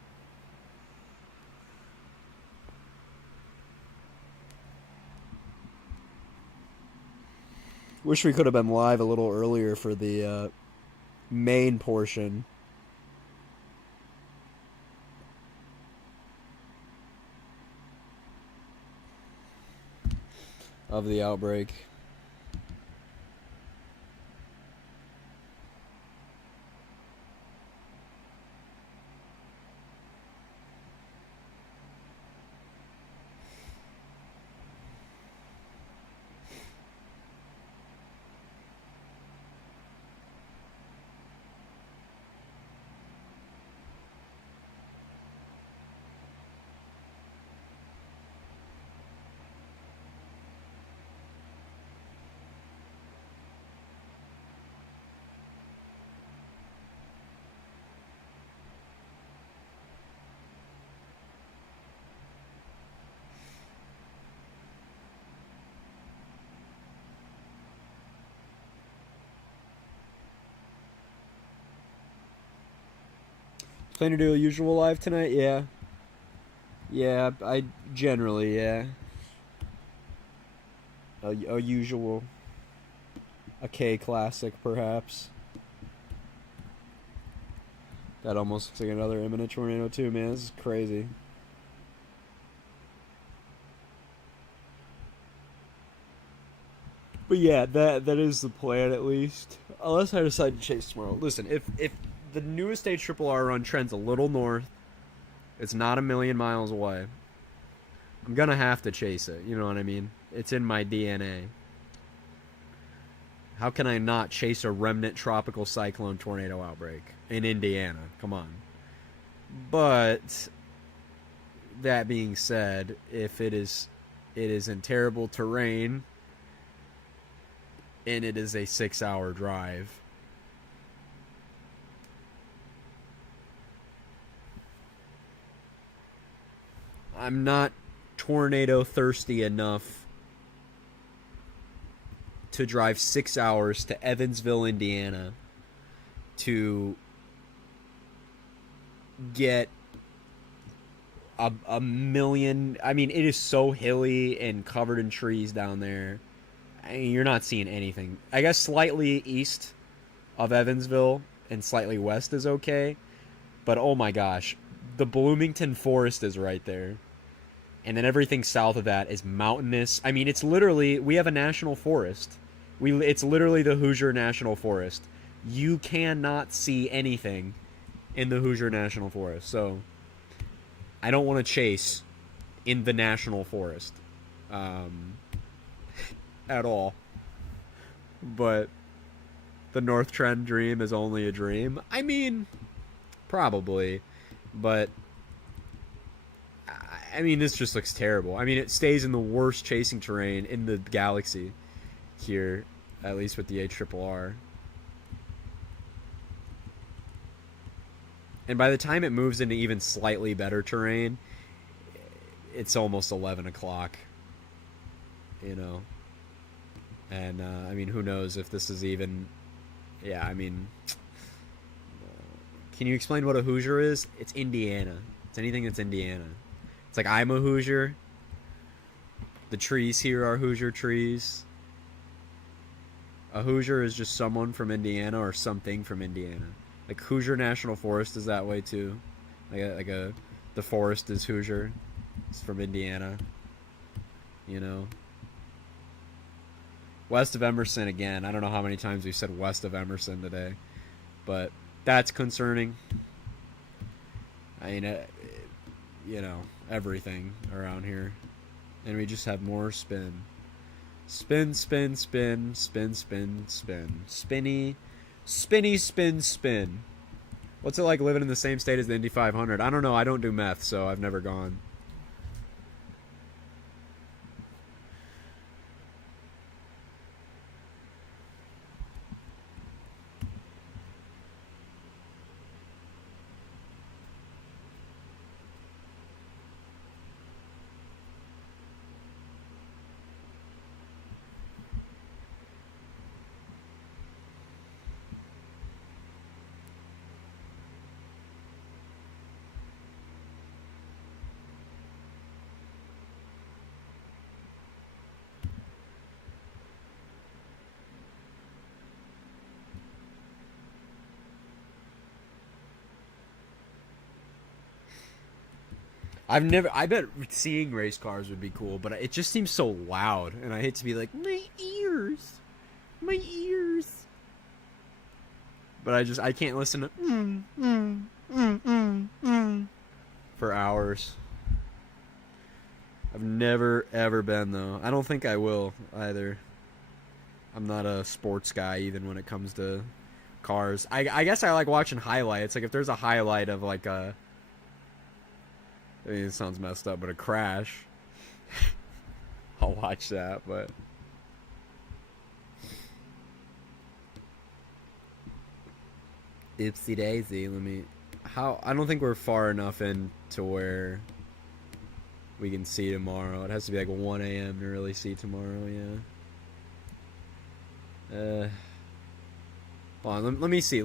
Wish we could have been live a little earlier for the main portion. Of the outbreak. Plan to do a usual live tonight? Yeah. Yeah, I generally, yeah. A usual. A K classic, perhaps. That almost looks like another imminent tornado, too, man. This is crazy. But yeah, that is the plan, at least. Unless I decide to chase tomorrow. Listen, if the newest ENJYOoe run trends a little north, it's not a million miles away, I'm gonna have to chase it. You know what I mean? It's in my DNA. How can I not chase a remnant tropical cyclone tornado outbreak in Indiana? Come on. But that being said, if it is in terrible terrain and it is a 6-hour drive, I'm not tornado thirsty enough to drive 6 hours to Evansville, Indiana to get a million. I mean, it is so hilly and covered in trees down there. I mean, you're not seeing anything. I guess slightly east of Evansville and slightly west is okay. But oh my gosh, the Bloomington Forest is right there. And then everything south of that is mountainous. I mean, it's literally, we have a national forest. It's literally the Hoosier National Forest. You cannot see anything in the Hoosier National Forest. So, I don't want to chase in the National Forest. At all. But the North Trend dream is only a dream. I mean, probably. But I mean, this just looks terrible. I mean, it stays in the worst chasing terrain in the galaxy here, at least with the ENJYOoe. And by the time it moves into even slightly better terrain, it's almost 11 o'clock. You know? And, I mean, who knows if this is even... Yeah, I mean... Can you explain what a Hoosier is? It's Indiana. It's anything that's Indiana. It's like, I'm a Hoosier. The trees here are Hoosier trees. A Hoosier is just someone from Indiana or something from Indiana. Like, Hoosier National Forest is that way, too. Like a Forest is Hoosier. It's from Indiana. You know. West of Emerson again. I don't know how many times we said west of Emerson today. But that's concerning. I mean, you know, everything around here. And we just have more spin. Spin, spin, spin, spin, spin, spin. Spinny, spinny, spin, spin. What's it like living in the same state as the Indy 500? I don't know. I don't do meth, so I've never gone. I bet seeing race cars would be cool, but it just seems so loud, and I hate to be like, my ears. But I can't listen to for hours. I've never, ever been, though. I don't think I will, either. I'm not a sports guy, even when it comes to cars. I guess I like watching highlights. Like, if there's a highlight of, like, I mean, it sounds messed up, but a crash. I'll watch that, but... Oopsie daisy, I don't think we're far enough in to where we can see tomorrow. It has to be like 1 a.m. to really see tomorrow, yeah. Hold on, let me see.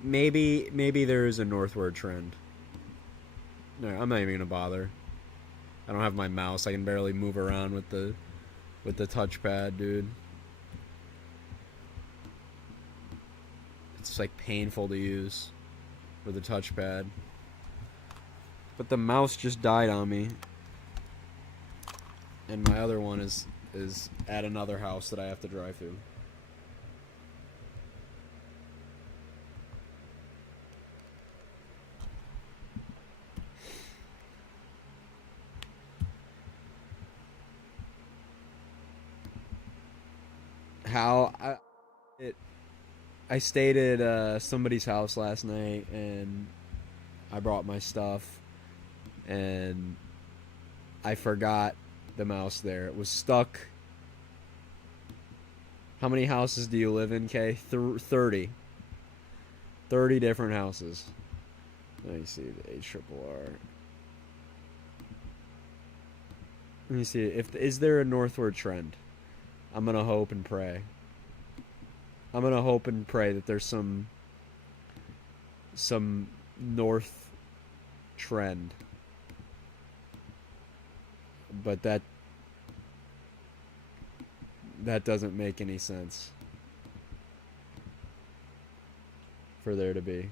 Maybe there is a northward trend. No, I'm not even gonna bother. I don't have my mouse. I can barely move around with the touchpad, dude. It's like painful to use with the touchpad. But the mouse just died on me. And my other one is at another house that I have to drive through. I stayed at somebody's house last night, and I brought my stuff, and I forgot the mouse there. It was stuck. How many houses do you live in, Kay? 30. 30 different houses. Let me see the ARRR. Let me see. Is there a northward trend? I'm gonna hope and pray. I'm gonna hope and pray that there's some north trend. But that doesn't make any sense for there to be.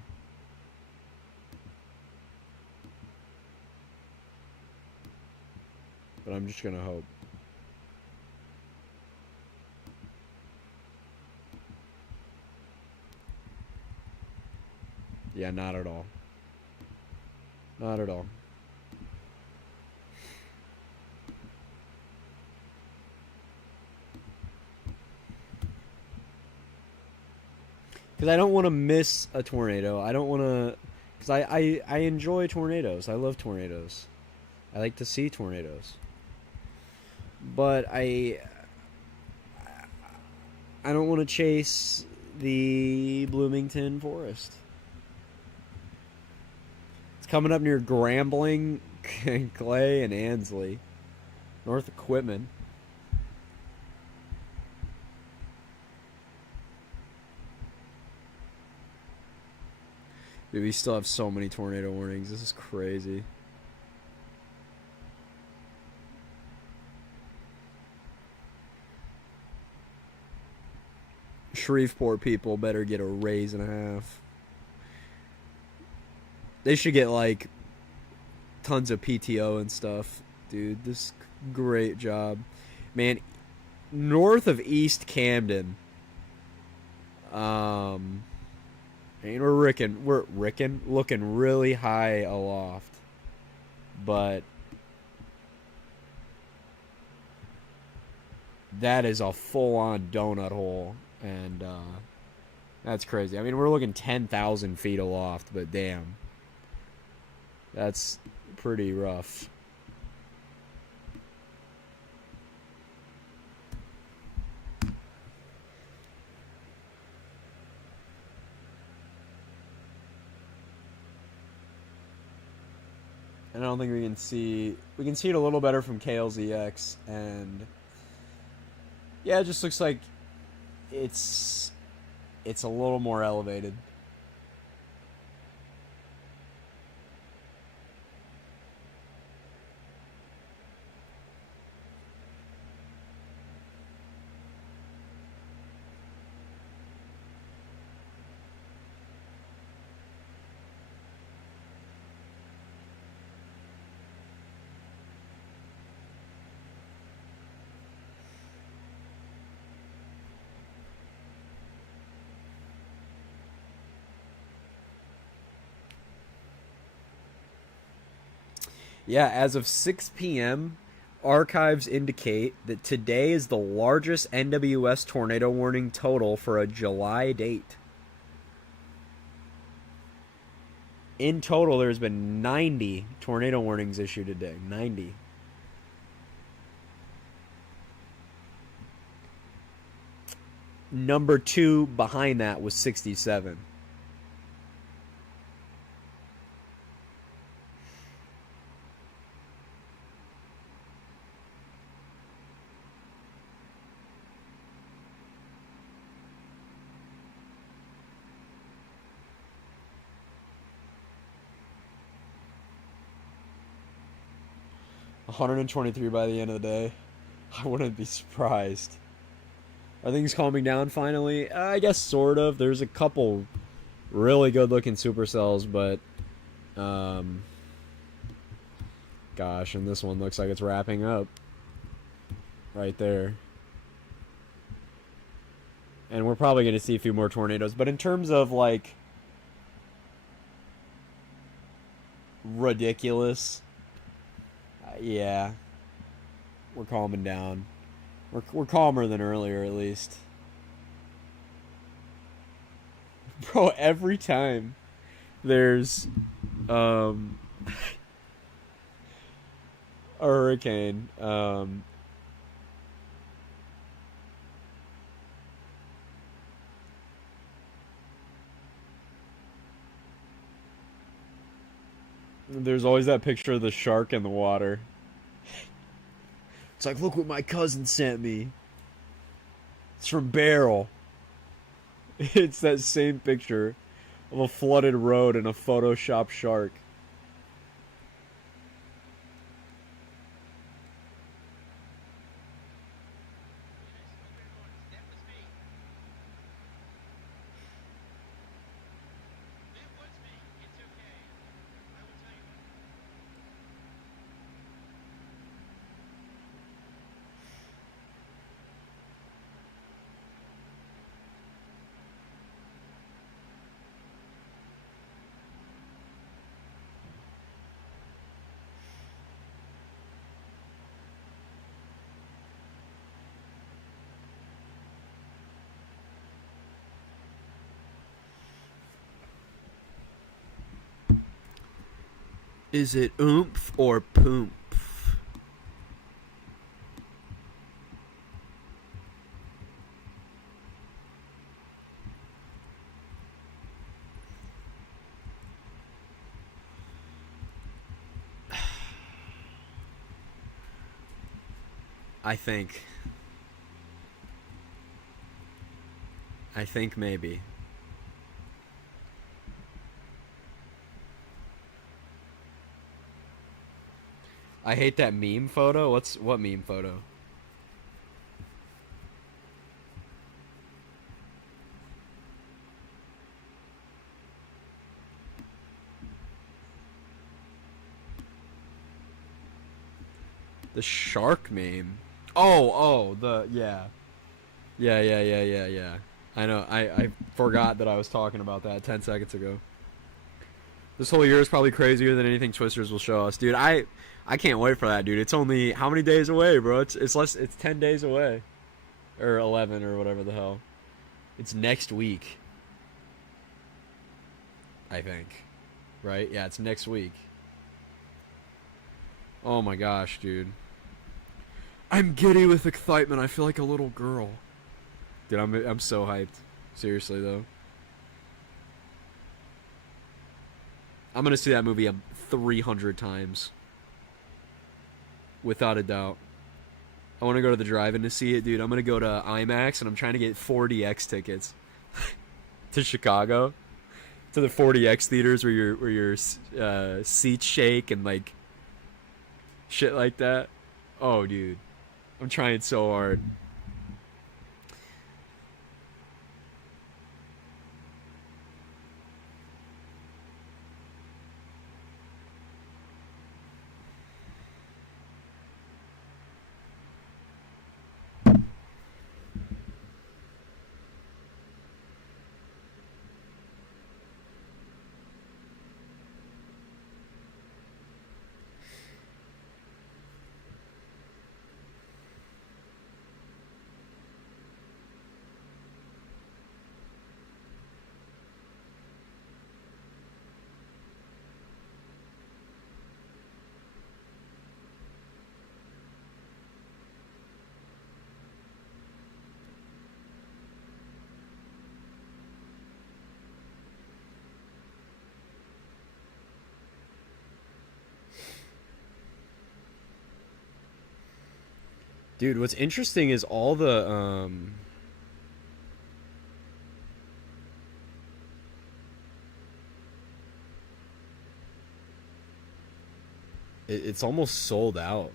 But I'm just gonna hope. Yeah, not at all. Not at all. Because I don't want to miss a tornado. I don't want to... Because I enjoy tornadoes. I love tornadoes. I like to see tornadoes. But I don't want to chase the Bloomington Forest. It's coming up near Grambling, Clay, and Ansley. North of Quitman. Dude, we still have so many tornado warnings. This is crazy. Shreveport people better get a raise and a half. They should get like tons of PTO and stuff, dude. This great job, man. North of East Camden. And we're looking really high aloft, but that is a full-on donut hole, and that's crazy. I mean, we're looking 10,000 feet aloft, but damn, that's pretty rough. And I don't think we can see it a little better from KLZX, and yeah, it just looks like it's a little more elevated. Yeah, as of 6 p.m., archives indicate that today is the largest NWS tornado warning total for a July date. In total, there's been 90 tornado warnings issued today. 90. Number 2 behind that was 67. $123 by the end of the day. I wouldn't be surprised. Are things calming down finally? I guess sort of. There's a couple really good looking supercells, but gosh, and this one looks like it's wrapping up right there. And we're probably going to see a few more tornadoes, but in terms of like ridiculous, yeah, we're calming down. We're calmer than earlier, at least. Bro, every time there's a hurricane, there's always that picture of the shark in the water. It's like, look what my cousin sent me. It's from Barrel. It's that same picture of a flooded road and a Photoshop shark. Is it oomph or poomp? I think maybe. I hate that meme photo. What meme photo? The shark meme. Oh, yeah. I know. I forgot that I was talking about that 10 seconds ago. This whole year is probably crazier than anything Twisters will show us, dude. I can't wait for that, dude. It's only how many days away, bro? It's 10 days away, or 11 or whatever the hell. It's next week, I think. Right? Yeah, it's next week. Oh my gosh, dude. I'm giddy with excitement. I feel like a little girl. Dude, I'm so hyped. Seriously though. I'm gonna see that movie 300 times. Without a doubt. I want to go to the drive-in to see it, dude. I'm gonna go to IMAX and I'm trying to get 4DX tickets to Chicago, to the 4DX theaters where your seats shake and like shit like that. Oh, dude, I'm trying so hard. Dude, what's interesting is all the it's almost sold out.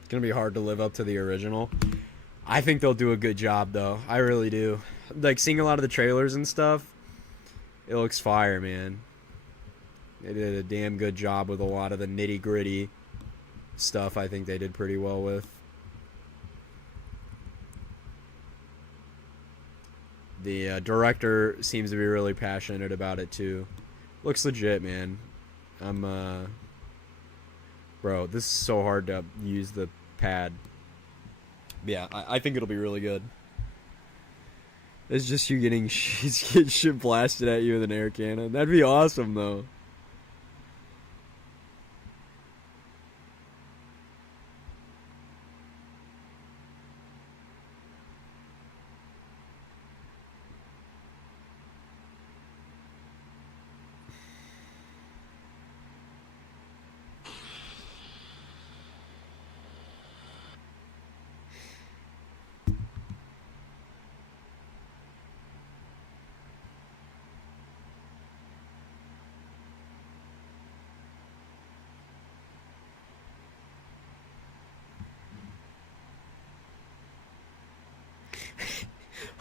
It's gonna be hard to live up to the original. I think they'll do a good job, though. I really do. Like, seeing a lot of the trailers and stuff, it looks fire, man. They did a damn good job with a lot of the nitty-gritty stuff. I think they did pretty well with. The director seems to be really passionate about it, too. Looks legit, man. Bro, this is so hard to use the pad. Yeah, I think it'll be really good. It's just you getting shit blasted at you with an air cannon. That'd be awesome, though.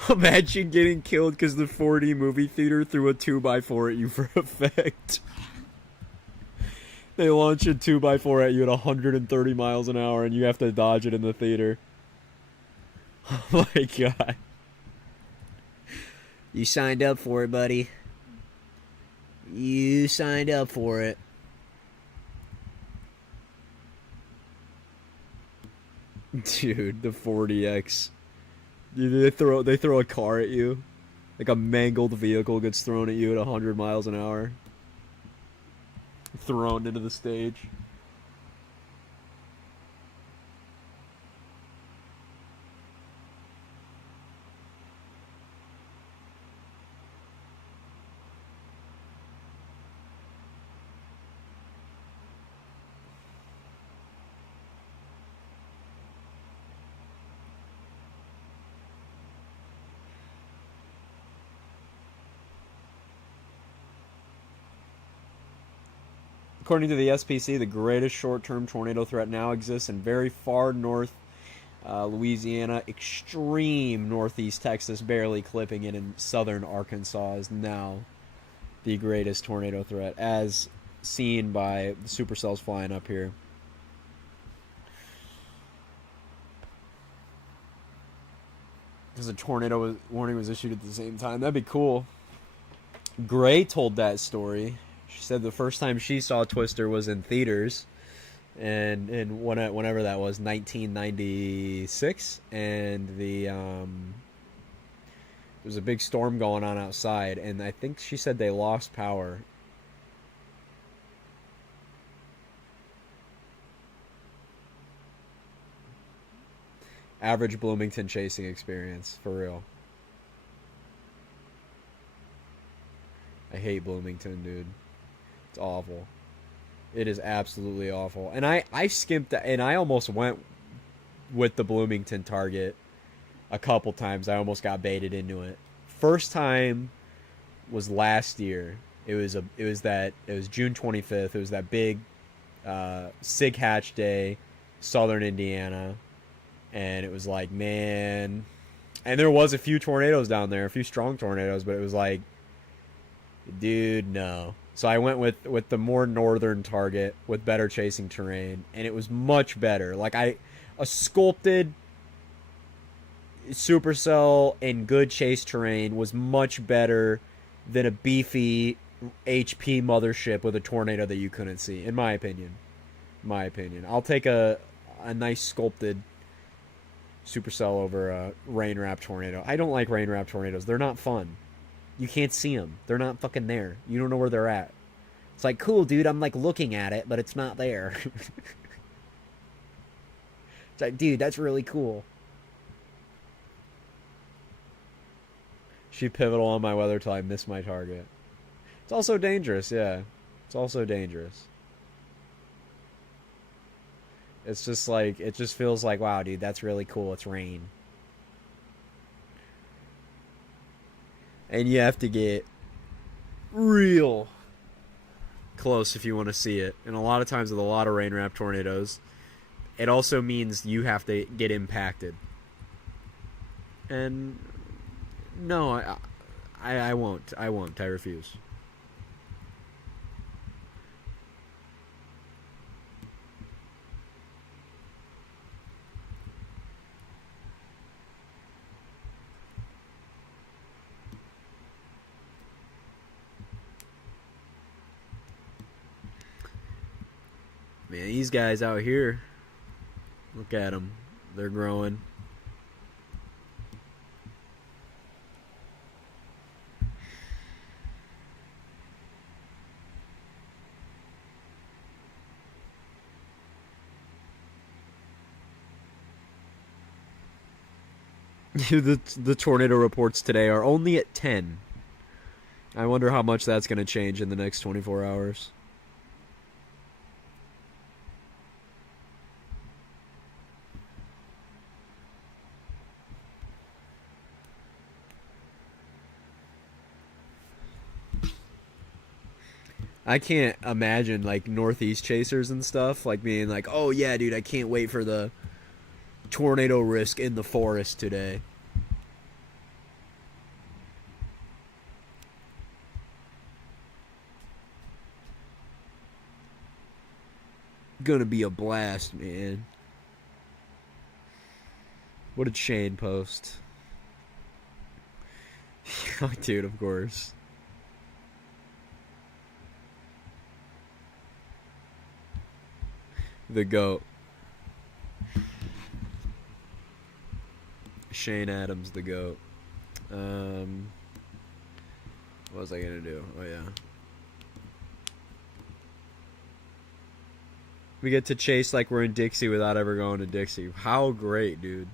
Imagine getting killed because the 4D movie theater threw a 2x4 at you for effect. They launch a 2x4 at you at 130 miles an hour and you have to dodge it in the theater. Oh my god. You signed up for it, buddy. You signed up for it. Dude, the 4DX. They throw a car at you. Like a mangled vehicle gets thrown at you at 100 miles an hour. Thrown into the stage. According to the SPC, the greatest short-term tornado threat now exists in very far north Louisiana, extreme northeast Texas, barely clipping it, in southern Arkansas is now the greatest tornado threat, as seen by the supercells flying up here. Because a tornado warning was issued at the same time. That'd be cool. Gray told that story. She said the first time she saw Twister was in theaters, and whenever that was, 1996, and there was a big storm going on outside, and I think she said they lost power. Average Bloomington chasing experience, for real. I hate Bloomington, dude. It's awful. It is absolutely awful. And I skimped, and I almost went with the Bloomington target a couple times. I almost got baited into it. First time was last year. It was June 25th. It was that big Sig Hatch Day, Southern Indiana. And it was like, man, and there was a few tornadoes down there, a few strong tornadoes, but it was like, dude, no. So I went with the more northern target with better chasing terrain, and it was much better. Like a sculpted supercell in good chase terrain was much better than a beefy HP mothership with a tornado that you couldn't see, in my opinion. I'll take a nice sculpted supercell over a rain wrap tornado. I don't like rain wrap tornadoes. They're not fun. You can't see them. They're not fucking there. You don't know where they're at. It's like, cool, dude, I'm like looking at it, but it's not there. It's like, dude, that's really cool. She pivotal on my weather till I miss my target. It's also dangerous, yeah. It's also dangerous. It's just like, it just feels like, wow, dude, that's really cool. It's rain. And you have to get real close if you want to see it. And a lot of times with a lot of rain wrap tornadoes, it also means you have to get impacted. And no, I won't. I refuse. Man, these guys out here, look at them. They're growing. The tornado reports today are only at 10. I wonder how much that's going to change in the next 24 hours. I can't imagine, like, Northeast chasers and stuff, like, being like, oh, yeah, dude, I can't wait for the tornado risk in the forest today. Gonna be a blast, man. What did Shane post? Oh, dude, of course. The GOAT. Shane Adams, the GOAT. What was I gonna do? Oh, yeah. We get to chase like we're in Dixie without ever going to Dixie. How great, dude.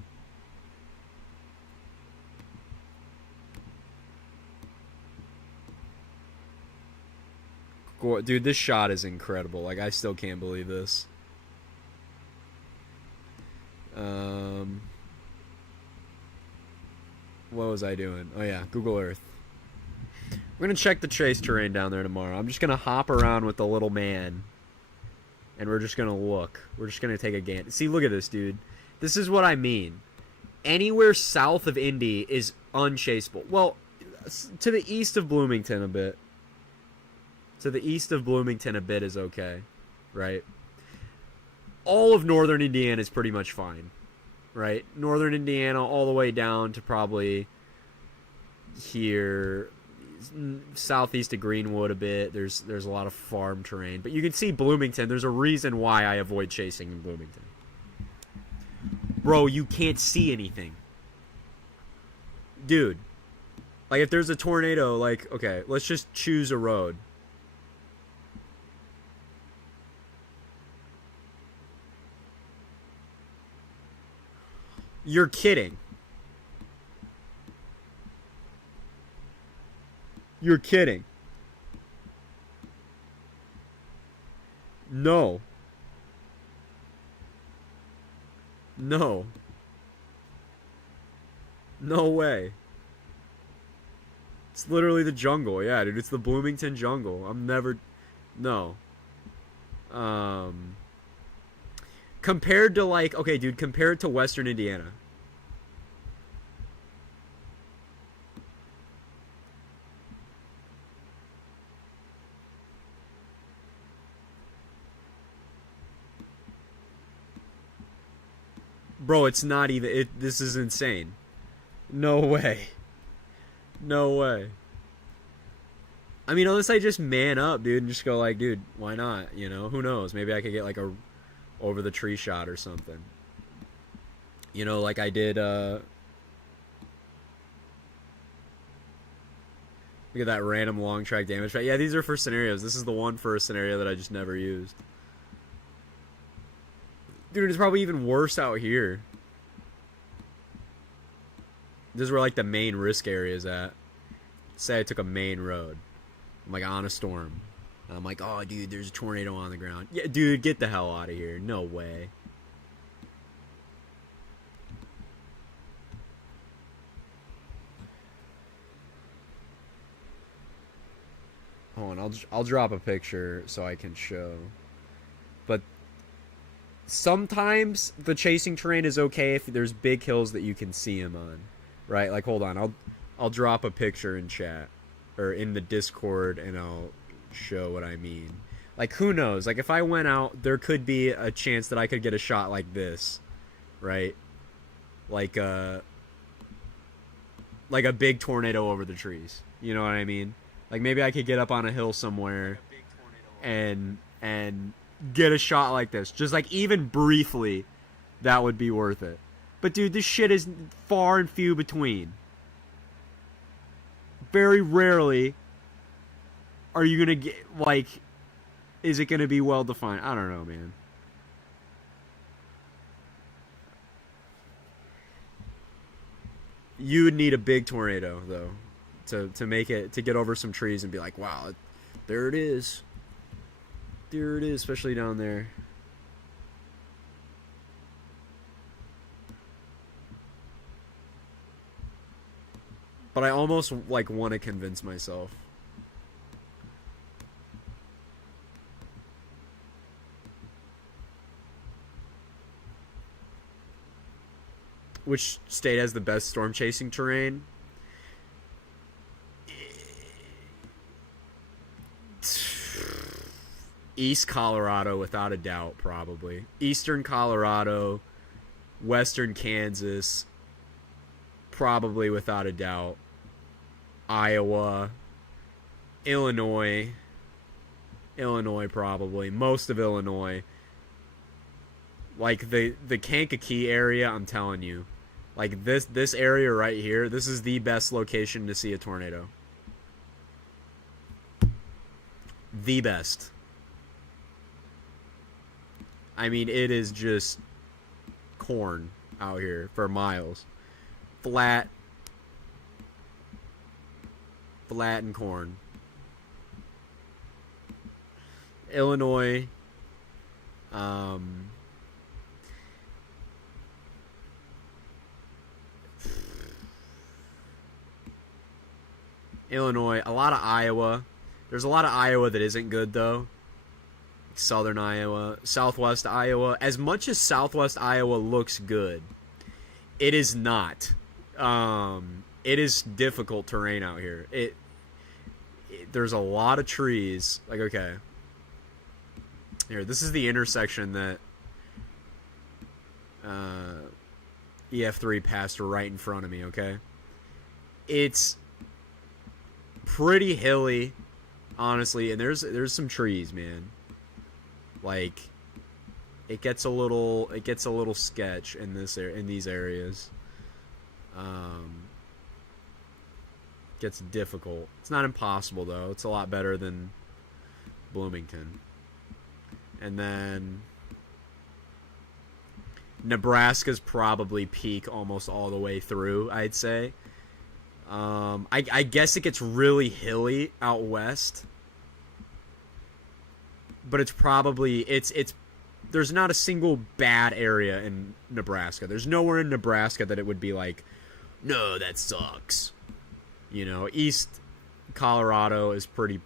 Dude, this shot is incredible. Like, I still can't believe this. What was I doing? Oh, yeah, Google Earth. We're going to check the chase terrain down there tomorrow. I'm just going to hop around with the little man And we're just going to look. We're just going to take a gander. See, look at this, dude. This is what I mean. Anywhere south of Indy is unchaseable. Well, to the east of Bloomington a bit. To the east of Bloomington a bit is okay, right? All of northern Indiana is pretty much fine, right? Northern Indiana all the way down to probably here, southeast of Greenwood a bit. There's a lot of farm terrain. But you can see Bloomington. There's a reason why I avoid chasing in Bloomington. Bro, you can't see anything. Dude. Like, if there's a tornado, like, okay, let's just choose a road. You're kidding. You're kidding. No. No. No way. It's literally the jungle. Yeah, dude, it's the Bloomington jungle. I'm never... No. Compared to, like... Okay, dude, compared to Western Indiana. Bro, it's not even... This is insane. No way. No way. I mean, unless I just man up, dude, and just go like, dude, why not? You know, who knows? Maybe I could get like a over the tree shot or something. You know, like I did, look at that random long track damage shot. Yeah, these are for scenarios. This is the one for a scenario that I just never used. Dude, it's probably even worse out here. This is where, like, the main risk area is at. Say I took a main road. I'm, like, on a storm. And I'm like, oh, dude, there's a tornado on the ground. Yeah, dude, get the hell out of here. No way. Hold on, I'll drop a picture so I can show. But sometimes the chasing terrain is okay if there's big hills that you can see him on. Right? Like, hold on. I'll drop a picture in chat or in the Discord and I'll show what I mean. Like, who knows? Like, if I went out, there could be a chance that I could get a shot like this. Right? Like a big tornado over the trees. You know what I mean? Like, maybe I could get up on a hill somewhere and get a shot like this. Just, like, even briefly, that would be worth it. But, dude, this shit is far and few between. Very rarely are you going to get, like, is it going to be well-defined? I don't know, man. You would need a big tornado, though, to make it, to get over some trees and be like, wow, there it is. There it is, especially down there. But I almost, like, want to convince myself. Which state has the best storm chasing terrain? East Colorado, without a doubt, probably. Eastern Colorado, Western Kansas, probably without a doubt. Iowa, Illinois, probably. Most of Illinois. Like, the Kankakee area, I'm telling you. Like, this area right here, this is the best location to see a tornado. The best. I mean, it is just corn out here for miles. Flat and corn. Illinois, Illinois, a lot of Iowa. There's a lot of Iowa that isn't good, though. southern Iowa, southwest Iowa. As much as southwest Iowa looks good, it is not. It is difficult terrain out here. There's a lot of trees. Like, okay, here, this is the intersection that EF3 passed right in front of me. Okay, it's pretty hilly, honestly, and there's some trees, man. Like, it gets a little sketch in these areas. Gets difficult. It's not impossible though. It's a lot better than Bloomington. And then Nebraska's probably peak almost all the way through, I'd say. I guess it gets really hilly out west. But it's probably there's not a single bad area in Nebraska. There's nowhere in Nebraska that it would be like, no, that sucks. You know, East Colorado is pretty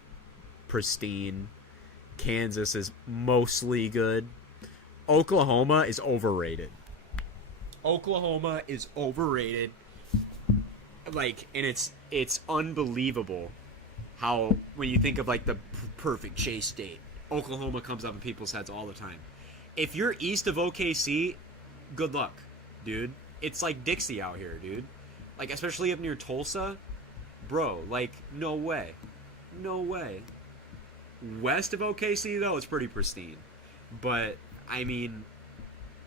pristine. Kansas is mostly good. Oklahoma is overrated. Oklahoma is overrated. Like, and it's unbelievable how, when you think of like the perfect chase state, Oklahoma comes up in people's heads all the time. If you're east of OKC, good luck, dude. It's like Dixie out here, dude. Like, especially up near Tulsa. Bro, like, no way. No way. West of OKC, though, it's pretty pristine. But, I mean,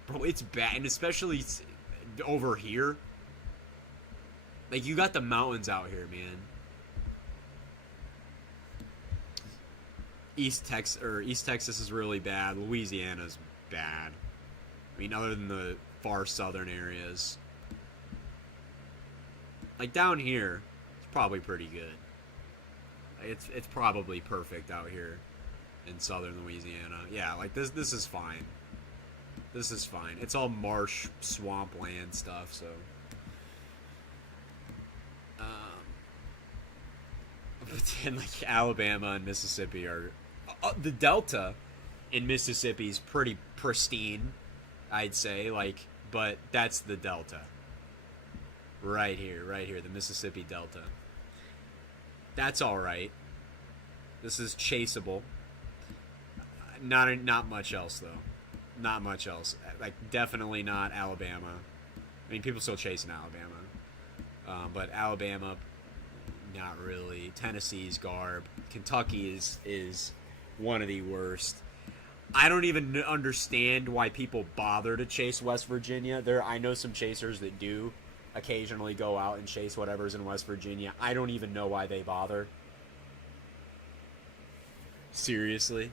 bro, it's bad. And especially over here. Like, you got the mountains out here, man. East Texas is really bad. Louisiana's bad. I mean, other than the far southern areas. Like, down here, it's probably pretty good. It's probably perfect out here in southern Louisiana. Yeah, like, this is fine. This is fine. It's all marsh, swampland stuff, so. But then, like, Alabama and Mississippi are... the Delta in Mississippi is pretty pristine, I'd say, like, but that's the Delta. Right here, the Mississippi Delta. That's alright. This is chaseable. Not much else, though. Not much else. Like, definitely not Alabama. I mean, people still chase in Alabama. But Alabama, not really. Tennessee's garb. Kentucky is one of the worst. I don't even understand why people bother to chase West Virginia. I know some chasers that do occasionally go out and chase whatever's in West Virginia. I don't even know why they bother. Seriously.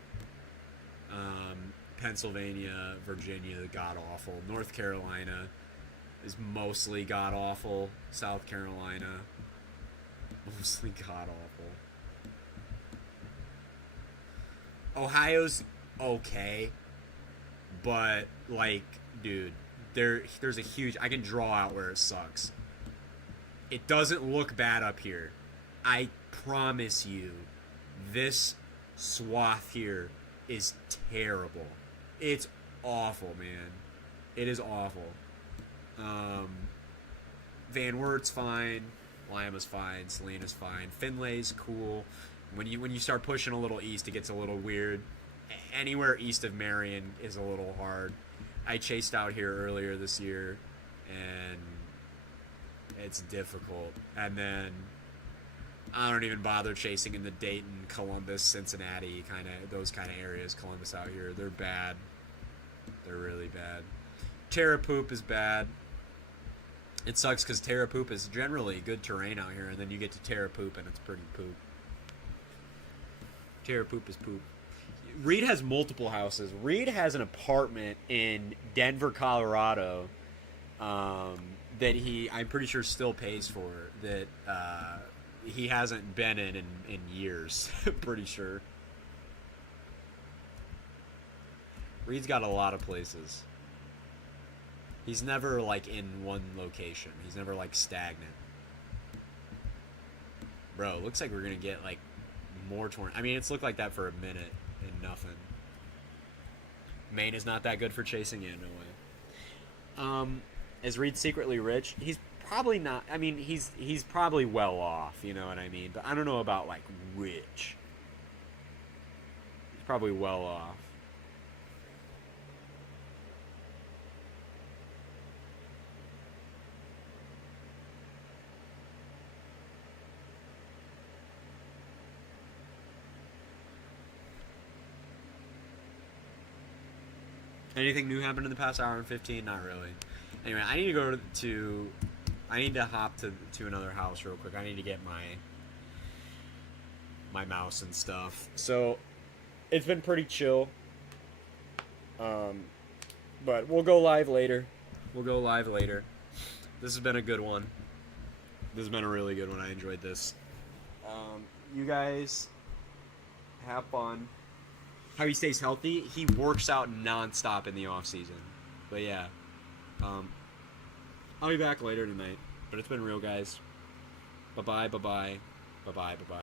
Pennsylvania, Virginia, god-awful. North Carolina is mostly god-awful. South Carolina, mostly god-awful. Ohio's okay, but, like, dude, there's a huge... I can draw out where it sucks. It doesn't look bad up here. I promise you, this swath here is terrible. It's awful, man. It is awful. Van Wert's fine. Lama's fine. Selena's fine. Finlay's cool. When you start pushing a little east, it gets a little weird. Anywhere east of Marion is a little hard. I chased out here earlier this year, and it's difficult. And then I don't even bother chasing in the Dayton, Columbus, Cincinnati, those kind of areas. Columbus out here, they're bad. They're really bad. Terrapoop is bad. It sucks because Terrapoop is generally good terrain out here, and then you get to Terrapoop and it's pretty poop. Terrapoop is poop. Reed has multiple houses. Reed has an apartment in Denver, Colorado, that I'm pretty sure still pays for, that he hasn't been in years. Pretty sure. Reed's got a lot of places. He's never, like, in one location. He's never, like, stagnant. Bro, looks like we're gonna get, like, more torn. I mean, it's looked like that for a minute and nothing. Maine is not that good for chasing. Yeah, no way. Is Reed secretly rich? He's probably not. I mean, he's probably well off. You know what I mean? But I don't know about like rich. He's probably well off. Anything new happened in the past hour and 15? Not really. Anyway, I need to go to I need to hop to another house real quick. I need to get my mouse and stuff. So it's been pretty chill. But we'll go live later. This has been a good one. This has been a really good one. I enjoyed this. You guys have fun. How he stays healthy, he works out nonstop in the off season. But yeah, I'll be back later tonight. But it's been real, guys. Bye bye.